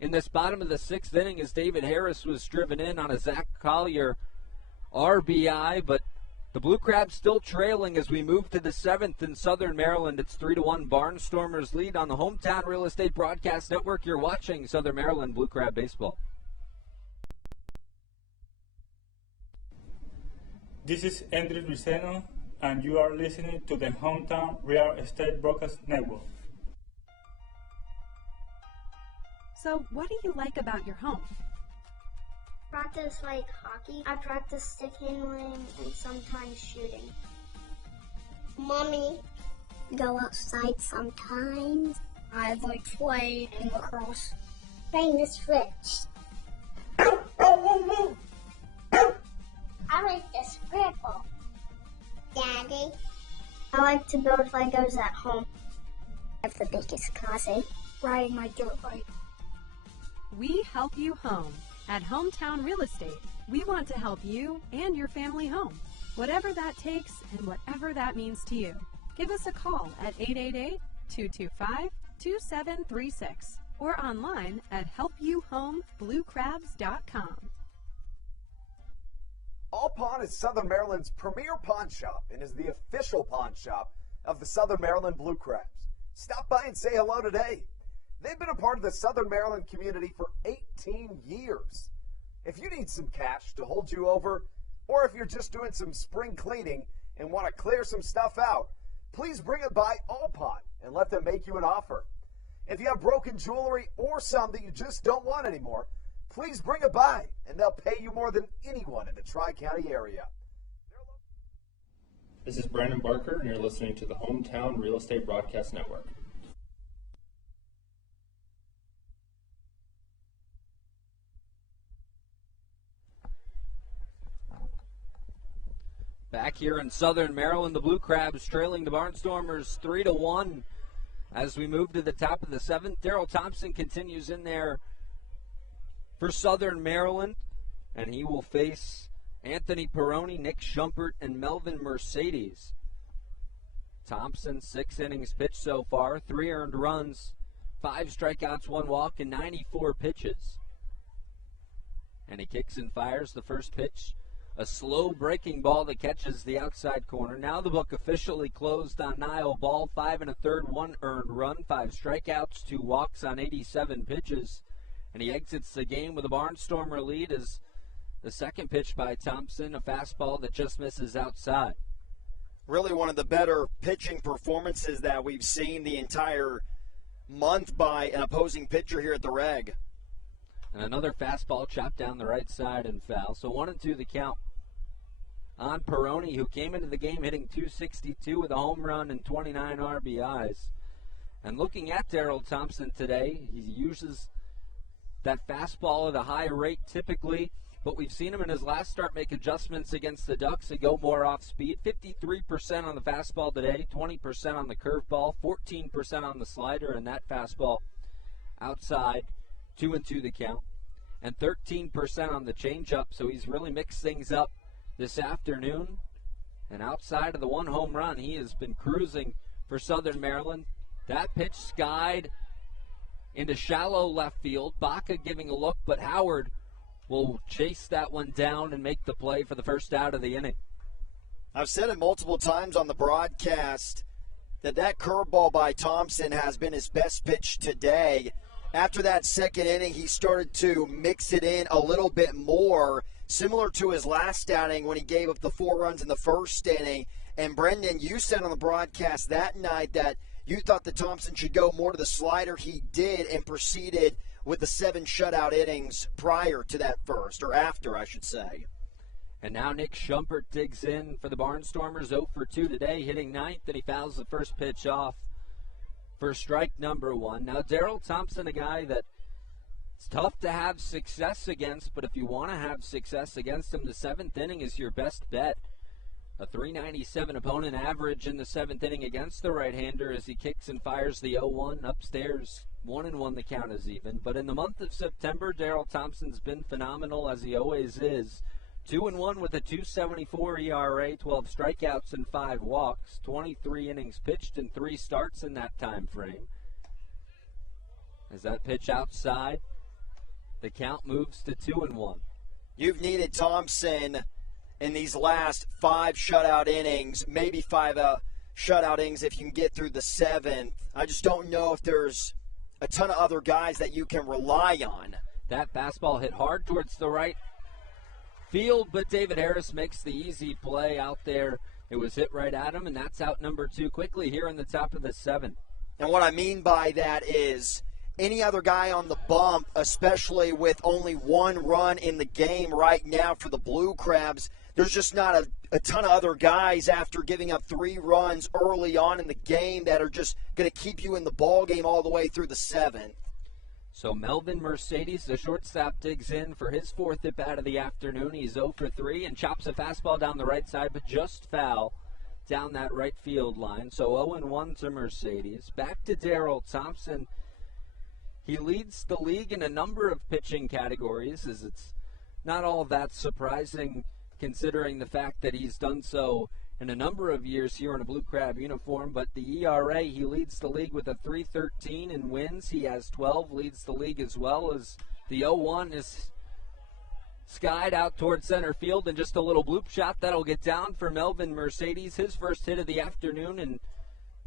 in this bottom of the 6th inning as David Harris was driven in on a Zach Collier RBI, but the Blue Crabs still trailing as we move to the 7th in Southern Maryland. It's 3-1 Barnstormers lead on the Hometown Real Estate Broadcast Network. You're watching Southern Maryland Blue Crab Baseball. This is Andres Viceno, and you are listening to the Hometown Real Estate Broadcast Network. So, what do you like about your home? Practice like hockey. I practice stick handling and sometimes shooting. Mommy. Go outside sometimes. I like to play in lacrosse. Playing the Switch. I like the Scrabble. Daddy. I like to build Legos at home. I have the biggest closet. Riding my dirt bike. We help you home. At Hometown Real Estate, we want to help you and your family home, whatever that takes and whatever that means to you. Give us a call at 888-225-2736 or online at helpyouhomebluecrabs.com. All Pawn is Southern Maryland's premier pawn shop and is the official pawn shop of the Southern Maryland Blue Crabs. Stop by and say hello today. They've been a part of the Southern Maryland community for 18 years. If you need some cash to hold you over, or if you're just doing some spring cleaning and want to clear some stuff out, please bring it by Allpot and let them make you an offer. If you have broken jewelry or some that you just don't want anymore, please bring it by, and they'll pay you more than anyone in the Tri-County area. This is Brandon Barker, and you're listening to the Hometown Real Estate Broadcast Network. Back here in Southern Maryland, the Blue Crabs trailing the Barnstormers 3-1 as we move to the top of the seventh. Daryl Thompson continues in there for Southern Maryland, and he will face Anthony Peroni, Nick Schumpert, and Melvin Mercedes. Thompson, 6 innings pitched so far, 3 earned runs, 5 strikeouts, 1 walk, and 94 pitches. And he kicks and fires the first pitch. A slow breaking ball that catches the outside corner. Now the book officially closed on Niall Ball. 5 1/3, 1 earned run, 5 strikeouts, 2 walks on 87 pitches. And he exits the game with a Barnstormer lead as the second pitch by Thompson, a fastball that just misses outside. Really one of the better pitching performances that we've seen the entire month by an opposing pitcher here at the Reg. And another fastball chopped down the right side and foul. So 1-2 the count on Peroni, who came into the game hitting .262 with a home run and 29 RBIs. And looking at Daryl Thompson today, he uses that fastball at a high rate typically, but we've seen him in his last start make adjustments against the Ducks and go more off speed. 53% on the fastball today, 20% on the curveball, 14% on the slider, and that fastball outside. 2-2 the count, and 13% on the changeup, so he's really mixed things up this afternoon. And outside of the 1 home run, he has been cruising for Southern Maryland. That pitch skied into shallow left field. Baca giving a look, but Howard will chase that one down and make the play for the first out of the inning. I've said it multiple times on the broadcast that curveball by Thompson has been his best pitch today. After that second inning, he started to mix it in a little bit more, similar to his last outing when he gave up the 4 runs in the first inning. And Brendan, you said on the broadcast that night that you thought that Thompson should go more to the slider. He did, and proceeded with the 7 shutout innings prior to that first, or after, I should say. And now Nick Schumpert digs in for the Barnstormers, 0 for 2 today, hitting ninth, and he fouls the first pitch off for strike number 1. Now, Daryl Thompson, a guy that it's tough to have success against, but if you want to have success against him, the 7th inning is your best bet. A .397 opponent average in the 7th inning against the right-hander as he kicks and fires the 0-1 upstairs. 1-1 the count is even. But in the month of September, Daryl Thompson's been phenomenal, as he always is. 2-1 with a .274 ERA, 12 strikeouts and 5 walks, 23 innings pitched and 3 starts in that time frame. As that pitch outside, the count moves to 2-1. You've needed Thompson in these last 5 shutout innings, maybe 5 shutout innings if you can get through the 7th. I just don't know if there's a ton of other guys that you can rely on. That fastball hit hard towards the right field, but David Harris makes the easy play out there. It was hit right at him, and that's out number 2 quickly here in the top of the 7th. And what I mean by that is any other guy on the bump, especially with only 1 run in the game right now for the Blue Crabs, there's just not a ton of other guys after giving up 3 runs early on in the game that are just going to keep you in the ball game all the way through the 7th. So Melvin Mercedes, the shortstop, digs in for his 4th at-bat of the afternoon. He's 0 for 3 and chops a fastball down the right side, but just foul down that right field line. So 0-1 to Mercedes. Back to Daryl Thompson. He leads the league in a number of pitching categories, as it's not all that surprising considering the fact that he's done so in a number of years here in a Blue Crab uniform. But the ERA, he leads the league with a .313 in wins. He has 12, leads the league as well, as the 0-1 is skied out towards center field, and just a little bloop shot that'll get down for Melvin Mercedes, his first hit of the afternoon, and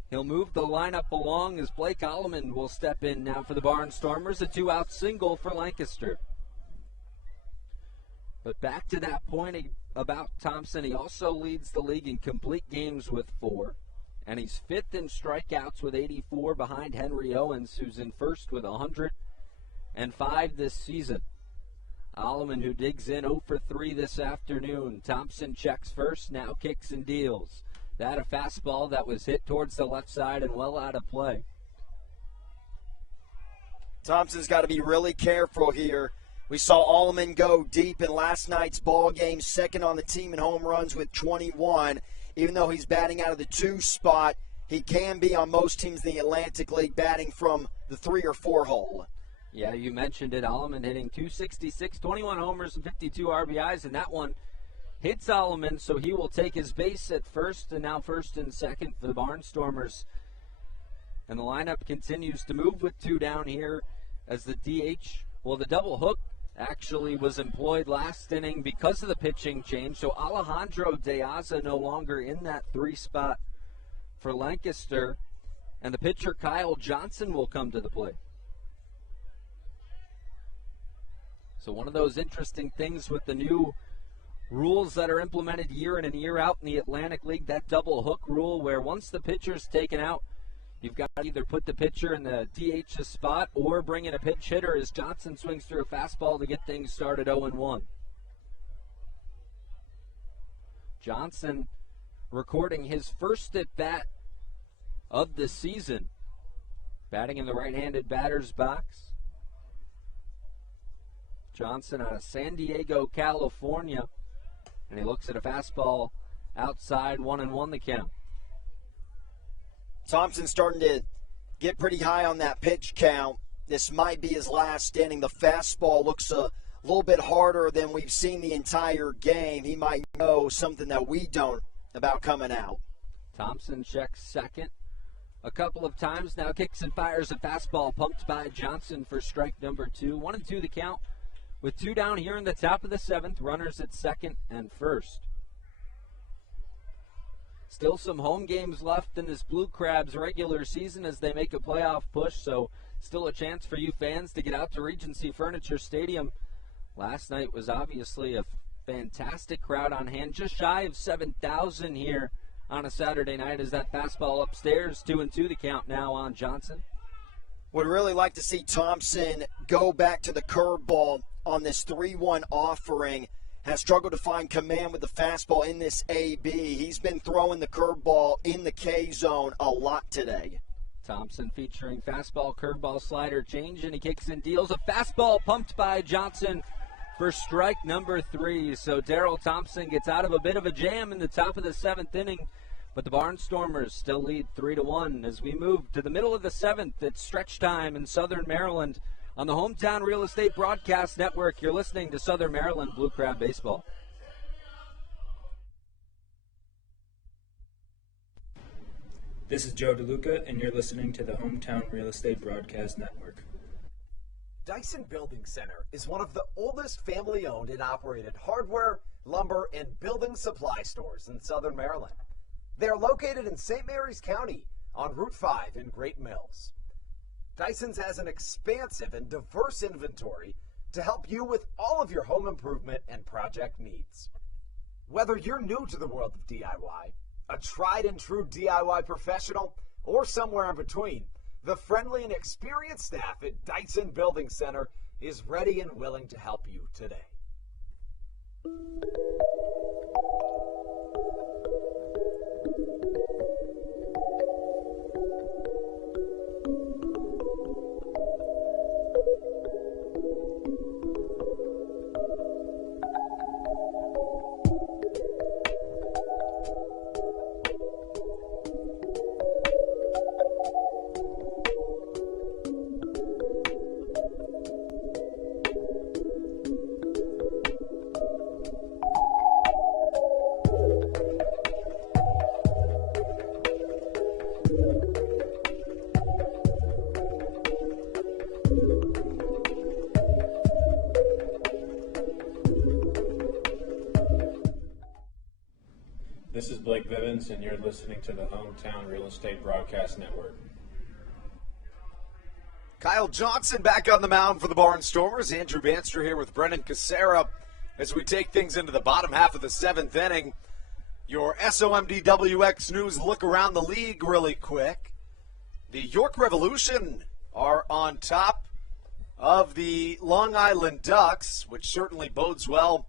he'll move the lineup along as Blake Alleman will step in now for the Barnstormers. A 2-out single for Lancaster. But back to that point about Thompson, he also leads the league in complete games with 4. And he's 5th in strikeouts with 84 behind Henry Owens, who's in first with 105 this season. Alleman, who digs in 0 for 3 this afternoon. Thompson checks first, now kicks and deals. That a fastball that was hit towards the left side and well out of play. Thompson's got to be really careful here. We saw Alleman go deep in last night's ball game, second on the team in home runs with 21. Even though he's batting out of the 2 spot, he can be on most teams in the Atlantic League batting from the 3 or 4 hole. Yeah, you mentioned it. Alleman hitting .266, 21 homers and 52 RBIs, and that one hits Alleman, so he will take his base at first, and now first and second for the Barnstormers. And the lineup continues to move with 2 down here as the DH, the double hook actually was employed last inning because of the pitching change. So Alejandro De Aza no longer in that 3 spot for Lancaster. And the pitcher Kyle Johnson will come to the plate. So one of those interesting things with the new rules that are implemented year in and year out in the Atlantic League, that double hook rule where once the pitcher's taken out, you've got to either put the pitcher in the DH's spot or bring in a pinch hitter as Johnson swings through a fastball to get things started 0-1. Johnson recording his first at-bat of the season, batting in the right-handed batter's box. Johnson out of San Diego, California, and he looks at a fastball outside, 1-1 the count. Thompson's starting to get pretty high on that pitch count. This might be his last inning. The fastball looks a little bit harder than we've seen the entire game. He might know something that we don't about coming out. Thompson checks second a couple of times. Now kicks and fires a fastball pumped by Johnson for strike number 2. 1-2 the count with 2 down here in the top of the 7th. Runners at second and first. Still some home games left in this Blue Crabs regular season as they make a playoff push, so still a chance for you fans to get out to Regency Furniture Stadium. Last night was obviously a fantastic crowd on hand, just shy of 7,000 here on a Saturday night as that fastball upstairs, 2-2 the count now on Johnson. Would really like to see Thompson go back to the curveball on this 3-1 offering. Has struggled to find command with the fastball in this AB. He's been throwing the curveball in the K zone a lot today. Thompson featuring fastball, curveball, slider change, and he kicks and deals a fastball pumped by Johnson for strike number 3. So Daryl Thompson gets out of a bit of a jam in the top of the 7th inning, but the Barnstormers still lead 3-1 as we move to the middle of the 7th. It's stretch time in Southern Maryland. On the Hometown Real Estate Broadcast Network, you're listening to Southern Maryland Blue Crab Baseball. This is Joe DeLuca, and you're listening to the Hometown Real Estate Broadcast Network. Dyson Building Center is one of the oldest family-owned and operated hardware, lumber, and building supply stores in Southern Maryland. They are located in St. Mary's County on Route 5 in Great Mills. Dyson's has an expansive and diverse inventory to help you with all of your home improvement and project needs. Whether you're new to the world of DIY, a tried and true DIY professional, or somewhere in between, the friendly and experienced staff at Dyson Building Center is ready and willing to help you today. This is Blake Vivens, and you're listening to the Hometown Real Estate Broadcast Network. Kyle Johnson back on the mound for the Barnstormers. Andrew Banster here with Brendan Casera. as we take things into the bottom half of the seventh inning. Your SOMDWX News look around the league really quick. The York Revolution are on top of the Long Island Ducks, which certainly bodes well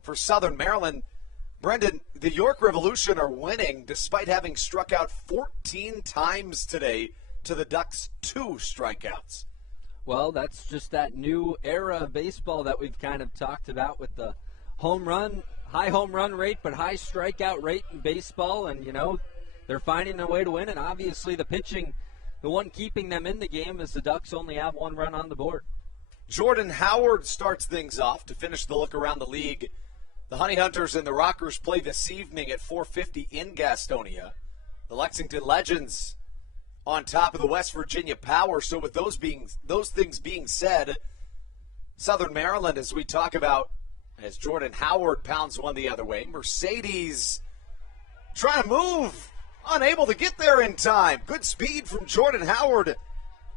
for Southern Maryland. Brendan, the York Revolution are winning despite having struck out 14 times today to the Ducks' 2 strikeouts. Well, that's just that new era of baseball that we've kind of talked about with the high home run rate, but high strikeout rate in baseball. And, they're finding a way to win. And obviously the pitching, the one keeping them in the game is the Ducks only have 1 run on the board. Jordan Howard starts things off to finish the look around the league. The Honey Hunters and the Rockers play this evening at 4:50 in Gastonia. The Lexington Legends on top of the West Virginia Power. So with those things being said, Southern Maryland, as we talk about, as Jordan Howard pounds one the other way. Mercedes trying to move, unable to get there in time. Good speed from Jordan Howard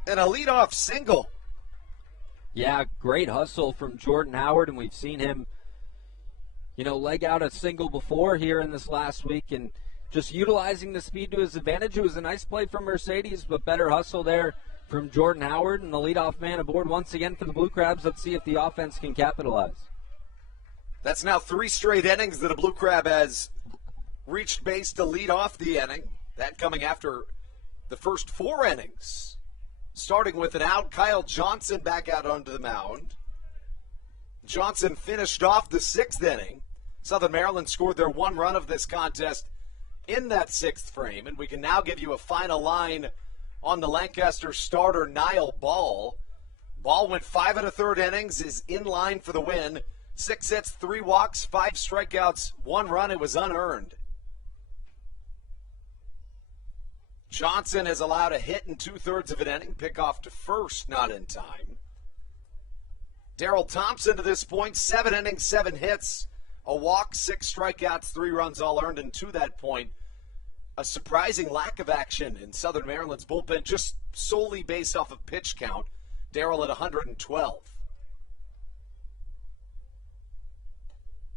and a leadoff single. Yeah, great hustle from Jordan Howard, and we've seen him, leg out a single before here in this last week, and just utilizing the speed to his advantage. It was a nice play from Mercedes, but better hustle there from Jordan Howard, and the leadoff man aboard once again for the Blue Crabs. Let's see if the offense can capitalize. That's now 3 straight innings that a Blue Crab has reached base to lead off the inning. That coming after the first 4 innings. Starting with an out, Kyle Johnson back out onto the mound. Johnson finished off the 6th inning. Southern Maryland scored their 1 run of this contest in that 6th frame, and we can now give you a final line on the Lancaster starter, Niall Ball. Ball went 5 1/3 innings, is in line for the win. 6 hits, 3 walks, 5 strikeouts, 1 run. It was unearned. Johnson has allowed a hit in 2/3 of an inning, pick off to first, not in time. Daryl Thompson to this point, 7 innings, 7 hits, a walk, 6 strikeouts, 3 runs all earned, and to that point, a surprising lack of action in Southern Maryland's bullpen, just solely based off of pitch count. Daryl at 112.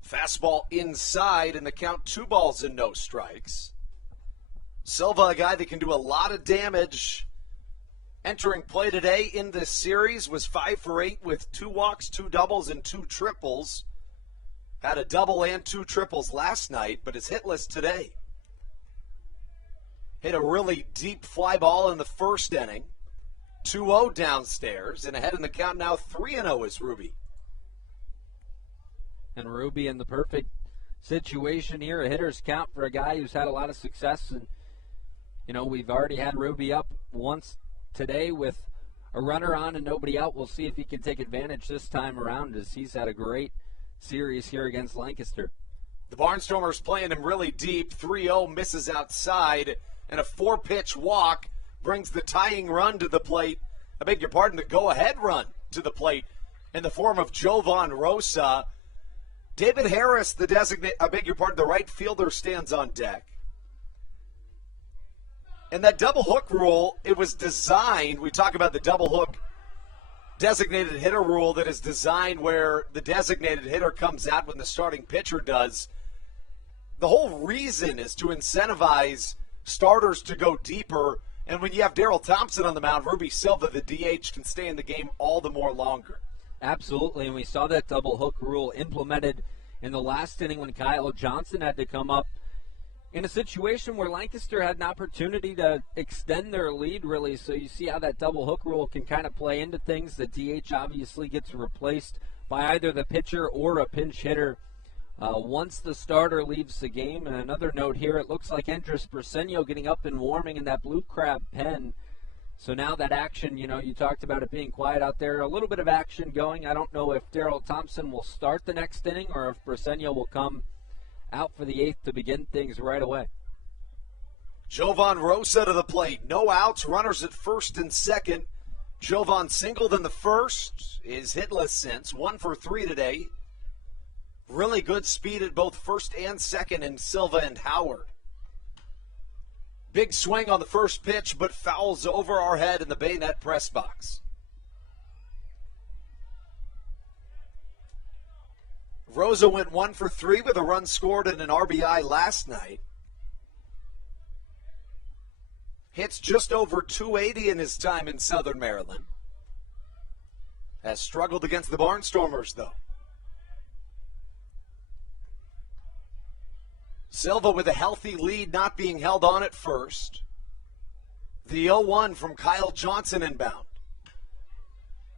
Fastball inside, and the count 2 balls and no strikes. Silva, a guy that can do a lot of damage, entering play today in this series, was 5 for 8 with 2 walks, 2 doubles, and 2 triples. Had a double and 2 triples last night, but is hitless today. Hit a really deep fly ball in the 1st inning. 2-0 downstairs, and ahead in the count now 3-0 is Ruby. And Ruby in the perfect situation here, a hitter's count for a guy who's had a lot of success. And, we've already had Ruby up once today with a runner on and nobody out. We'll see if he can take advantage this time around, as he's had a great series here against Lancaster. The Barnstormers playing him really deep. 3-0 misses outside, and a 4-pitch walk brings the tying run to the plate. The go-ahead run to the plate in the form of Jovan Rosa. David Harris, the right fielder, stands on deck. And that double hook rule, it was designed, we talk about the double hook designated hitter rule that is designed where the designated hitter comes out when the starting pitcher does. The whole reason is to incentivize starters to go deeper. And when you have Daryl Thompson on the mound, Ruby Silva, the DH, can stay in the game all the more longer. Absolutely, and we saw that double hook rule implemented in the last inning when Kyle Johnson had to come up in a situation where Lancaster had an opportunity to extend their lead, really. So you see how that double hook rule can kind of play into things. The DH obviously gets replaced by either the pitcher or a pinch hitter once the starter leaves the game. And another note here, it looks like Andres Briseño getting up and warming in that Blue Crab pen. So now that action, you talked about it being quiet out there, a little bit of action going. I don't know if Daryl Thompson will start the next inning or if Briseño will come out for the 8th to begin things right away. Jovan Rosa to the plate. No outs, runners at 1st and 2nd. Jovan singled in the 1st, is hitless since, 1 for 3 today. Really good speed at both 1st and 2nd in Silva and Howard. Big swing on the 1st pitch, but fouls over our head in the bayonet press box. Rosa went 1 for 3 with a run scored and an RBI last night. Hits just over 280 in his time in Southern Maryland. Has struggled against the Barnstormers, though. Silva with a healthy lead, not being held on at first. The 0-1 from Kyle Johnson inbound.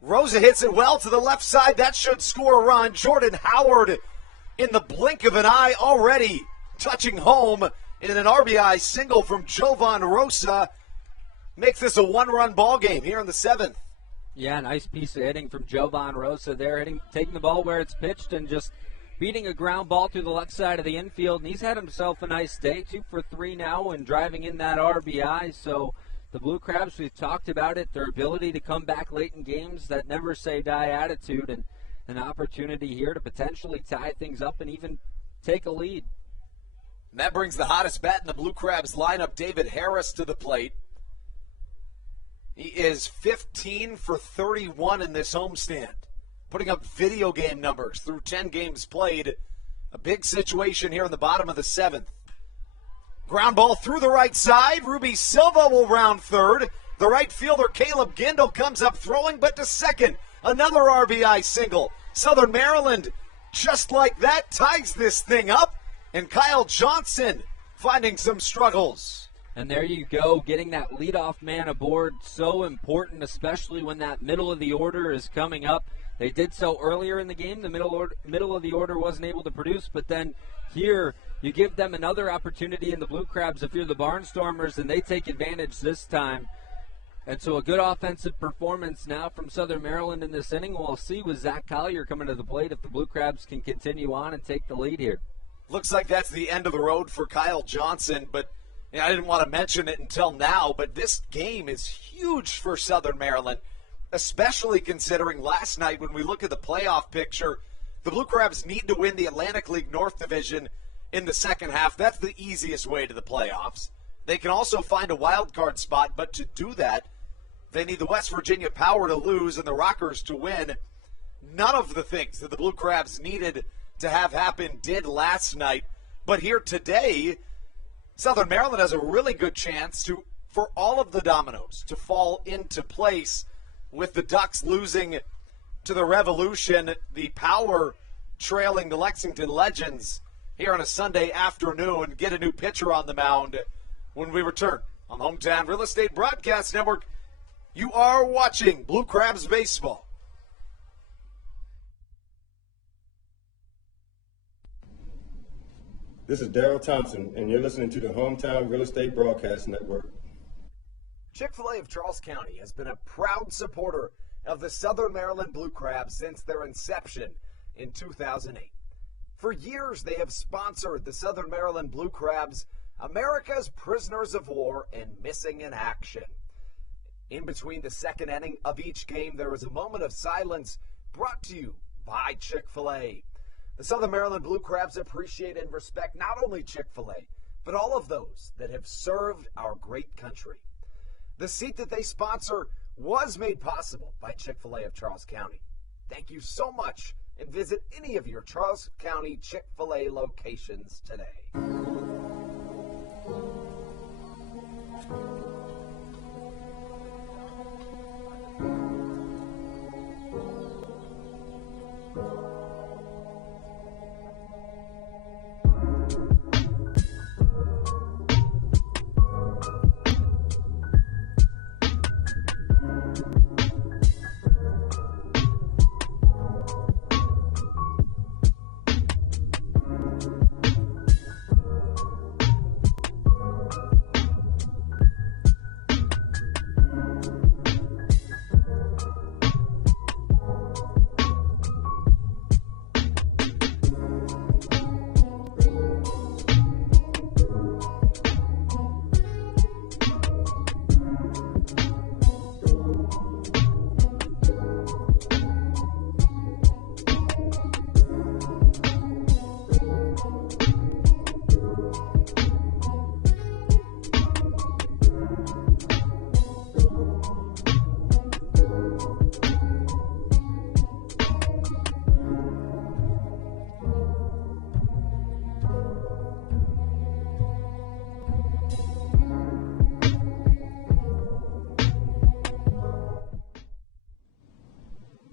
Rosa hits it well to the left side. That should score a run. Jordan Howard in the blink of an eye already touching home in an RBI single from Jovan Rosa. Makes this a one-run ball game here in the 7th. Yeah, nice piece of hitting from Jovan Rosa there, taking the ball where it's pitched and just beating a ground ball through the left side of the infield. And he's had himself a nice day, 2 for 3 now and driving in that RBI. So the Blue Crabs, we've talked about it, their ability to come back late in games, that never say die attitude, and an opportunity here to potentially tie things up and even take a lead. And that brings the hottest bat in the Blue Crabs lineup, David Harris, to the plate. He is 15 for 31 in this homestand, putting up video game numbers through 10 games played. A big situation here in the bottom of the 7th. Ground ball through the right side. Ruby Silva will round third. The right fielder, Caleb Gindel, comes up throwing, but to second. Another RBI single. Southern Maryland, just like that, ties this thing up. And Kyle Johnson finding some struggles. And there you go, getting that leadoff man aboard, so important, especially when that middle of the order is coming up. They did so earlier in the game. The middle of the order wasn't able to produce, but then here you give them another opportunity in the Blue Crabs if you're the Barnstormers, and they take advantage this time. And so a good offensive performance now from Southern Maryland in this inning. We'll see with Zach Collier coming to the plate if the Blue Crabs can continue on and take the lead here. Looks like that's the end of the road for Kyle Johnson, but I didn't want to mention it until now, but this game is huge for Southern Maryland, especially considering last night when we look at the playoff picture, the Blue Crabs need to win the Atlantic League North Division in the second half. That's the easiest way to the playoffs. They can also find a wild card spot, but to do that, they need the West Virginia Power to lose and the Rockers to win. None of the things that the Blue Crabs needed to have happen did last night. But here today, Southern Maryland has a really good chance for all of the dominoes to fall into place, with the Ducks losing to the Revolution, the Power trailing the Lexington Legends here on a Sunday afternoon. Get a new pitcher on the mound when we return on the Hometown Real Estate Broadcast Network. You are watching Blue Crabs Baseball. This is Daryl Thompson, and you're listening to the Hometown Real Estate Broadcast Network. Chick-fil-A of Charles County has been a proud supporter of the Southern Maryland Blue Crabs since their inception in 2008. For years, they have sponsored the Southern Maryland Blue Crabs, America's prisoners of war and missing in action. In between the second inning of each game, there is a moment of silence brought to you by Chick-fil-A. The Southern Maryland Blue Crabs appreciate and respect not only Chick-fil-A, but all of those that have served our great country. The seat that they sponsor was made possible by Chick-fil-A of Charles County. Thank you so much, and visit any of your Charles County Chick-fil-A locations today.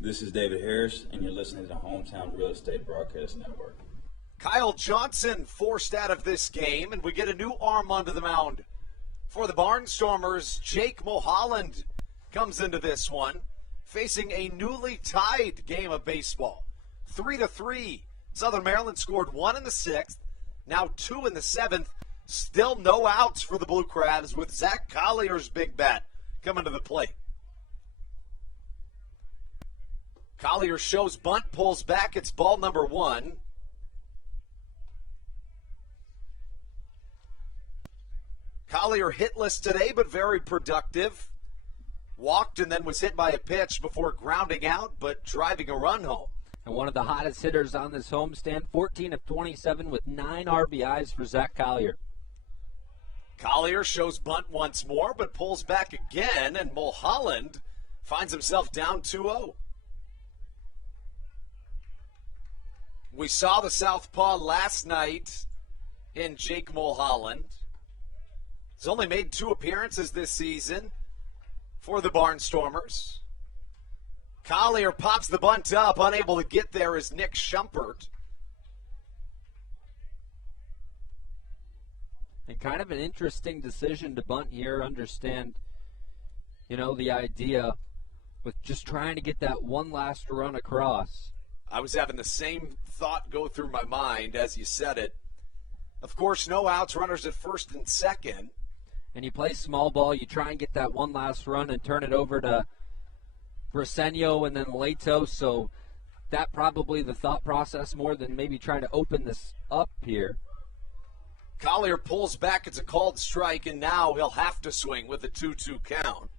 This is David Harris, and you're listening to the Hometown Real Estate Broadcast Network. Kyle Johnson forced out of this game, and we get a new arm onto the mound. For the Barnstormers, Jake Mulholland comes into this one, facing a newly tied game of baseball. 3-3. Southern Maryland scored 1 in the 6th, now 2 in the 7th. Still no outs for the Blue Crabs with Zach Collier's big bat coming to the plate. Collier shows bunt, pulls back. It's ball number 1. Collier hitless today, but very productive. Walked and then was hit by a pitch before grounding out, but driving a run home. And one of the hottest hitters on this homestand, 14 of 27 with 9 RBIs for Zach Collier. Collier shows bunt once more, but pulls back again, and Mulholland finds himself down 2-0. We saw the southpaw last night in Jake Mulholland. He's only made 2 appearances this season for the Barnstormers. Collier pops the bunt up. Unable to get there is Nick Schumpert. And kind of an interesting decision to bunt here. Understand, the idea with just trying to get that one last run across. I was having the same thought go through my mind as you said it. Of course, no outs, runners at first and second. And you play small ball, you try and get that one last run and turn it over to Briseño and then Lato. So that probably the thought process more than maybe trying to open this up here. Collier pulls back. It's a called strike, and now he'll have to swing with a 2-2 count.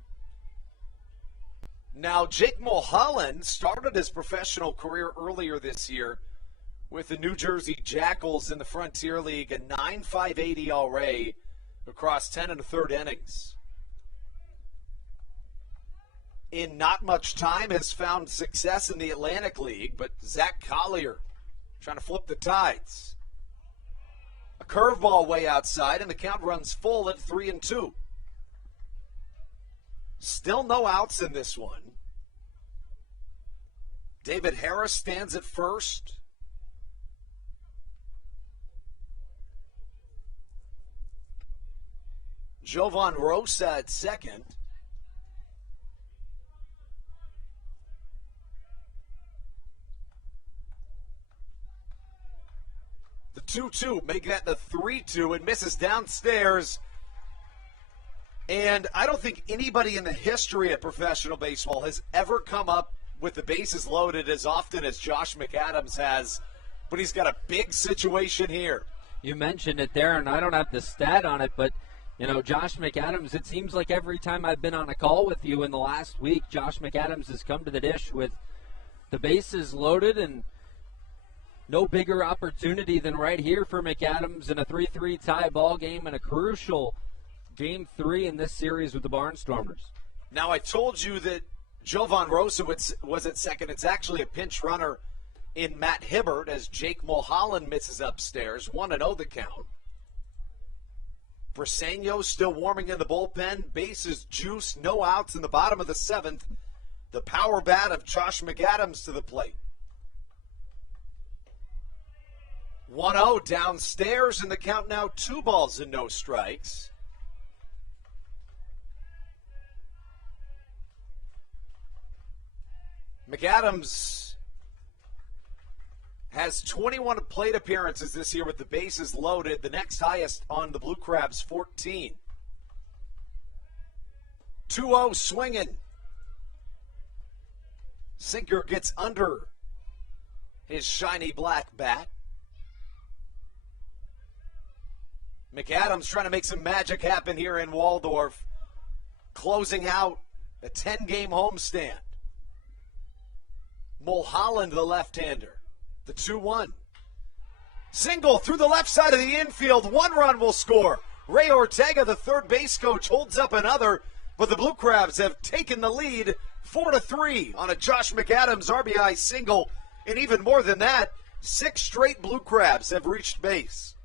Now, Jake Mulholland started his professional career earlier this year with the New Jersey Jackals in the Frontier League, a 9.58 ERA across 10 1/3 innings. In not much time, has found success in the Atlantic League, but Zach Collier trying to flip the tides. A curveball way outside, and the count runs full at 3-2. Still no outs in this one. David Harris stands at first. Jovan Rosa at second. The 2-2, make that the 3-2, and misses downstairs. And I don't think anybody in the history of professional baseball has ever come up with the bases loaded as often as Josh McAdams has, but he's got a big situation here. You mentioned it there, and I don't have the stat on it, but Josh McAdams, it seems like every time I've been on a call with you in the last week, Josh McAdams has come to the dish with the bases loaded, and no bigger opportunity than right here for McAdams in a 3-3 tie ball game and a crucial Game 3 in this series with the Barnstormers. Now, I told you that Jovan Rosa was at second. It's actually a pinch runner in Matt Hibbert as Jake Mulholland misses upstairs. 1-0 the count. Briseño still warming in the bullpen. Bases juice, no outs in the bottom of the 7th. The power bat of Josh McAdams to the plate. 1-0 downstairs, and the count now 2 balls and no strikes. McAdams has 21 plate appearances this year with the bases loaded. The next highest on the Blue Crabs, 14. 2-0 swinging. Sinker gets under his shiny black bat. McAdams trying to make some magic happen here in Waldorf, closing out a 10-game homestand. Mulholland, the left-hander, the 2-1. Single through the left side of the infield. 1 run will score. Ray Ortega, the third base coach, holds up another, but the Blue Crabs have taken the lead 4-3 on a Josh McAdams RBI single. And even more than that, 6 straight Blue Crabs have reached base.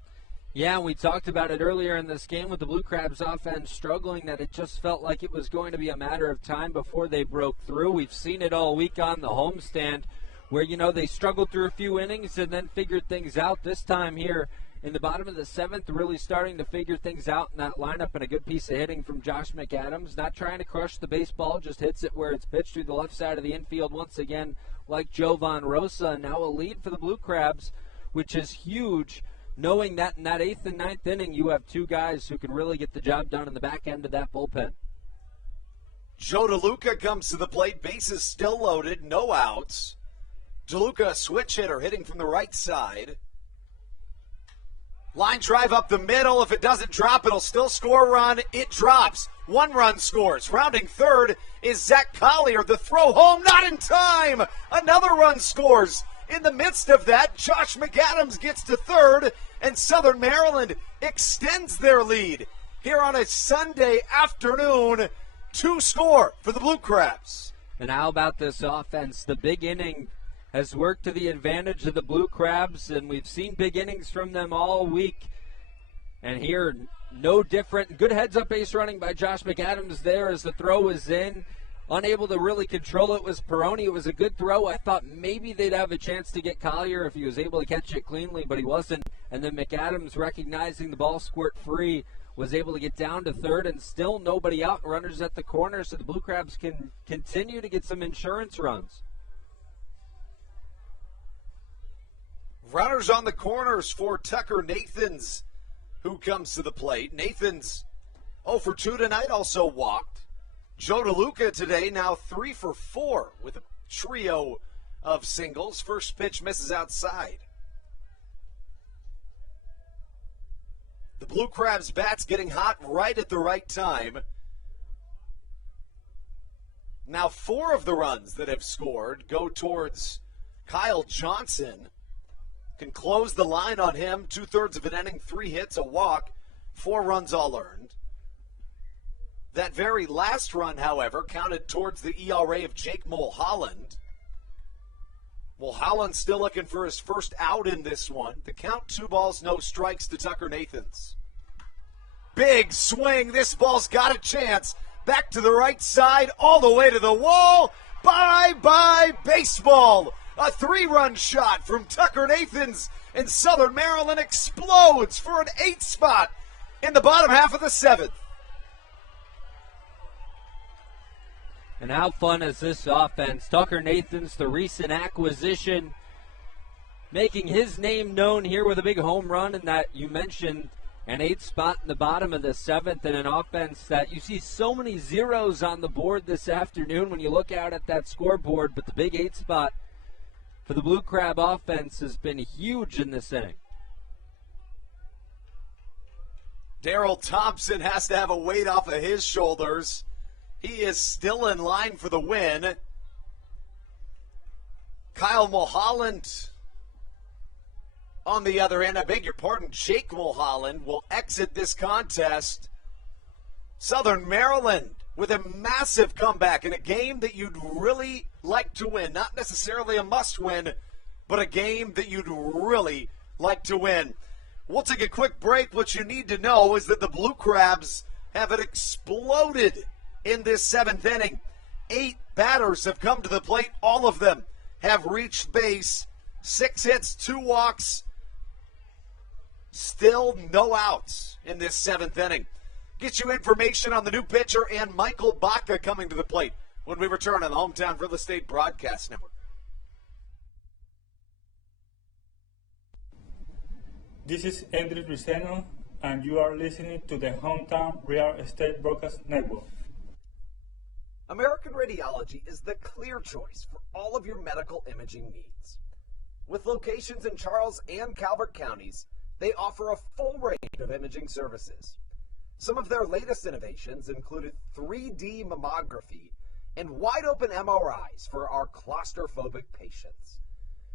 Yeah, we talked about it earlier in this game with the Blue Crabs offense struggling, that it just felt like it was going to be a matter of time before they broke through. We've seen it all week on the homestand where, they struggled through a few innings and then figured things out. This time here in the bottom of the seventh, really starting to figure things out in that lineup, and a good piece of hitting from Josh McAdams. Not trying to crush the baseball, just hits it where it's pitched through the left side of the infield once again like Jovan Rosa. Now a lead for the Blue Crabs, which is huge, knowing that in that 8th and 9th inning, you have two guys who can really get the job done in the back end of that bullpen. Joe DeLuca comes to the plate, bases still loaded, no outs. DeLuca, a switch hitter, hitting from the right side. Line drive up the middle. If it doesn't drop, it'll still score a run. It drops. 1 run scores. Rounding third is Zach Collier. The throw home, not in time. Another run scores. In the midst of that, Josh McAdams gets to third, and Southern Maryland extends their lead here on a Sunday afternoon. 2 score for the Blue Crabs. And how about this offense? The big inning has worked to the advantage of the Blue Crabs, and we've seen big innings from them all week. And here, no different. Good heads-up base running by Josh McAdams there as the throw was in. Unable to really control it was Peroni. It was a good throw. I thought maybe they'd have a chance to get Collier if he was able to catch it cleanly, but he wasn't. And then McAdams, recognizing the ball squirt free, was able to get down to third, and still nobody out. Runners at the corner, so the Blue Crabs can continue to get some insurance runs. Runners on the corners for Tucker Nathans, who comes to the plate. Nathans 0 for 2 tonight, also walked. Joe DeLuca today now 3 for 4 with a trio of singles. First pitch misses outside. The Blue Crabs bats getting hot right at the right time. Now 4 of the runs that have scored go towards Kyle Johnson. Can close the line on him. 2/3 of an inning, 3 hits, a walk, 4 runs all earned. That very last run, however, counted towards the ERA of Jake Mulholland. Mulholland still looking for his first out in this one. The count, 2 balls, no strikes to Tucker Nathans. Big swing. This ball's got a chance. Back to the right side, all the way to the wall. Bye-bye baseball. A 3-run shot from Tucker Nathans, and Southern Maryland explodes for an 8 spot in the bottom half of the 7th. And how fun is this offense? Tucker Nathans, the recent acquisition, making his name known here with a big home run, and that you mentioned an 8th spot in the bottom of the 7th, and an offense that you see so many zeros on the board this afternoon when you look out at that scoreboard, but the big 8th spot for the Blue Crab offense has been huge in this inning. Daryl Thompson has to have a weight off of his shoulders. He is still in line for the win. Kyle Mulholland on the other end, I beg your pardon, Jake Mulholland will exit this contest. Southern Maryland with a massive comeback in a game that you'd really like to win. Not necessarily a must-win, but a game that you'd really like to win. We'll take a quick break. What you need to know is that the Blue Crabs have it exploded in this 7th inning. 8 batters have come to the plate. All of them have reached base. 6 hits, 2 walks. Still no outs in this 7th inning. Get you information on the new pitcher and Michael Baca coming to the plate when we return on the Hometown Real Estate Broadcast Network. This is Andrew Riceno, and you are listening to the Hometown Real Estate Broadcast Network. American Radiology is the clear choice for all of your medical imaging needs. With locations in Charles and Calvert counties, they offer a full range of imaging services. Some of their latest innovations included 3D mammography and wide-open MRIs for our claustrophobic patients.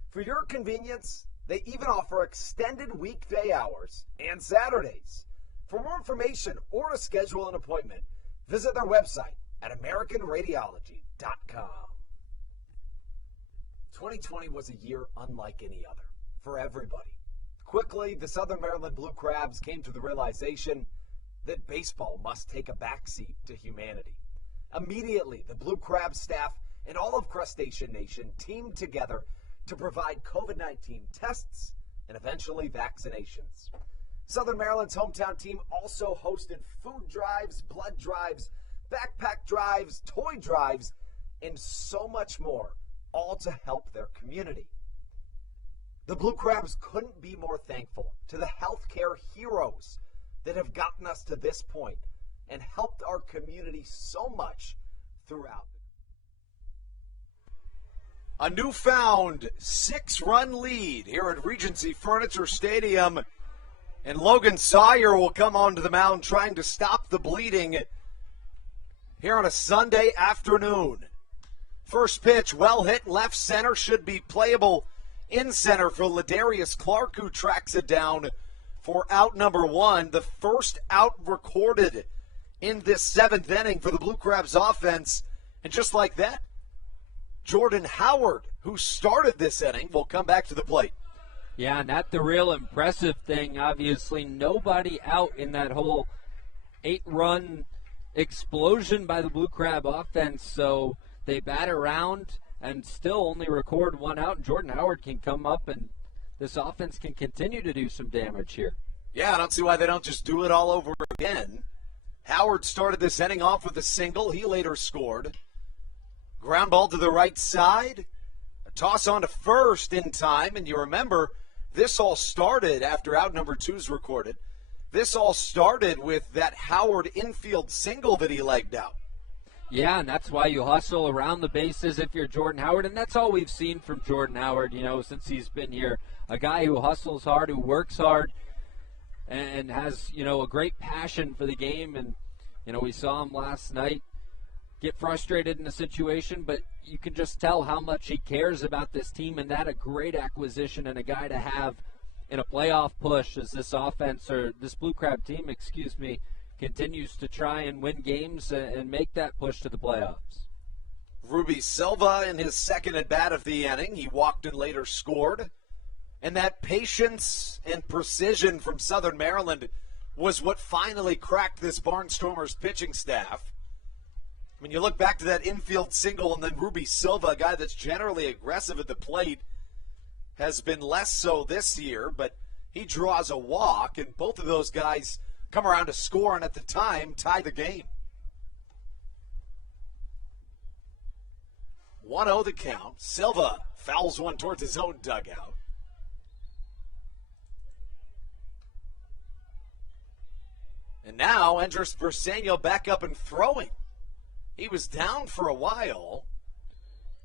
For your convenience, they even offer extended weekday hours and Saturdays. For more information or to schedule an appointment, visit their website at AmericanRadiology.com. 2020 was a year unlike any other for everybody. Quickly, the Southern Maryland Blue Crabs came to the realization that baseball must take a backseat to humanity. Immediately, the Blue Crab staff and all of Crustacean Nation teamed together to provide COVID-19 tests and eventually vaccinations. Southern Maryland's hometown team also hosted food drives, blood drives, backpack drives, toy drives, and so much more, all to help their community. The Blue Crabs couldn't be more thankful to the healthcare heroes that have gotten us to this point and helped our community so much throughout. A newfound 6-run lead here at Regency Furniture Stadium. And Logan Sawyer will come onto the mound trying to stop the bleeding here on a Sunday afternoon. First pitch, well hit left center, should be playable in center for Ladarius Clark, who tracks it down for out number 1. The first out recorded in this 7th inning for the Blue Crabs offense. And just like that, Jordan Howard, who started this inning, will come back to the plate. Yeah, not the real impressive thing. Obviously, nobody out in that whole 8-run explosion by the Blue Crab offense. So they bat around and still only record 1 out. And Jordan Howard can come up, and this offense can continue to do some damage here. Yeah, I don't see why they don't just do it all over again. Howard started this inning off with a single. He later scored. Ground ball to the right side. A toss on to first in time. And you remember, this all started after out number 2's recorded. This all started with that Howard infield single that he legged out. Yeah, and that's why you hustle around the bases if you're Jordan Howard. And that's all we've seen from Jordan Howard, since he's been here. A guy who hustles hard, who works hard, and has, a great passion for the game. And, we saw him last night get frustrated in a situation, but you can just tell how much he cares about this team, and that a great acquisition and a guy to have in a playoff push as this offense, or this Blue Crab team, continues to try and win games and make that push to the playoffs. Ruby Silva in his second at-bat of the inning. He walked and later scored. And that patience and precision from Southern Maryland was what finally cracked this Barnstormers pitching staff. When you look back to that infield single, and then Ruby Silva, a guy that's generally aggressive at the plate, has been less so this year, but he draws a walk, and both of those guys come around to score, and at the time, tie the game. 1-0 the count. Silva fouls one towards his own dugout. And now enters Bersenio back up and throwing. He was down for a while.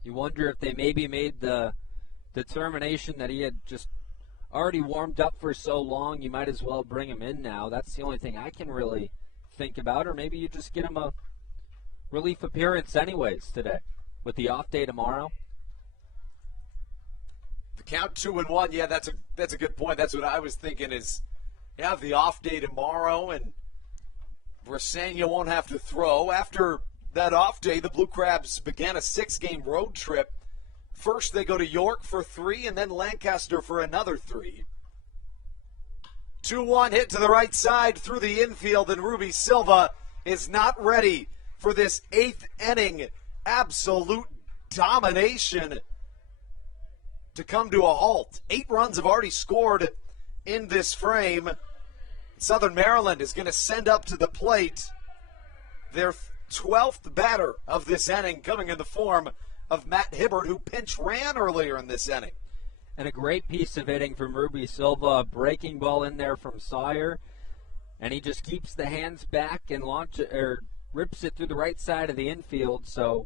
You wonder if they maybe made the determination that he had just already warmed up for so long, you might as well bring him in now. That's the only thing I can really think about. Or maybe you just get him a relief appearance anyways today with the off day tomorrow. The count 2-1. Yeah, that's a good point. That's what I was thinking is you have the off day tomorrow, and Bersenio won't have to throw. After that off day, the Blue Crabs began a 6-game road trip. First, they go to York for 3, and then Lancaster for another 3. 2-1 hit to the right side through the infield, and Ruby Silva is not ready for this 8th inning absolute domination to come to a halt. 8 runs have already scored in this frame. Southern Maryland is going to send up to the plate their 12th batter of this inning, coming in the form of Matt Hibbert, who pinch ran earlier in this inning. And a great piece of hitting from Ruby Silva, a breaking ball in there from Sawyer, and he just keeps the hands back and rips it through the right side of the infield. So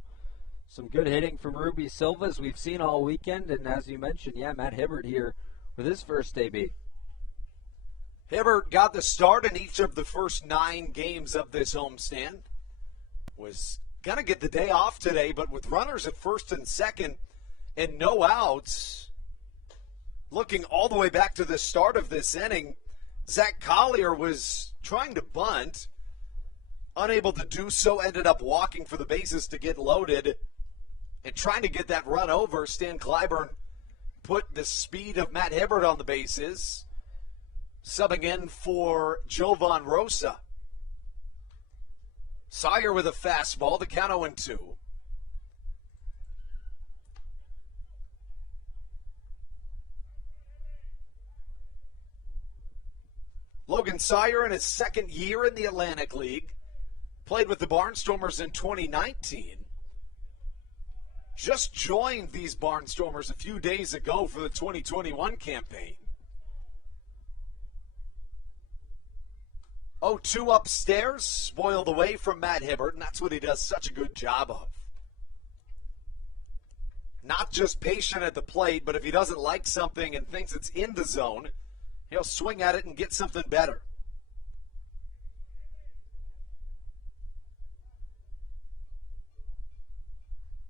some good hitting from Ruby Silva, as we've seen all weekend, and as you mentioned, Matt Hibbert here with his first debut. Hibbert got the start in each of the first 9 games of this homestand. Was going to get the day off today, but with runners at first and second and no outs, looking all the way back to the start of this inning, Zach Collier was trying to bunt, unable to do so, ended up walking for the bases to get loaded, and trying to get that run over. Stan Clyburn put the speed of Matt Hibbert on the bases, Subbing in for Jovan Rosa. Sawyer with a fastball, the count 0-2. Logan Sawyer in his second year in the Atlantic League. Played with the Barnstormers in 2019. Just joined these Barnstormers a few days ago for the 2021 campaign. 0-2 upstairs, spoiled away from Matt Hibbert, and that's what he does such a good job of. Not just patient at the plate, but if he doesn't like something and thinks it's in the zone, he'll swing at it and get something better.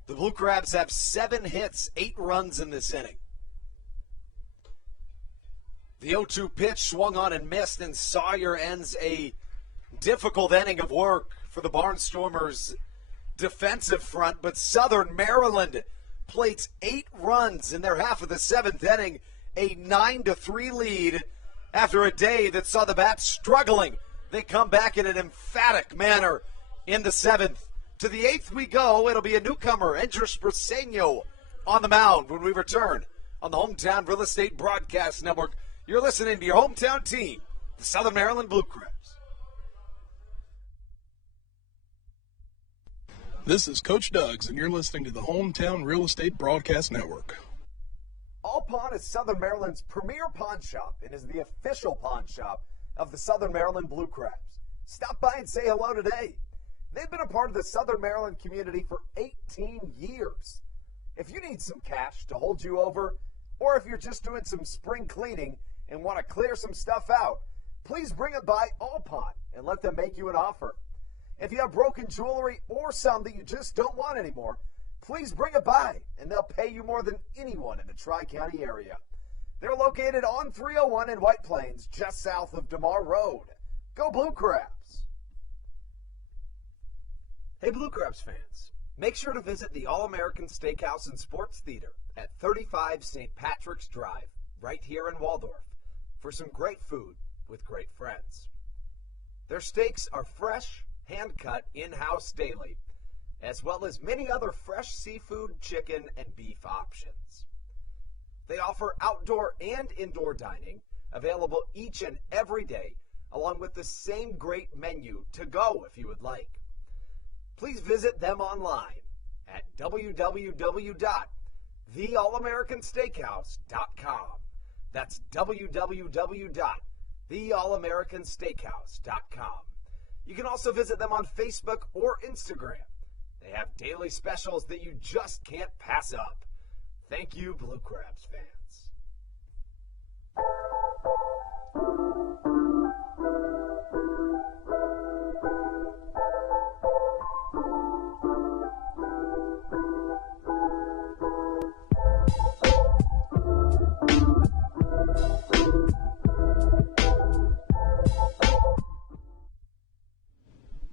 The Blue Crabs have 7 hits, 8 runs in this inning. The 0-2 pitch swung on and missed, and Sawyer ends a difficult inning of work for the Barnstormers' defensive front. But Southern Maryland plates 8 runs in their half of the 7th inning, a 9-3 lead after a day that saw the Bats struggling. They come back in an emphatic manner in the 7th. To the 8th we go. It'll be a newcomer, Andres Briseño, on the mound when we return on the Hometown Real Estate Broadcast Network. You're listening to your hometown team, the Southern Maryland Blue Crabs. This is Coach Doug's, and you're listening to the Hometown Real Estate Broadcast Network. All Pawn is Southern Maryland's premier pawn shop and is the official pawn shop of the Southern Maryland Blue Crabs. Stop by and say hello today. They've been a part of the Southern Maryland community for 18 years. If you need some cash to hold you over, or if you're just doing some spring cleaning and want to clear some stuff out, please bring it by All Pawn and let them make you an offer. If you have broken jewelry or some that you just don't want anymore, please bring it by and they'll pay you more than anyone in the Tri-County area. They're located on 301 in White Plains, just south of DeMar Road. Go Blue Crabs! Hey Blue Crabs fans, make sure to visit the All-American Steakhouse and Sports Theater at 35 St. Patrick's Drive, right here in Waldorf, for some great food with great friends. Their steaks are fresh, hand-cut, in-house daily, as well as many other fresh seafood, chicken, and beef options. They offer outdoor and indoor dining, available each and every day, along with the same great menu to go if you would like. Please visit them online at www.theallamericansteakhouse.com. That's www.theallamericansteakhouse.com. You can also visit them on Facebook or Instagram. They have daily specials that you just can't pass up. Thank you, Blue Crabs fans.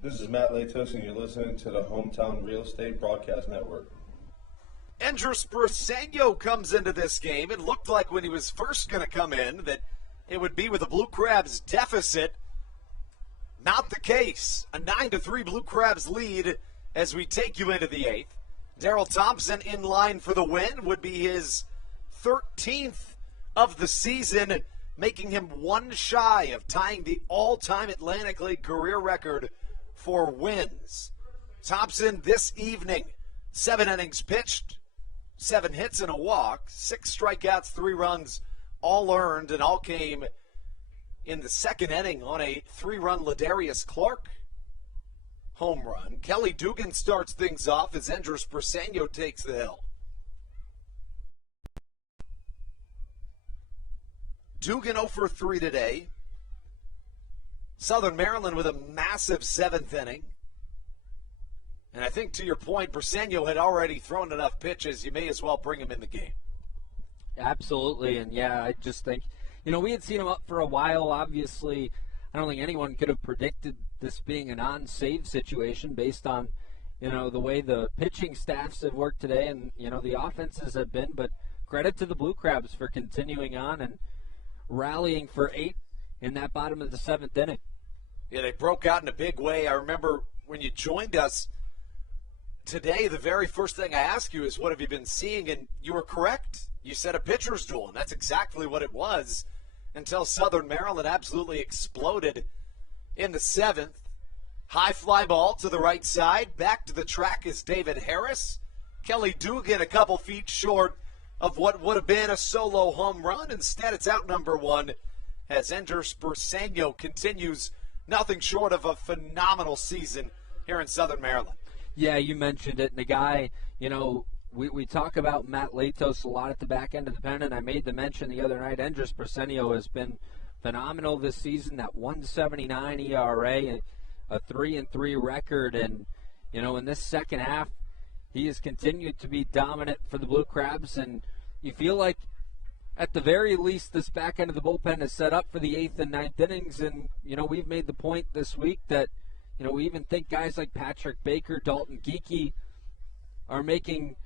This is Matt Latos, and you're listening to the Hometown Real Estate Broadcast Network. Andres Briseño comes into this game. It looked like when he was first going to come in that it would be with a Blue Crabs deficit. Not the case. A 9-3 Blue Crabs lead as we take you into the 8th. Daryl Thompson in line for the win would be his 13th of the season, making him one shy of tying the all-time Atlantic League career record for wins. Thompson this evening, 7 innings pitched, 7 hits and a walk, 6 strikeouts, 3 runs, all earned, and all came in the second inning on a 3-run Ladarius Clark home run. Kelly Dugan starts things off as Andres Briseño takes the hill. Dugan 0 for 3 today. Southern Maryland with a massive 7th inning. And I think to your point, Briseño had already thrown enough pitches. You may as well bring him in the game. Absolutely. And, yeah, I just think, we had seen him up for a while. Obviously, I don't think anyone could have predicted this being a non-save situation based on, the way the pitching staffs have worked today and, the offenses have been. But credit to the Blue Crabs for continuing on and rallying for 8 in that bottom of the 7th inning. Yeah, they broke out in a big way. I remember when you joined us today, the very first thing I asked you is, what have you been seeing? And you were correct. You said a pitcher's duel, and that's exactly what it was until Southern Maryland absolutely exploded in the 7th. High fly ball to the right side. Back to the track is David Harris. Kelly Dugan a couple feet short of what would have been a solo home run. Instead, it's out number 1 as Enders Bursanio continues nothing short of a phenomenal season here in Southern Maryland. Yeah, you mentioned it. And the guy, we talk about Matt Latos a lot at the back end of the pen, and I made the mention the other night. Enders Bursanio has been phenomenal this season. That 1.79 ERA, a 3-3 record, and in this second half, he has continued to be dominant for the Blue Crabs, and you feel like at the very least this back end of the bullpen is set up for the 8th and 9th innings, and we've made the point this week that we even think guys like Patrick Baker, Dalton Geeky are making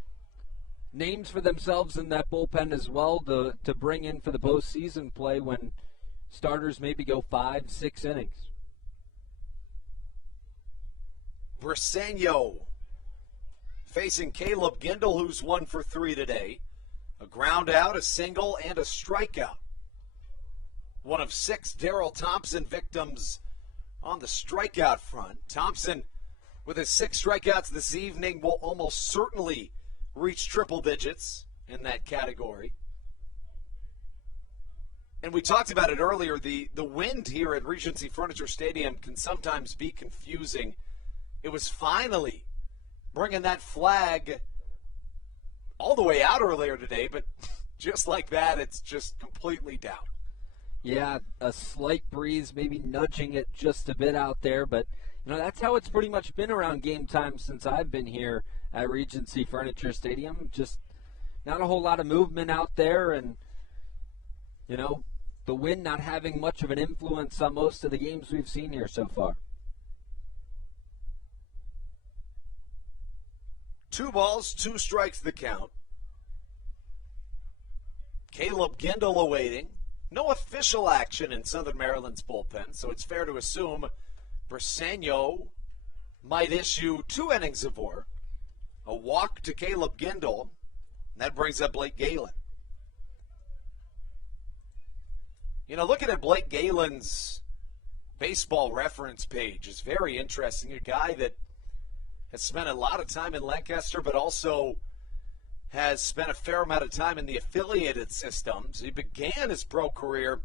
names for themselves in that bullpen as well to bring in for the postseason play when starters maybe go 5-6 innings. Bursanio facing Caleb Gindel, who's 1 for 3 today. A ground out, a single, and a strikeout. One of 6 Daryl Thompson victims on the strikeout front. Thompson, with his 6 strikeouts this evening, will almost certainly reach triple digits in that category. And we talked about it earlier, the wind here at Regency Furniture Stadium can sometimes be confusing. It was finally bringing that flag all the way out earlier today, but just like that, it's just completely down. Yeah, a slight breeze, maybe nudging it just a bit out there, but that's how it's pretty much been around game time since I've been here at Regency Furniture Stadium. Just not a whole lot of movement out there, and the wind not having much of an influence on most of the games we've seen here so far. 2 balls, 2 strikes the count. Caleb Gindel awaiting. No official action in Southern Maryland's bullpen, so it's fair to assume Bursanio might issue 2 innings of work. A walk to Caleb Gindel, and that brings up Blake Galen. Looking at Blake Galen's baseball reference page is very interesting. A guy that has spent a lot of time in Lancaster, but also has spent a fair amount of time in the affiliated systems. He began his pro career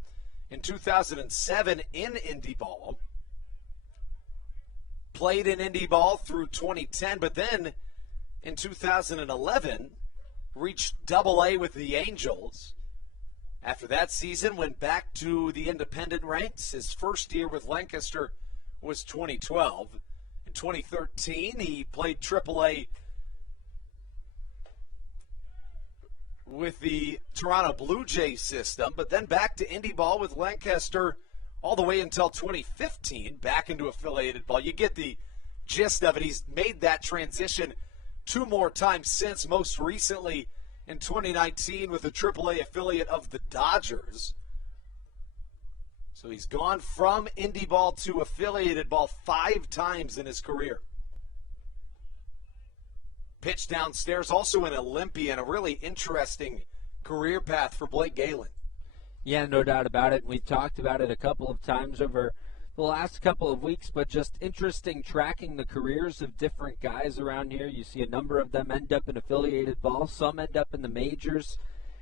in 2007 in Indy Ball. Played in Indy Ball through 2010, but then in 2011 reached Double-A with the Angels. After that season, went back to the independent ranks. His first year with Lancaster was 2012. In 2013, he played Triple-A with the Toronto Blue Jays system, but then back to Indy Ball with Lancaster all the way until 2015, back into affiliated ball. You get the gist of it. He's made that transition 2 more times since, most recently in 2019 with the AAA affiliate of the Dodgers. So he's gone from Indy Ball to affiliated ball 5 times in his career. Pitch downstairs, also an Olympian, a really interesting career path for Blake Galen. Yeah, no doubt about it. We've talked about it a couple of times over the last couple of weeks, but just interesting tracking the careers of different guys around here. You see a number of them end up in affiliated ball. Some end up in the majors.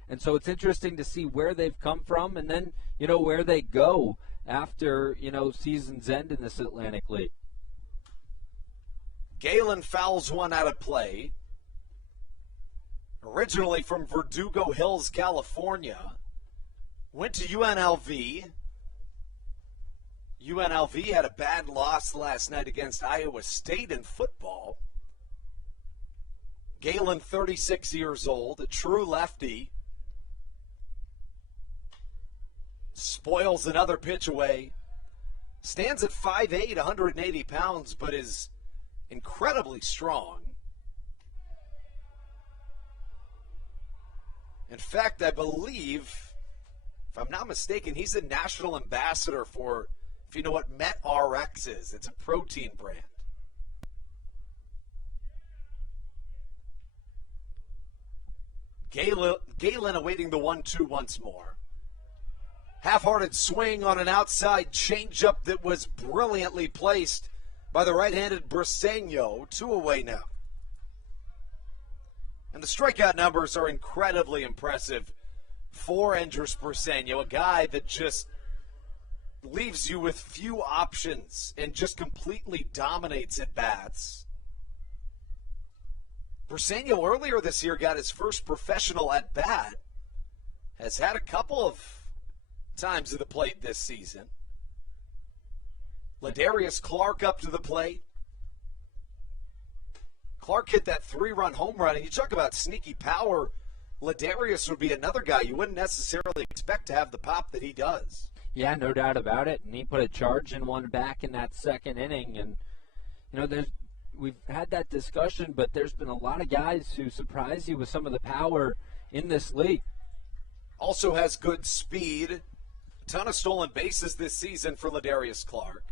And so it's interesting to see where they've come from and then, where they go after, season's end in this Atlantic League. Galen fouls one out of play. Originally from Verdugo Hills, California. Went to UNLV. UNLV had a bad loss last night against Iowa State in football. Galen, 36 years old, a true lefty. Spoils another pitch away. Stands at 5'8", 180 pounds, but is incredibly strong. In fact, I believe If I'm not mistaken, he's a national ambassador for, if you know what MetRx is, it's a protein brand. Galen awaiting the 1-2 once more. Half-hearted swing on an outside changeup that was brilliantly placed by the right-handed Briseño. 2 away now. And the strikeout numbers are incredibly impressive for Andrés Briseño, a guy that just leaves you with few options and just completely dominates at bats. Briseño earlier this year got his first professional at bat, has had a couple of times at the plate this season. Ladarius Clark up to the plate. Clark hit that 3-run home run, and you talk about sneaky power. Ladarius would be another guy you wouldn't necessarily expect to have the pop that he does. Yeah, no doubt about it. And he put a charge in one back in that second inning. And, you know, we've had that discussion, but there's been a lot of guys who surprise you with some of the power in this league. Also has good speed. A ton of stolen bases this season for Ladarius Clark.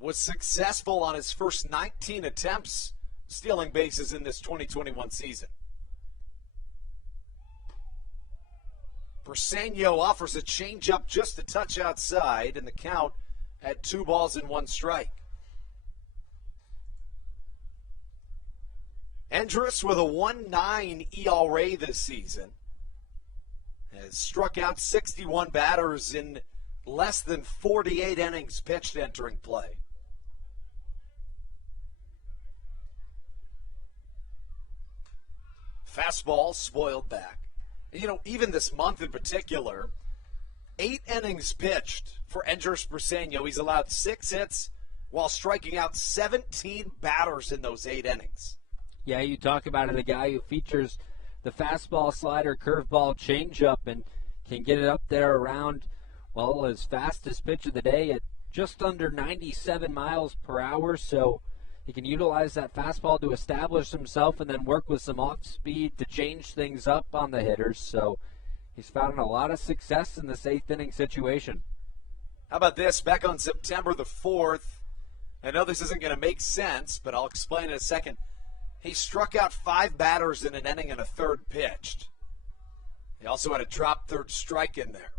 Was successful on his first 19 attempts stealing bases in this 2021 season. Briseño offers a changeup just a touch outside, and the count at 2 balls and 1 strike. Andrés with a 1.9 ERA this season has struck out 61 batters in less than 48 innings pitched entering play. Fastball spoiled back. You know, even this month in particular, 8 innings pitched for Andrés Briseño. He's allowed 6 hits while striking out 17 batters in those 8 innings. Yeah, you talk about it, a guy who features the fastball, slider, curveball, changeup, and can get it up there around, well, his fastest pitch of the day at just under 97 miles per hour. So he can utilize that fastball to establish himself and then work with some off-speed to change things up on the hitters. So he's found a lot of success in this 8th inning situation. How about this? Back on September the 4th, I know this isn't going to make sense, but I'll explain in a second. He struck out 5 batters in an inning and a third pitched. He also had a drop third strike in there.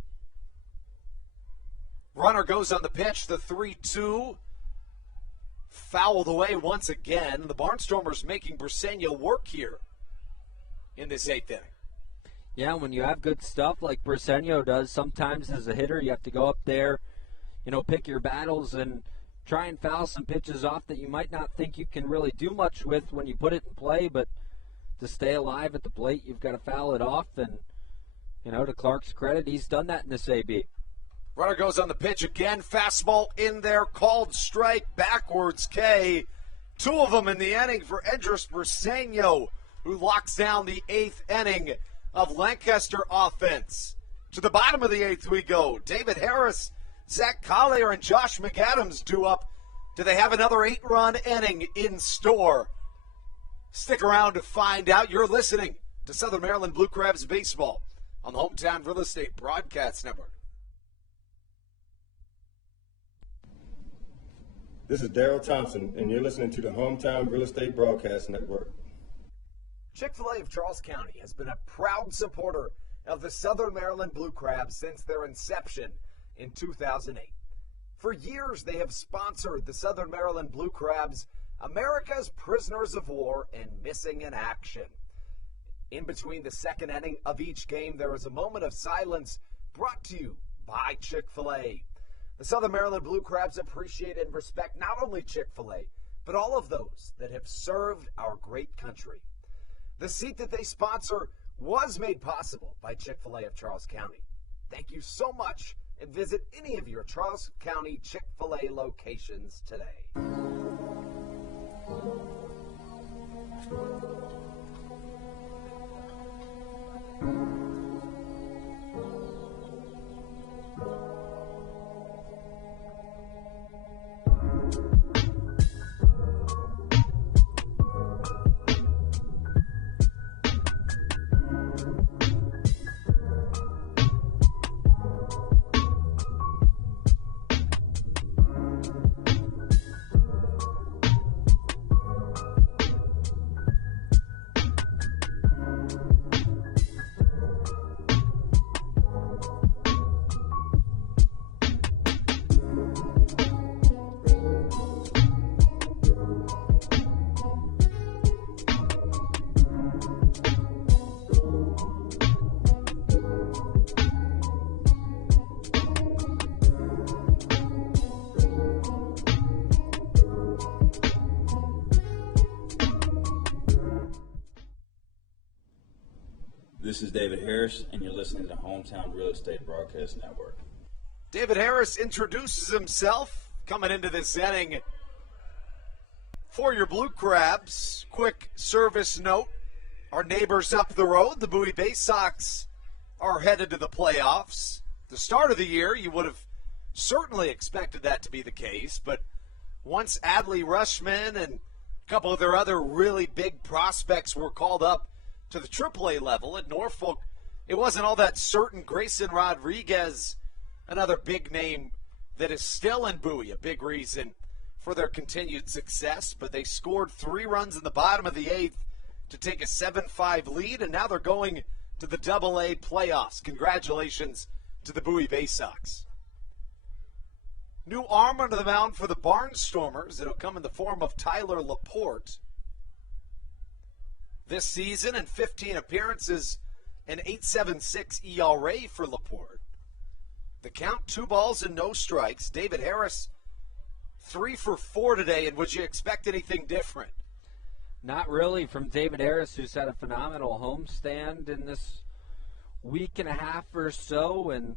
Runner goes on the pitch, the 3-2. Fouled away once again. The Barnstormers making Briseño work here in this 8th inning. Yeah, when you have good stuff like Briseño does, sometimes as a hitter you have to go up there, you know, pick your battles and try and foul some pitches off that you might not think you can really do much with when you put it in play, but to stay alive at the plate, you've got to foul it off. And, you know, to Clark's credit, he's done that in this AB. Runner goes on the pitch again. Fastball in there. Called strike. Backwards K. 2 of them in the inning for Andrés Briseño, who locks down the 8th inning of Lancaster offense. To the bottom of the 8th we go. David Harris, Zach Collier, and Josh McAdams due up. Do they have another 8-run inning in store? Stick around to find out. You're listening to Southern Maryland Blue Crabs Baseball on the Hometown Real Estate Broadcast Network. This is Daryl Thompson, and you're listening to the Hometown Real Estate Broadcast Network. Chick-fil-A of Charles County has been a proud supporter of the Southern Maryland Blue Crabs since their inception in 2008. For years, they have sponsored the Southern Maryland Blue Crabs, America's prisoners of war and missing in action. In between the second inning of each game, there is a moment of silence brought to you by Chick-fil-A. The Southern Maryland Blue Crabs appreciate and respect not only Chick-fil-A, but all of those that have served our great country. The seat that they sponsor was made possible by Chick-fil-A of Charles County. Thank you so much, and visit any of your Charles County Chick-fil-A locations today. This is David Harris, and you're listening to the Hometown Real Estate Broadcast Network. David Harris introduces himself coming into this inning. For your Blue Crabs, quick service note. Our neighbors up the road, the Bowie Bay Sox, are headed to the playoffs. The start of the year, you would have certainly expected that to be the case, but once Adley Rushman and a couple of their other really big prospects were called up to the AAA level at Norfolk, it wasn't all that certain. Grayson Rodriguez, another big name that is still in Bowie, a big reason for their continued success, but they scored 3 runs in the bottom of the 8th to take a 7-5 lead, and now they're going to the AA playoffs. Congratulations to the Bowie Bay Sox. New arm under the mound for the Barnstormers. It'll come in the form of Tyler Laporte. This season, in 15 appearances, an 8.76 ERA for Laporte. The count, 2 balls and no strikes. David Harris, 3 for 4 today, and would you expect anything different? Not really from David Harris, who's had a phenomenal homestand in this week and a half or so, and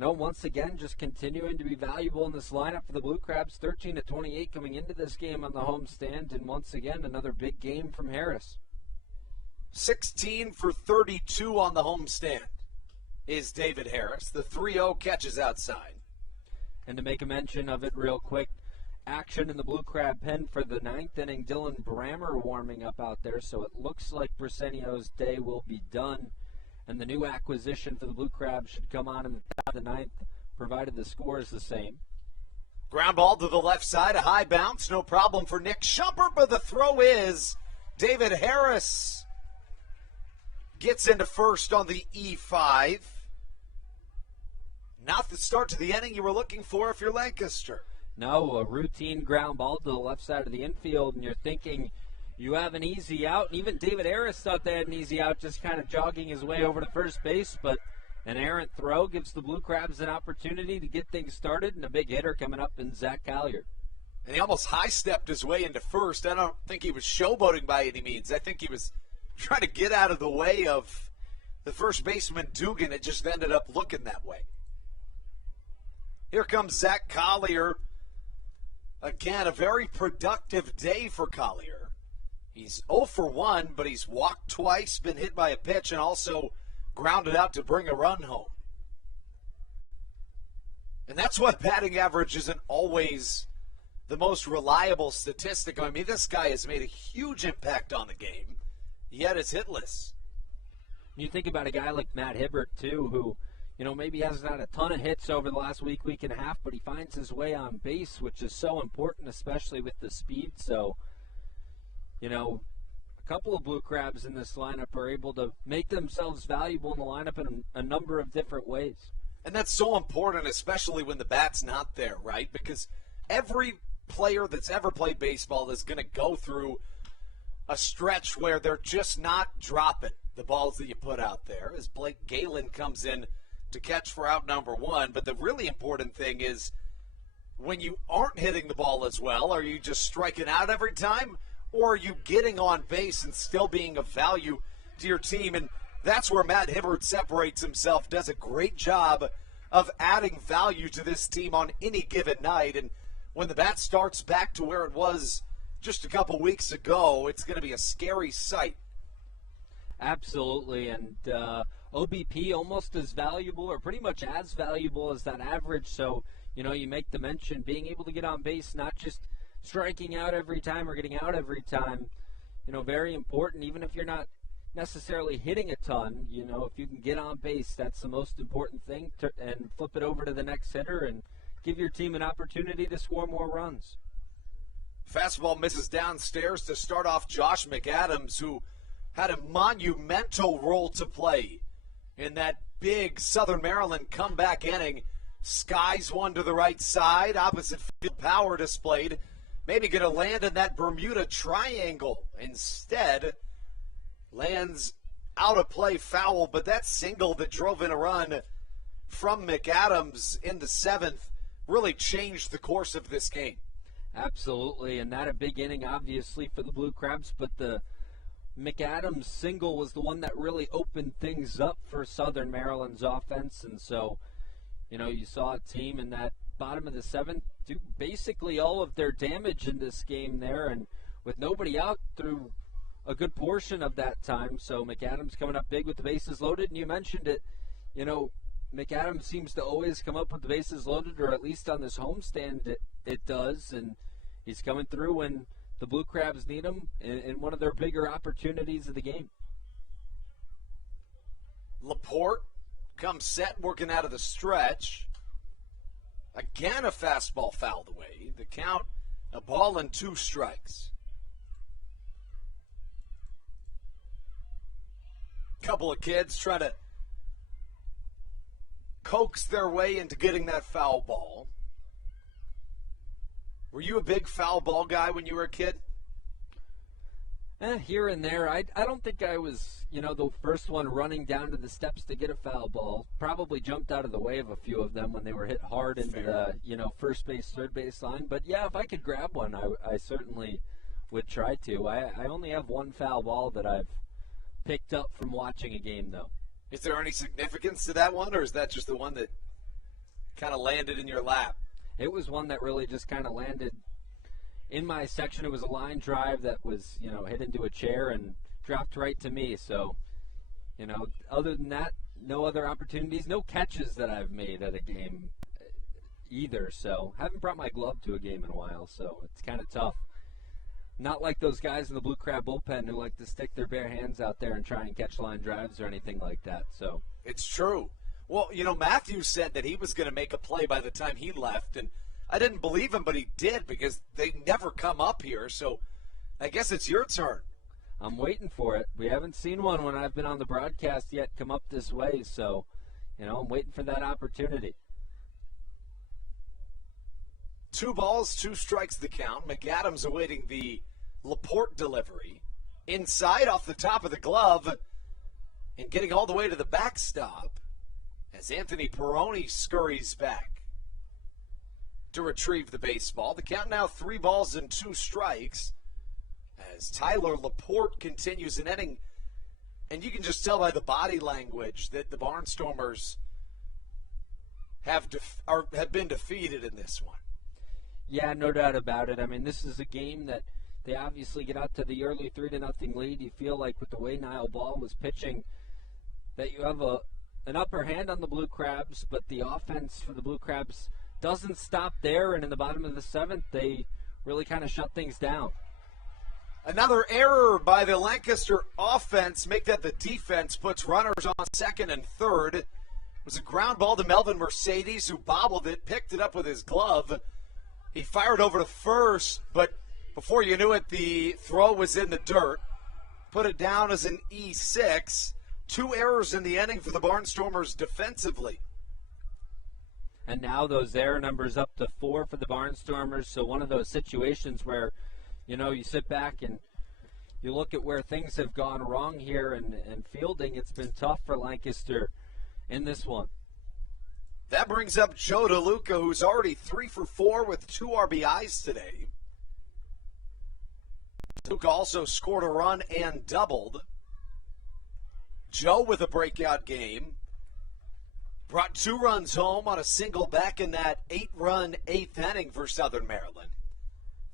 once again, just continuing to be valuable in this lineup for the Blue Crabs. 13-28 coming into this game on the homestand, and once again, another big game from Harris. 16 for 32 on the homestand is David Harris. The 3-0 catches outside. And to make a mention of it real quick, action in the Blue Crab pen for the 9th inning. Dylan Brammer warming up out there, so it looks like Brisenio's day will be done. And the new acquisition for the Blue Crabs should come on in the top of the 9th, provided the score is the same. Ground ball to the left side, a high bounce, no problem for Nick Shumpert, but the throw is David Harris gets into first on the E5. Not the start to the inning you were looking for if you're Lancaster. No, a routine ground ball to the left side of the infield, and you're thinking you have an easy out. And even David Harris thought they had an easy out, just kind of jogging his way over to first base. But an errant throw gives the Blue Crabs an opportunity to get things started, and a big hitter coming up in Zach Collier. And he almost high-stepped his way into first. I don't think he was showboating by any means. I think he was trying to get out of the way of the first baseman, Dugan. It just ended up looking that way. Here comes Zach Collier. Again, a very productive day for Collier. He's 0 for 1, but he's walked twice, been hit by a pitch, and also grounded out to bring a run home. And that's why batting average isn't always the most reliable statistic. I mean, this guy has made a huge impact on the game, yet is hitless. You think about a guy like Matt Hibbert, too, who maybe hasn't had a ton of hits over the last week and a half, but he finds his way on base, which is so important, especially with the speed. So, a couple of Blue Crabs in this lineup are able to make themselves valuable in the lineup in a number of different ways. And that's so important, especially when the bat's not there, right? Because every player that's ever played baseball is going to go through a stretch where they're just not dropping the balls that you put out there, as Blake Galen comes in to catch for out number 1. But the really important thing is, when you aren't hitting the ball as well, are you just striking out every time? Or are you getting on base and still being of value to your team? And that's where Matt Hibbert separates himself, does a great job of adding value to this team on any given night. And when the bat starts back to where it was just a couple weeks ago, it's going to be a scary sight. Absolutely, and OBP almost as valuable, or pretty much as valuable as that average. So, you make the mention, being able to get on base, not just striking out every time or getting out every time, very important. Even if you're not necessarily hitting a ton, if you can get on base, that's the most important thing, and flip it over to the next hitter and give your team an opportunity to score more runs. Fastball misses downstairs to start off Josh McAdams, who had a monumental role to play in that big Southern Maryland comeback inning. Skies one to the right side, opposite field power displayed. Maybe going to land in that Bermuda Triangle. Instead, lands out of play, foul, but that single that drove in a run from McAdams in the 7th really changed the course of this game. Absolutely, and that a big inning, obviously, for the Blue Crabs, but the McAdams' single was the one that really opened things up for Southern Maryland's offense. And so, you saw a team in that bottom of the seventh do basically all of their damage in this game there, and with nobody out through a good portion of that time. So McAdams coming up big with the bases loaded, and you mentioned it, McAdams seems to always come up with the bases loaded, or at least on this homestand it does, and he's coming through when the Blue Crabs need him in one of their bigger opportunities of the game. Laporte comes set, working out of the stretch. Again, a fastball fouled away. The count, a ball and 2 strikes. Couple of kids trying to coax their way into getting that foul ball. Were you a big foul ball guy when you were a kid? Here and there. I don't think I was, the first one running down to the steps to get a foul ball. Probably jumped out of the way of a few of them when they were hit hard into the, first base, third base line. But, yeah, if I could grab one, I certainly would try to. I only have one foul ball that I've picked up from watching a game, though. Is there any significance to that one, or is that just the one that kind of landed in your lap? It was one that really just kind of landed in my section. It was a line drive that was, hit into a chair and dropped right to me. So, other than that, no other opportunities, no catches that I've made at a game either. So, haven't brought my glove to a game in a while, so it's kind of tough. Not like those guys in the Blue Crab bullpen who like to stick their bare hands out there and try and catch line drives or anything like that. So it's true. Well, Matthews said that he was going to make a play by the time he left, and I didn't believe him, but he did because they never come up here. So I guess it's your turn. I'm waiting for it. We haven't seen one when I've been on the broadcast yet come up this way. So, I'm waiting for that opportunity. 2 balls, 2 strikes the count. McAdams awaiting the Laporte delivery. Inside off the top of the glove and getting all the way to the backstop as Anthony Peroni scurries back to retrieve the baseball. The count now 3 balls and 2 strikes as Tyler Laporte continues an inning. And you can just tell by the body language that the Barnstormers have been defeated in this one. Yeah, no doubt about it. I mean, this is a game that they obviously get out to the early 3-0 lead. You feel like with the way Niall Ball was pitching that you have an upper hand on the Blue Crabs, but the offense for the Blue Crabs doesn't stop there, and in the bottom of the 7th, they really kind of shut things down. Another error by the Lancaster offense. Make that the defense puts runners on second and third. It was a ground ball to Melvin Mercedes, who bobbled it, picked it up with his glove. He fired over to first, but before you knew it, the throw was in the dirt. Put it down as an E6. 2 errors in the inning for the Barnstormers defensively. And now those error numbers up to 4 for the Barnstormers. So one of those situations where, you sit back and you look at where things have gone wrong here and fielding. It's been tough for Lancaster in this one. That brings up Joe DeLuca, who's already 3 for 4 with 2 RBIs today. DeLuca also scored a run and doubled. Joe with a breakout game. Brought 2 runs home on a single back in that 8-run 8th inning for Southern Maryland.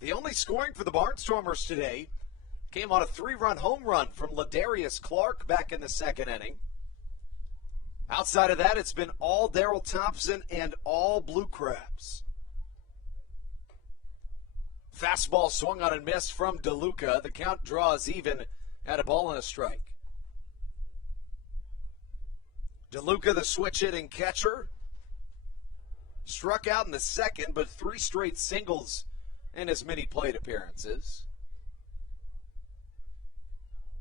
The only scoring for the Barnstormers today came on a 3-run home run from Ladarius Clark back in the 2nd inning. Outside of that, it's been all Daryl Thompson and all Blue Crabs. Fastball swung on and missed from DeLuca. The count draws even at a ball and a strike. DeLuca, the switch-hitting catcher, struck out in the 2nd, but 3 straight singles in as many plate appearances.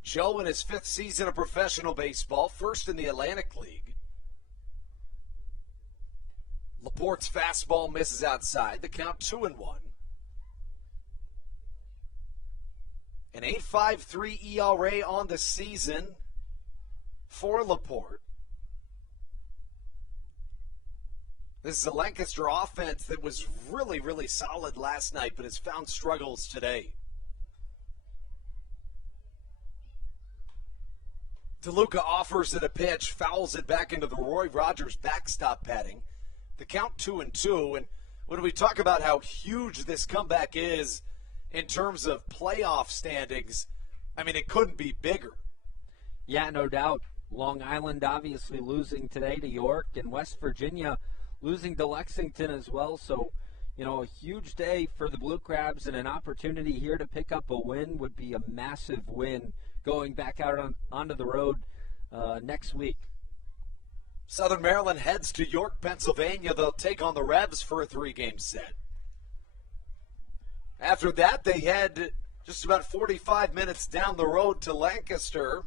Joe in his 5th season of professional baseball, first in the Atlantic League. Laporte's fastball misses outside. The count 2-1. An 8.53 ERA on the season for Laporte. This is a Lancaster offense that was really, really solid last night, but has found struggles today. DeLuca offers it a pitch, fouls it back into the Roy Rogers backstop padding. The count 2-2. And when we talk about how huge this comeback is in terms of playoff standings, I mean, it couldn't be bigger. Yeah, no doubt. Long Island obviously losing today to York, and West Virginia losing to Lexington as well. So, a huge day for the Blue Crabs, and an opportunity here to pick up a win would be a massive win going back out onto the road next week. Southern Maryland heads to York, Pennsylvania. They'll take on the Revs for a 3-game set. After that, they head just about 45 minutes down the road to Lancaster.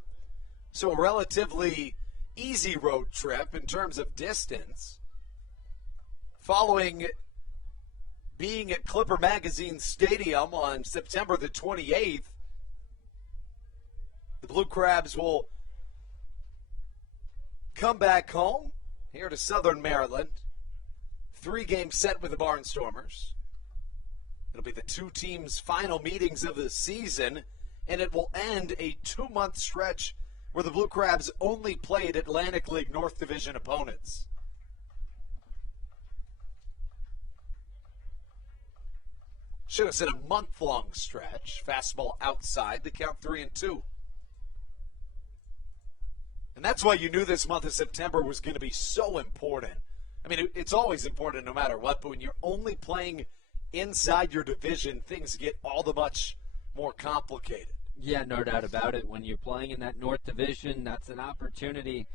So a relatively easy road trip in terms of distance. Following being at Clipper Magazine Stadium on September the 28th, the Blue Crabs will come back home here to Southern Maryland. 3-game set with the Barnstormers. It'll be the two teams' final meetings of the season, and it will end a 2-month stretch where the Blue Crabs only played Atlantic League North Division opponents. Should have said a month-long stretch. Fastball outside, the count 3-2. And that's why you knew this month of September was going to be so important. I mean, it's always important no matter what, but when you're only playing inside your division, things get all the much more complicated. Yeah, no doubt about it. When you're playing in that North Division, that's an opportunity,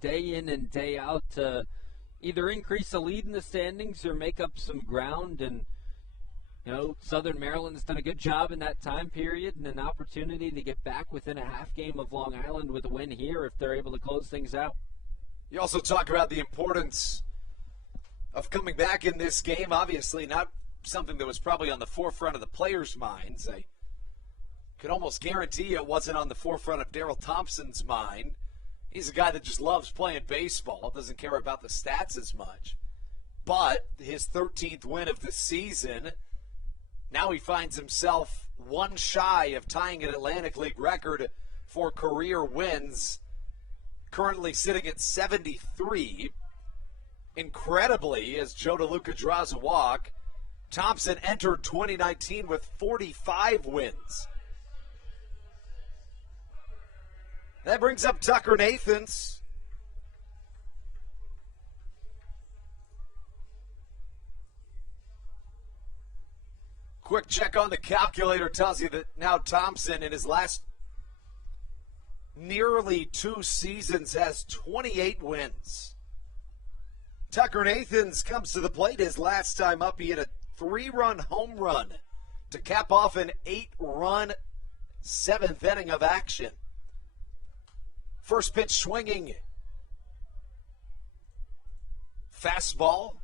day in and day out to either increase the lead in the standings or make up some ground. And, Southern Maryland's done a good job in that time period, and an opportunity to get back within a half game of Long Island with a win here if they're able to close things out. You also talk about the importance of coming back in this game. Obviously, not something that was probably on the forefront of the players' minds. I could almost guarantee you it wasn't on the forefront of Daryl Thompson's mind. He's a guy that just loves playing baseball, doesn't care about the stats as much. But his 13th win of the season, now he finds himself one shy of tying an Atlantic League record for career wins, currently sitting at 73. Incredibly, as Joe DeLuca draws a walk, Thompson entered 2019 with 45 wins. That brings up Tucker Nathans. Quick check on the calculator tells you that now Thompson, in his last nearly 2 seasons, has 28 wins. Tucker Nathans comes to the plate. His last time up, he hit a 3-run home run to cap off an 8-run 7th inning of action. First pitch swinging. Fastball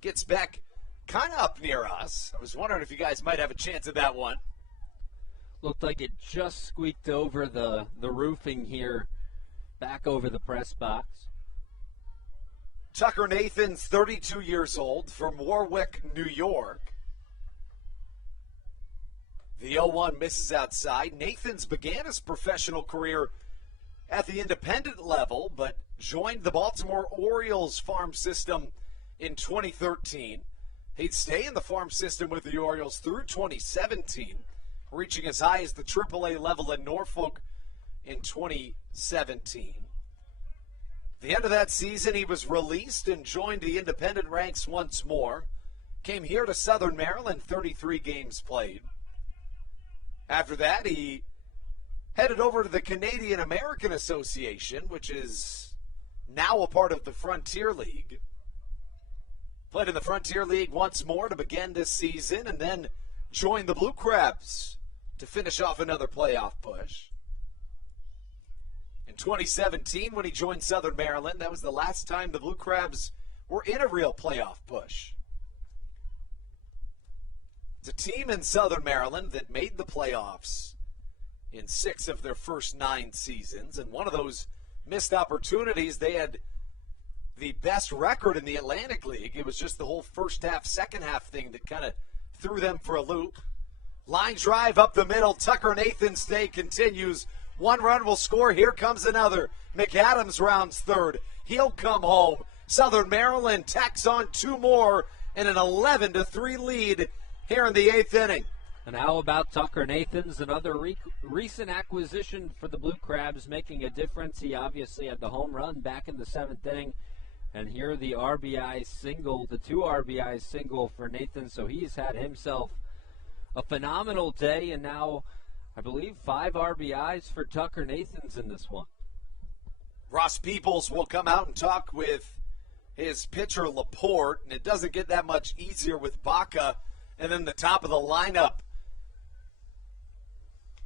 gets back kind of up near us. I was wondering if you guys might have a chance at that one. Looked like it just squeaked over the roofing here, back over the press box. Tucker Nathans, 32 years old, from Warwick, New York. The 0-1 misses outside. Nathans began his professional career at the independent level, but joined the Baltimore Orioles farm system in 2013. He'd stay in the farm system with the Orioles through 2017, reaching as high as the AAA level in Norfolk in 2017. The end of that season, he was released and joined the independent ranks once more. Came here to Southern Maryland, 33 games played. After that, he headed over to the Canadian American Association, which is now a part of the Frontier League. Played in the Frontier League once more to begin this season, and then joined the Blue Crabs to finish off another playoff push. In 2017, when he joined Southern Maryland, that was the last time the Blue Crabs were in a real playoff push. It's a team in Southern Maryland that made the playoffs in 6 of their first 9 seasons, and one of those missed opportunities, they had the best record in the Atlantic League. It was just the whole first half, second half thing that kind of threw them for a loop. Line drive up the middle. Tucker Nathans' day continues. One run will score. Here comes another. McAdams rounds third. He'll come home. Southern Maryland tacks on 2 more and an 11-3 lead here in the 8th inning. And how about Tucker Nathans, another recent acquisition for the Blue Crabs, making a difference. He obviously had the home run back in the 7th inning. And here the RBI single, the 2 RBI single for Nathan. So he's had himself a phenomenal day. And now, I believe, 5 RBIs for Tucker Nathans in this one. Ross Peoples will come out and talk with his pitcher Laporte. And it doesn't get that much easier with Baca. And then the top of the lineup.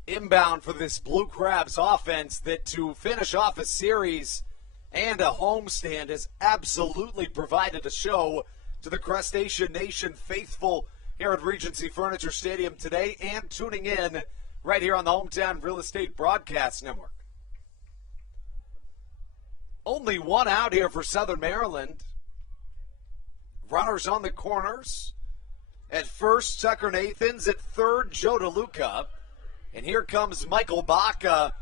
Inbound for this Blue Crabs offense that to finish off a series and a homestand has absolutely provided a show to the Crustacean Nation faithful here at Regency Furniture Stadium today and tuning in right here on the Hometown Real Estate Broadcast Network. Only 1 out here for Southern Maryland. Runners on the corners. At first, Tucker Nathans. At third, Joe DeLuca. And here comes Michael Baca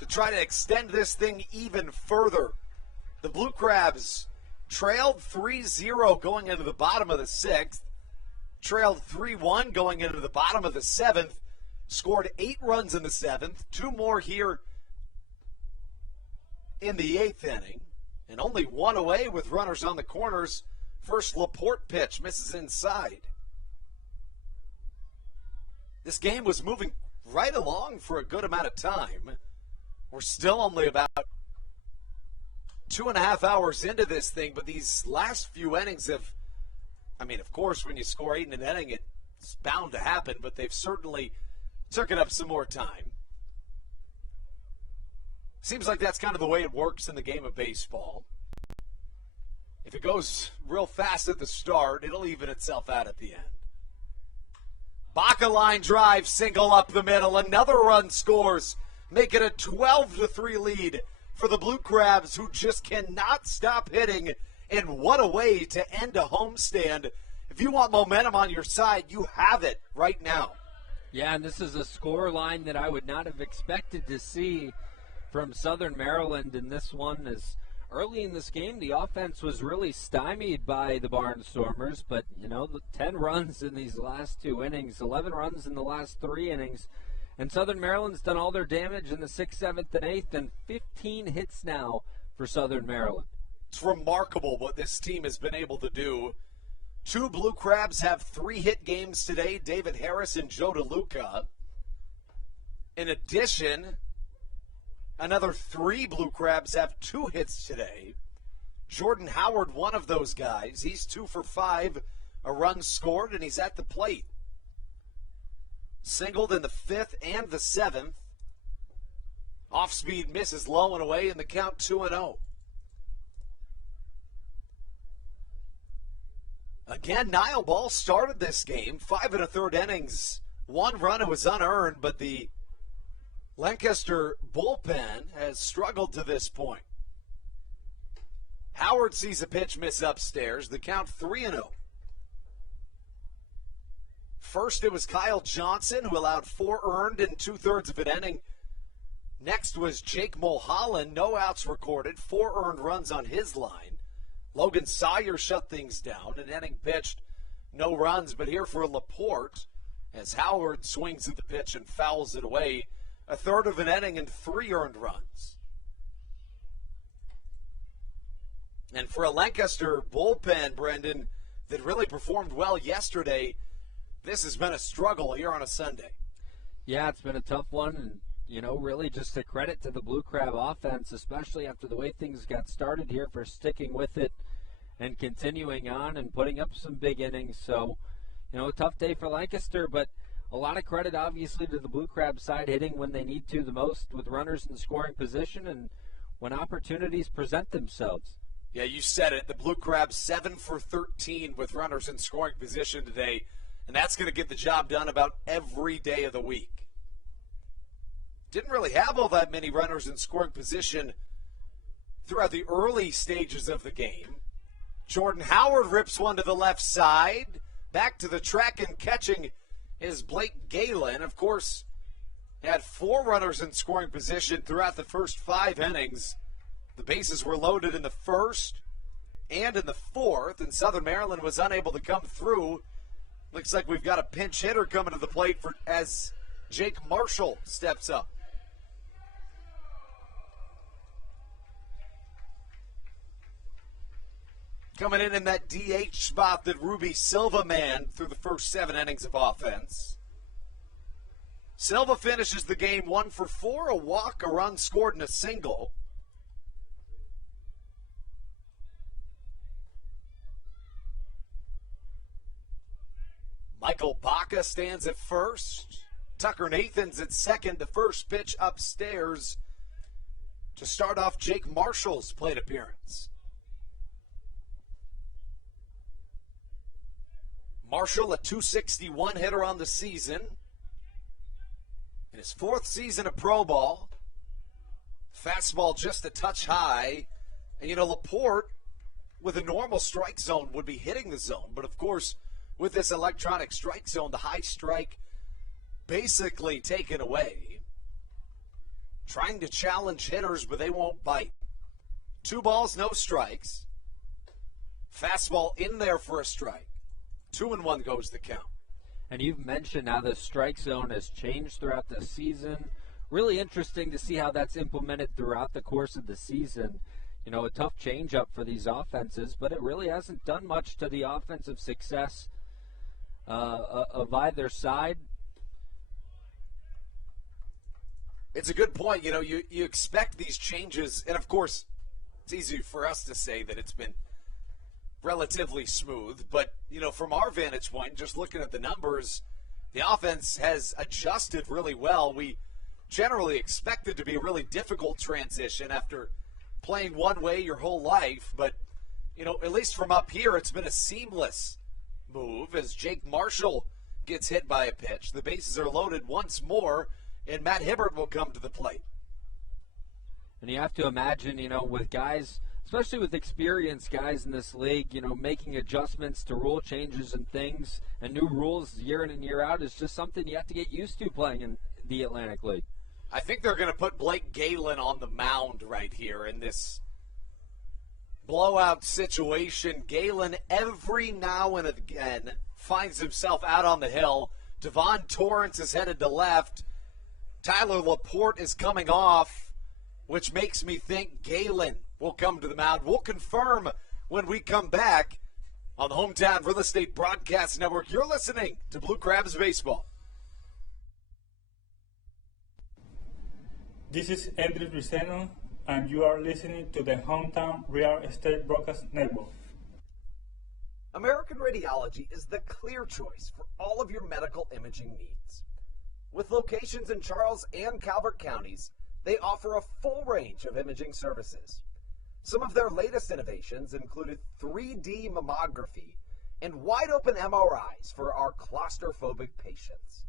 to try to extend this thing even further. The Blue Crabs trailed 3-0 going into the bottom of the 6th, trailed 3-1 going into the bottom of the 7th, scored 8 runs in the 7th, 2 more here in the 8th inning, and only 1 away with runners on the corners. First Laporte pitch misses inside. This game was moving right along for a good amount of time. We're still only about 2.5 hours into this thing, but these last few innings have, I mean, of course, when you score 8 in an inning, it's bound to happen, but they've certainly taken up some more time. Seems like that's kind of the way it works in the game of baseball. If it goes real fast at the start, it'll even itself out at the end. Baca line drive, single up the middle. Another run scores, make it a 12-3 lead for the Blue Crabs, who just cannot stop hitting. And what a way to end a homestand. If you want momentum on your side, you have it right now. Yeah, and this is a score line that I would not have expected to see from Southern Maryland in this one. As early in this game, the offense was really stymied by the Barnstormers, but, the 10 runs in these last 2 innings, 11 runs in the last 3 innings, and Southern Maryland's done all their damage in the 6th, 7th, and 8th, and 15 hits now for Southern Maryland. It's remarkable what this team has been able to do. 2 Blue Crabs have 3 hit games today, David Harris and Joe DeLuca. In addition, another 3 Blue Crabs have 2 hits today. Jordan Howard, one of those guys. He's 2 for 5, a run scored, and he's at the plate. Singled in the 5th and the 7th. Off-speed misses low and away, and the count 2-0. Again, Niall Ball started this game, 5 1/3 innings. 1 run was unearned, but the Lancaster bullpen has struggled to this point. Howard sees a pitch miss upstairs. The count 3-0. First, it was Kyle Johnson, who allowed 4 earned in 2/3 of an inning. Next was Jake Mulholland, no outs recorded, 4 earned runs on his line. Logan Sawyer shut things down. An inning pitched, no runs, but here for Laporte, as Howard swings at the pitch and fouls it away. 1/3 of an inning and 3 earned runs. And for a Lancaster bullpen, Brendan, that really performed well yesterday, this has been a struggle here on a Sunday. Yeah, it's been a tough one, and, really just a credit to the Blue Crab offense, especially after the way things got started here, for sticking with it and continuing on and putting up some big innings. So, a tough day for Lancaster, but a lot of credit, obviously, to the Blue Crab side, hitting when they need to the most with runners in scoring position and when opportunities present themselves. Yeah, you said it. The Blue Crabs 7 for 13 with runners in scoring position today, and that's going to get the job done about every day of the week. Didn't really have all that many runners in scoring position throughout the early stages of the game. Jordan Howard rips one to the left side. Back to the track and catching is Blake Galen. Of course, Had 4 runners in scoring position throughout the first 5 innings. The bases were loaded in the first and in the fourth, and Southern Maryland was unable to come through. Looks like we've got a pinch hitter coming to the plate as Jake Marshall steps up. Coming in that DH spot that Ruby Silva manned through the first 7 innings of offense. Silva finishes the game 1 for 4, a walk, a run scored, and a single. Michael Baca stands at first. Tucker Nathan's at second. The first pitch upstairs to start off Jake Marshall's plate appearance. Marshall, a .261 hitter on the season. In his 4th season of pro ball. Fastball just a touch high. And, Laporte, with a normal strike zone, would be hitting the zone. But, of course, with this electronic strike zone, the high strike basically taken away. Trying to challenge hitters, but they won't bite. 2 balls, no strikes. Fastball in there for a strike. 2-1 goes the count. And you've mentioned how the strike zone has changed throughout the season. Really interesting to see how that's implemented throughout the course of the season. A tough change-up for these offenses, but it really hasn't done much to the offensive success of either side. It's a good point. You expect these changes, and of course, it's easy for us to say that it's been relatively smooth, but, from our vantage point, just looking at the numbers, the offense has adjusted really well. We generally expect it to be a really difficult transition after playing one way your whole life, but, at least from up here, it's been a seamless move as Jake Marshall gets hit by a pitch. The bases are loaded once more, and Matt Hibbert will come to the plate. And you have to imagine, with guys, especially with experienced guys in this league, making adjustments to rule changes and things and new rules year in and year out is just something you have to get used to playing in the Atlantic League. I think they're going to put Blake Galen on the mound right here in this blowout situation. Galen every now and again finds himself out on the hill. Devon Torrance is headed to left. Tyler Laporte is coming off, which makes me think Galen will come to the mound. We'll confirm when we come back on the Hometown Real Estate Broadcast Network. You're listening to Blue Crabs Baseball. This is Andrew Riceno, and you are listening to the Hometown Real Estate Broadcast Network. American Radiology is the clear choice for all of your medical imaging needs. With locations in Charles and Calvert counties, they offer a full range of imaging services. Some of their latest innovations included 3D mammography and wide-open MRIs for our claustrophobic patients.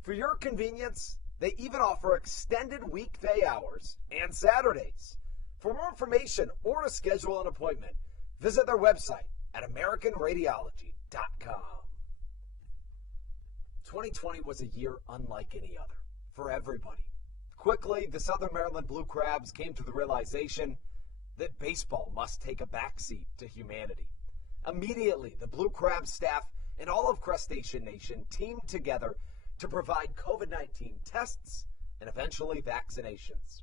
For your convenience, they even offer extended weekday hours and Saturdays. For more information or to schedule an appointment, visit their website at AmericanRadiology.com. 2020 was a year unlike any other for everybody. Quickly, the Southern Maryland Blue Crabs came to the realization that baseball must take a backseat to humanity. Immediately, the Blue Crabs staff and all of Crustacean Nation teamed together to provide COVID-19 tests and eventually vaccinations.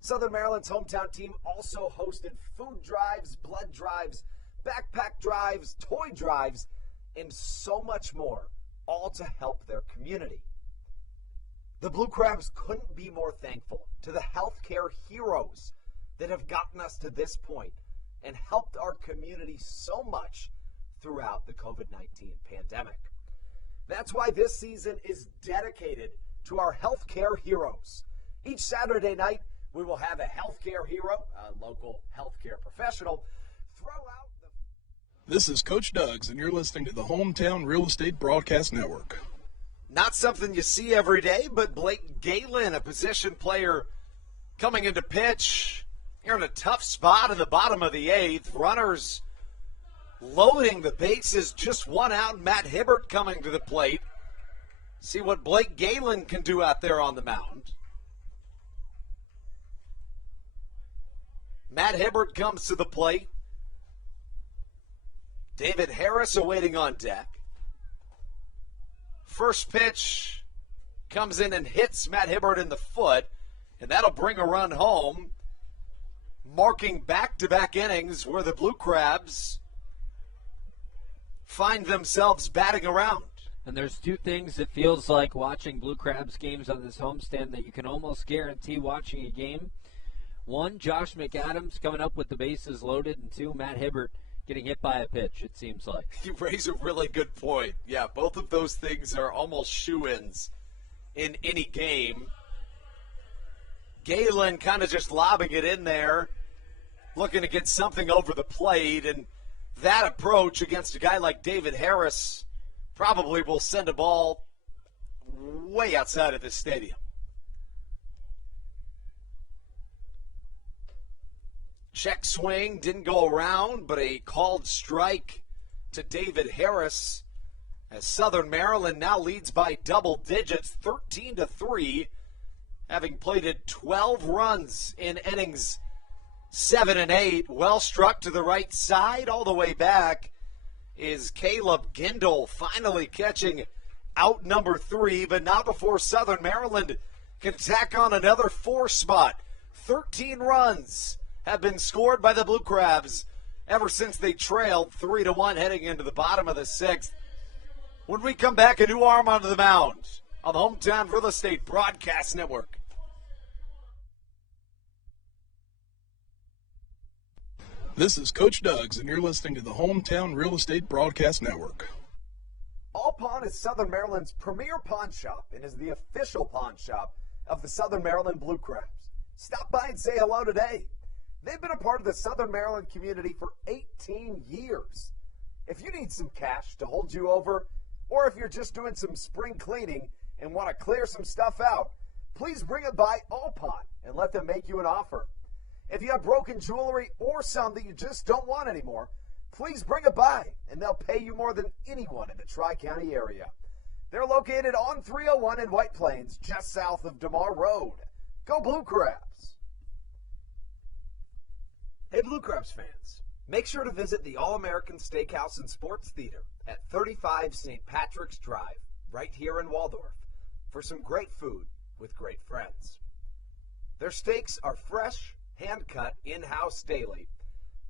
Southern Maryland's hometown team also hosted food drives, blood drives, backpack drives, toy drives, and so much more, all to help their community. The Blue Crabs couldn't be more thankful to the healthcare heroes that have gotten us to this point and helped our community so much throughout the COVID-19 pandemic. That's why this season is dedicated to our healthcare heroes. Each Saturday night, we will have a healthcare hero, a local healthcare professional, throw out the... This is Coach Doug's, and you're listening to the Hometown Real Estate Broadcast Network. Not something you see every day, but Blake Galen, a position player coming into pitch. Here in a tough spot in the bottom of the eighth. Runners loading the bases, just one out. Matt Hibbert coming to the plate. See what Blake Galen can do out there on the mound. Matt Hibbert comes to the plate. David Harris awaiting on deck. First pitch comes in and hits Matt Hibbert in the foot, and that'll bring a run home, marking back-to-back innings where the Blue Crabs find themselves batting around. And there's two things it feels like watching Blue Crabs games on this homestand that you can almost guarantee watching a game. One, Josh McAdams coming up with the bases loaded, and two, Matt Hibbert getting hit by a pitch, it seems like. You raise a really good point. Yeah, both of those things are almost shoo-ins in any game. Galen kind of just lobbing it in there, looking to get something over the plate, and that approach against a guy like David Harris probably will send a ball way outside of this stadium. Check swing, didn't go around, but a called strike to David Harris as Southern Maryland now leads by double digits, 13-3, having plated 12 runs in innings 7 and 8. Well struck to the right side all the way back is Caleb Gindel, finally catching out number 3, but not before Southern Maryland can tack on another 4 spot. 13 runs have been scored by the Blue Crabs ever since they trailed 3-1 heading into the bottom of the 6th. When we come back, a new arm onto the mound on the Hometown Real Estate Broadcast Network. This is Coach Doug's, and you're listening to the Hometown Real Estate Broadcast Network. All Pawn is Southern Maryland's premier pawn shop and is the official pawn shop of the Southern Maryland Blue Crabs. Stop by and say hello today. They've been a part of the Southern Maryland community for 18 years. If you need some cash to hold you over, or if you're just doing some spring cleaning and want to clear some stuff out, please bring it by All Pawn and let them make you an offer. If you have broken jewelry or some that you just don't want anymore, please bring it by and they'll pay you more than anyone in the Tri-County area. They're located on 301 in White Plains, just south of DeMar Road. Go Blue Crabs! Hey Blue Crabs fans, make sure to visit the All-American Steakhouse and Sports Theater at 35 St. Patrick's Drive, right here in Waldorf, for some great food with great friends. Their steaks are fresh, hand-cut, in-house daily,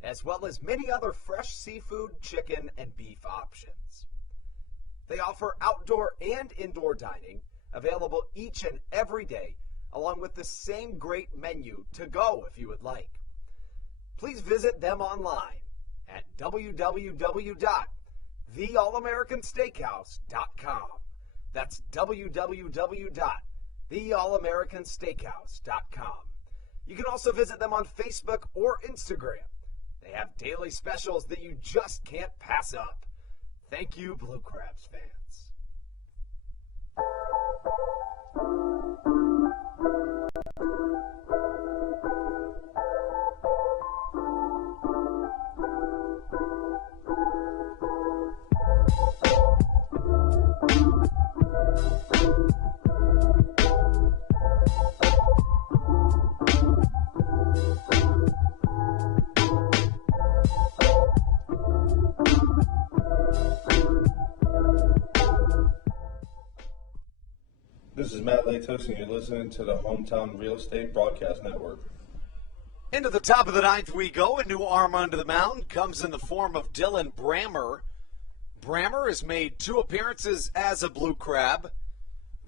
as well as many other fresh seafood, chicken, and beef options. They offer outdoor and indoor dining, available each and every day, along with the same great menu to go if you would like. Please visit them online at www.theallamericansteakhouse.com. That's www.theallamericansteakhouse.com. You can also visit them on Facebook or Instagram. They have daily specials that you just can't pass up. Thank you, Blue Crabs fans. This is Matt Latos, and you're listening to the Hometown Real Estate Broadcast Network. Into the top of the 9th we go. A new arm onto the mound comes in the form of Dylan Brammer. Brammer has made 2 appearances as a Blue Crab.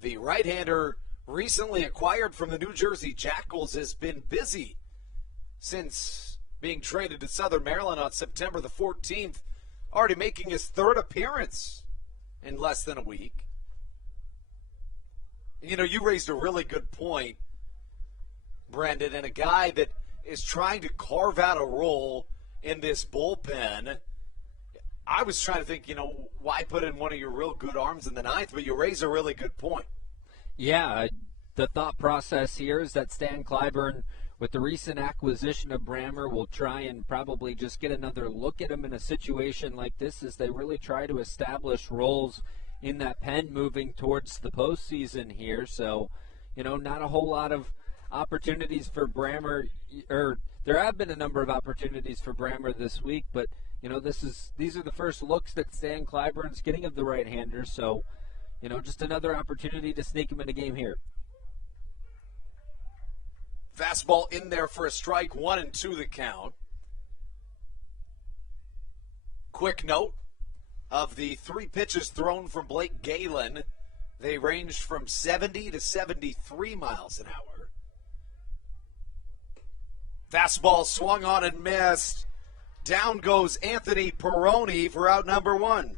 The right-hander, recently acquired from the New Jersey Jackals, has been busy since being traded to Southern Maryland on September the 14th, already making his 3rd appearance in less than a week. You know, you raised a really good point, Brendan, and a guy that is trying to carve out a role in this bullpen. I was trying to think, why put in one of your real good arms in the 9th, but you raise a really good point. Yeah, the thought process here is that Stan Clyburn, with the recent acquisition of Brammer, will try and probably just get another look at him in a situation like this as they really try to establish roles in that pen moving towards the postseason here. So, not a whole lot of opportunities for Brammer, or there have been a number of opportunities for Brammer this week, but these are the first looks that Stan Clyburn's getting of the right-hander. So, just another opportunity to sneak him in a game here. Fastball in there for a strike, 1-2 the count. Quick note of the 3 pitches thrown from Blake Galen. They ranged from 70 to 73 miles an hour. Fastball swung on and missed. Down goes Anthony Peroni for out number 1.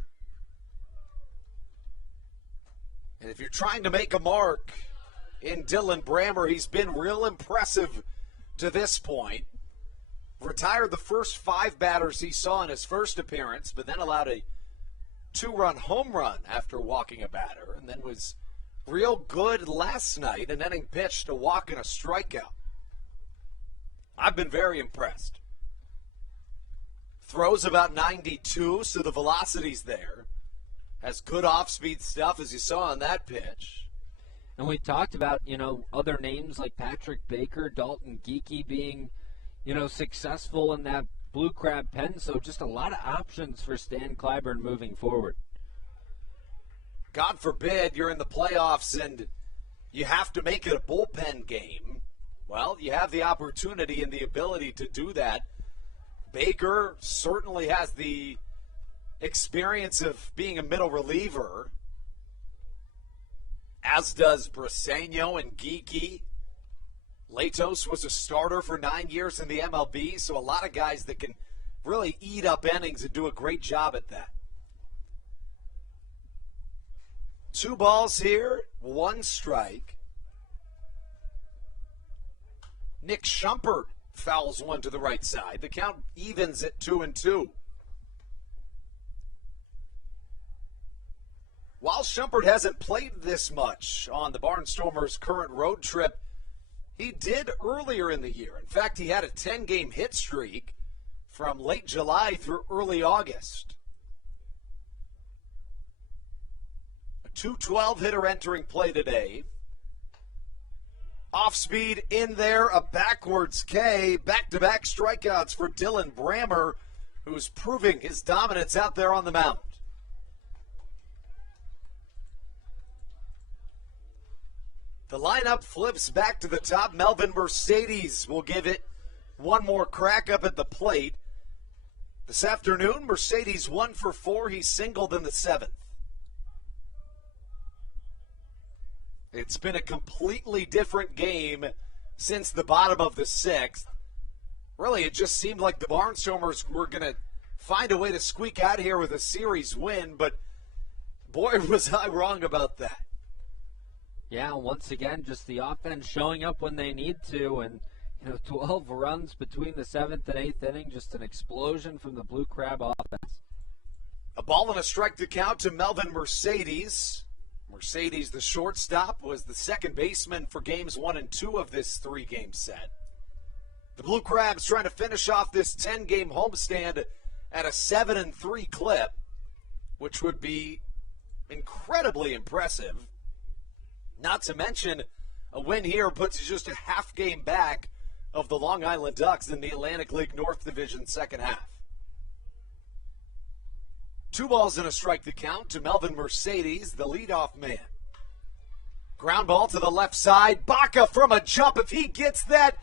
And if you're trying to make a mark in Dylan Brammer, he's been real impressive to this point. Retired the first 5 batters he saw in his first appearance, but then allowed a 2-run home run after walking a batter, and then was real good last night, an inning pitched, a walk and a strikeout. I've been very impressed. Throws about 92, so the velocity's there. Has good off-speed stuff, as you saw on that pitch. And we talked about, other names like Patrick Baker, Dalton Geekie being, successful in that Blue Crab pen. So just a lot of options for Stan Clyburn moving forward. God forbid you're in the playoffs and you have to make it a bullpen game. Well, you have the opportunity and the ability to do that. Baker certainly has the experience of being a middle reliever, as does Briseño and Geekie. Latos was a starter for 9 years in the MLB, so a lot of guys that can really eat up innings and do a great job at that. 2 balls here, 1 strike. Nick Shumpert fouls one to the right side. The count evens at 2-2. While Shumpert hasn't played this much on the Barnstormers' current road trip, he did earlier in the year. In fact, he had a 10-game hit streak from late July through early August. A .212 hitter entering play today. Off speed in there, a backwards K. Back-to-back strikeouts for Dylan Brammer, who's proving his dominance out there on the mound. The lineup flips back to the top. Melvin Mercedes will give it one more crack up at the plate. This afternoon, Mercedes 1 for 4. He singled in the 7th. It's been a completely different game since the bottom of the 6th. Really, it just seemed like the Barnstormers were going to find a way to squeak out here with a series win, but boy, was I wrong about that. Yeah, once again, just the offense showing up when they need to, and 12 runs between the 7th and 8th inning, just an explosion from the Blue Crab offense. A ball and a strike to count to Melvin Mercedes. Mercedes, the shortstop, was the second baseman for games 1 and 2 of this 3-game set. The Blue Crabs trying to finish off this 10-game homestand at a 7-3 clip, which would be incredibly impressive. Not to mention, a win here puts you just a half game back of the Long Island Ducks in the Atlantic League North Division second half. 2 balls and a strike to count to Melvin Mercedes, the leadoff man. Ground ball to the left side. Baca from a jump. If he gets that,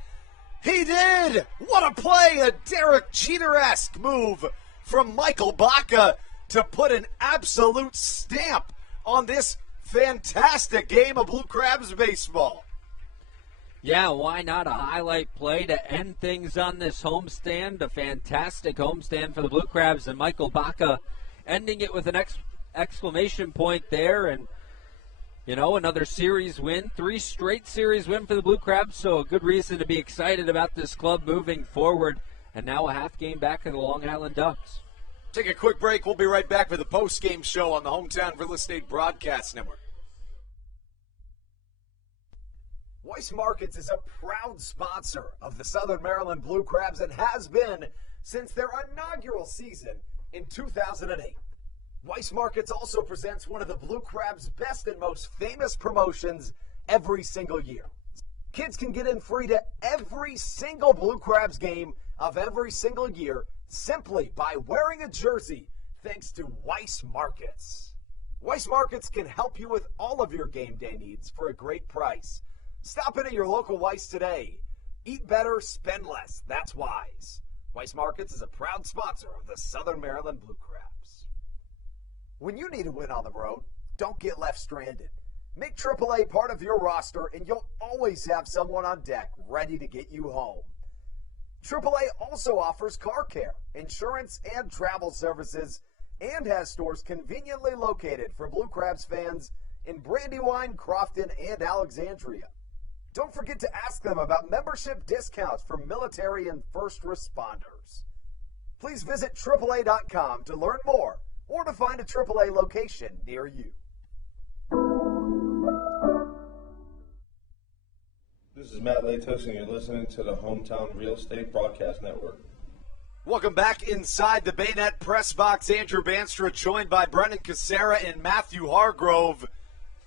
he did! What a play! A Derek Jeter-esque move from Michael Baca to put an absolute stamp on this fantastic game of Blue Crabs baseball. Yeah, why not a highlight play to end things on this homestand? A fantastic homestand for the Blue Crabs, and Michael Baca ending it with an exclamation point there. And, another series win, 3 straight series win for the Blue Crabs, so a good reason to be excited about this club moving forward. And now a half game back of the Long Island Ducks. Take a quick break. We'll be right back with the post-game show on the Hometown Real Estate Broadcast Network. Weiss Markets is a proud sponsor of the Southern Maryland Blue Crabs and has been since their inaugural season in 2008. Weiss Markets also presents one of the Blue Crab's best and most famous promotions every single year. Kids can get in free to every single Blue Crabs game of every single year simply by wearing a jersey thanks to Weiss Markets. Weiss Markets can help you with all of your game day needs for a great price. Stop in at your local Weiss today. Eat better, spend less. That's wise. Weiss Markets is a proud sponsor of the Southern Maryland Blue Crabs. When you need a win on the road, don't get left stranded. Make AAA part of your roster and you'll always have someone on deck ready to get you home. AAA also offers car care, insurance, and travel services, and has stores conveniently located for Blue Crabs fans in Brandywine, Crofton, and Alexandria. Don't forget to ask them about membership discounts for military and first responders. Please visit AAA.com to learn more or to find a AAA location near you. This is Matt Latos, and you're listening to the Hometown Real Estate Broadcast Network. Welcome back inside the Bayonet Press Box. Andrew Banstra joined by Brendan Casera and Matthew Hargrove.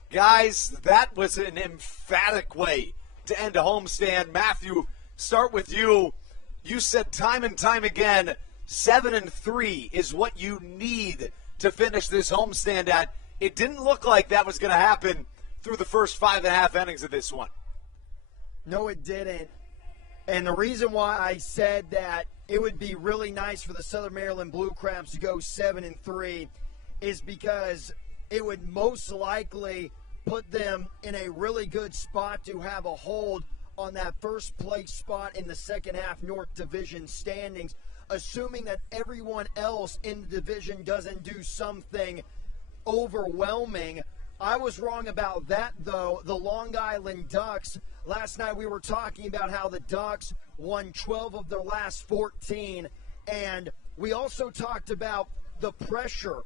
Guys, that was an emphatic way to end a homestand. Matthew, start with you. You said time and time again, 7-3 is what you need to finish this homestand at. It didn't look like that was going to happen through the first 5.5 innings of this one. No, it didn't. And the reason why I said that it would be really nice for the Southern Maryland Blue Crabs to go 7-3 is because it would most likely put them in a really good spot to have a hold on that first place spot in the second half North Division standings, assuming that everyone else in the division doesn't do something overwhelming. I was wrong about that, though. The Long Island Ducks, last night we were talking about how the Ducks won 12 of their last 14, and we also talked about the pressure,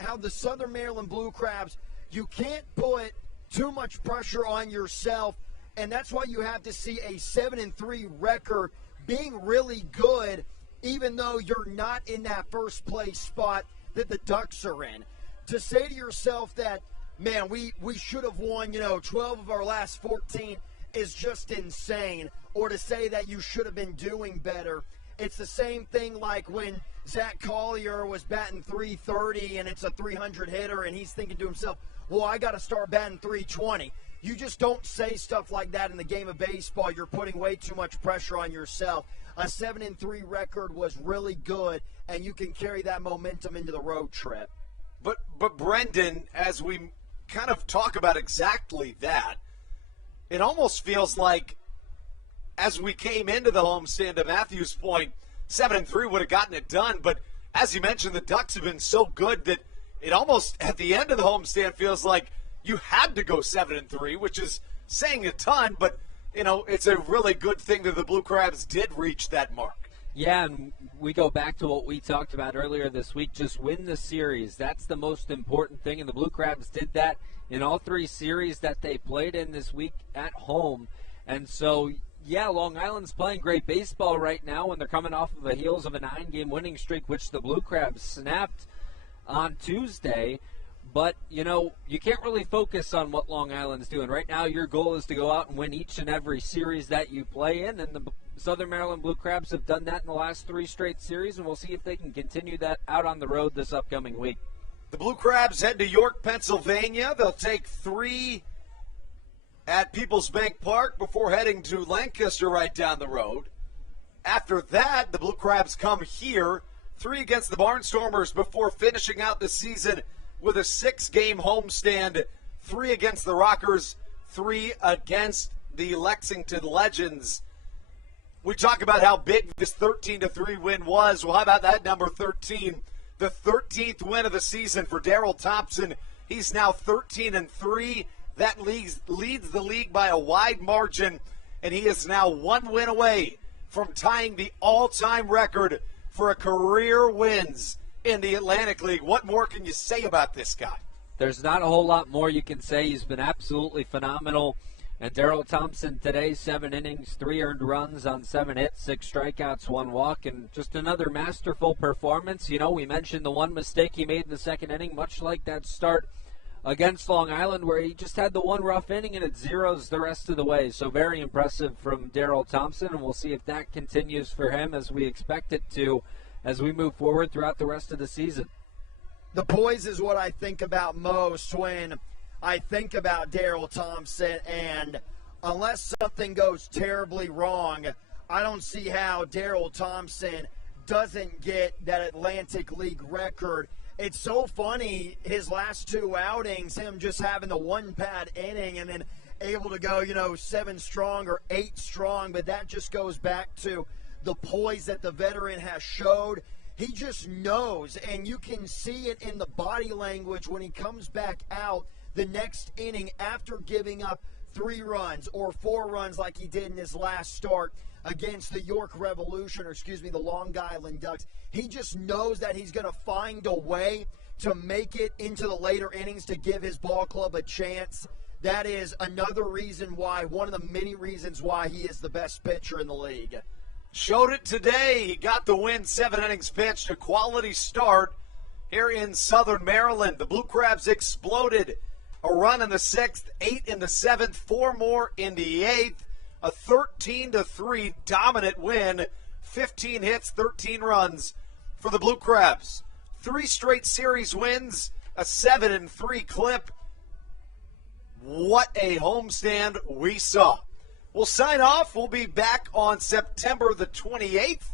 how the Southern Maryland Blue Crabs, you can't put too much pressure on yourself, and that's why you have to see a 7-3 record being really good, even though you're not in that first place spot that the Ducks are in. To say to yourself that, man, we should have won, 12 of our last 14 is just insane. Or to say that you should have been doing better. It's the same thing like when Zach Collier was batting .330 and it's a 300 hitter and he's thinking to himself, well, I got to start batting .320. You just don't say stuff like that in the game of baseball. You're putting way too much pressure on yourself. A 7-3 record was really good, and you can carry that momentum into the road trip. But Brendan, as we kind of talk about exactly that, it almost feels like as we came into the homestand, to Matthew's point, 7-3 would have gotten it done. But as you mentioned, the Ducks have been so good that it almost, at the end of the homestand, feels like you had to go 7-3, which is saying a ton. But, it's a really good thing that the Blue Crabs did reach that mark. Yeah, and we go back to what we talked about earlier this week. Just win the series. That's the most important thing, and the Blue Crabs did that in all 3 series that they played in this week at home. And so, yeah, Long Island's playing great baseball right now, and they're coming off of the heels of a 9-game winning streak, which the Blue Crabs snapped on Tuesday. But, you can't really focus on what Long Island's doing. Right now, your goal is to go out and win each and every series that you play in, and the Southern Maryland Blue Crabs have done that in the last 3 straight series, and we'll see if they can continue that out on the road this upcoming week. The Blue Crabs head to York, Pennsylvania. They'll take 3 at Peoples Bank Park before heading to Lancaster right down the road. After that, the Blue Crabs come here, 3 against the Barnstormers before finishing out the season with a 6-game homestand, 3 against the Rockers, 3 against the Lexington Legends. We talk about how big this 13-3 win was. Well, how about that number 13? The 13th win of the season for Daryl Thompson. He's now 13-3. That leads the league by a wide margin, and he is now 1 win away from tying the all-time record for a career wins in the Atlantic League. What more can you say about this guy? There's not a whole lot more you can say. He's been absolutely phenomenal And Daryl Thompson today, 7 innings, 3 earned runs on 7 hits, 6 strikeouts, 1 walk, and just another masterful performance. You know, we mentioned the one mistake he made in the second inning, much like that start against Long Island where he just had the one rough inning and it zeroes the rest of the way. So very impressive from Daryl Thompson, and we'll see if that continues for him as we expect it to as we move forward throughout the rest of the season. The poise is what I think about most when I think about Daryl Thompson, and unless something goes terribly wrong, I don't see how Daryl Thompson doesn't get that Atlantic League record. It's so funny, his last 2 outings, him just having the one-pad inning and then able to go, 7 strong or 8 strong, but that just goes back to the poise that the veteran has showed. He just knows, and you can see it in the body language when he comes back out the next inning after giving up 3 runs or 4 runs like he did in his last start against the York Revolution, the Long Island Ducks. He just knows that he's going to find a way to make it into the later innings to give his ball club a chance. That is another reason why, one of the many reasons why he is the best pitcher in the league. Showed it today. He got the win, 7 innings pitched, a quality start here in Southern Maryland. The Blue Crabs exploded. A run in the 6th, 8 in the 7th, 4 more in the 8th. A 13-3 dominant win. 15 hits, 13 runs for the Blue Crabs. 3 straight series wins, a 7-3 clip. What a homestand we saw. We'll sign off. We'll be back on September the 28th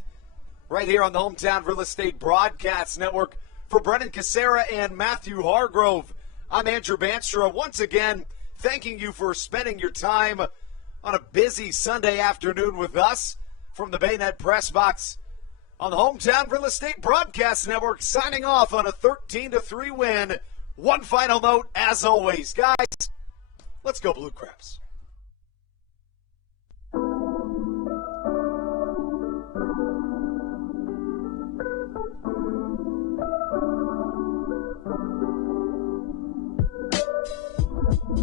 right here on the Hometown Real Estate Broadcast Network. For Brennan Casera and Matthew Hargrove, I'm Andrew Banstra. Once again, thanking you for spending your time on a busy Sunday afternoon with us from the Baynet Press Box on the Hometown Real Estate Broadcast Network, signing off on a 13-3 win. One final note, as always, guys, let's go Blue Crabs.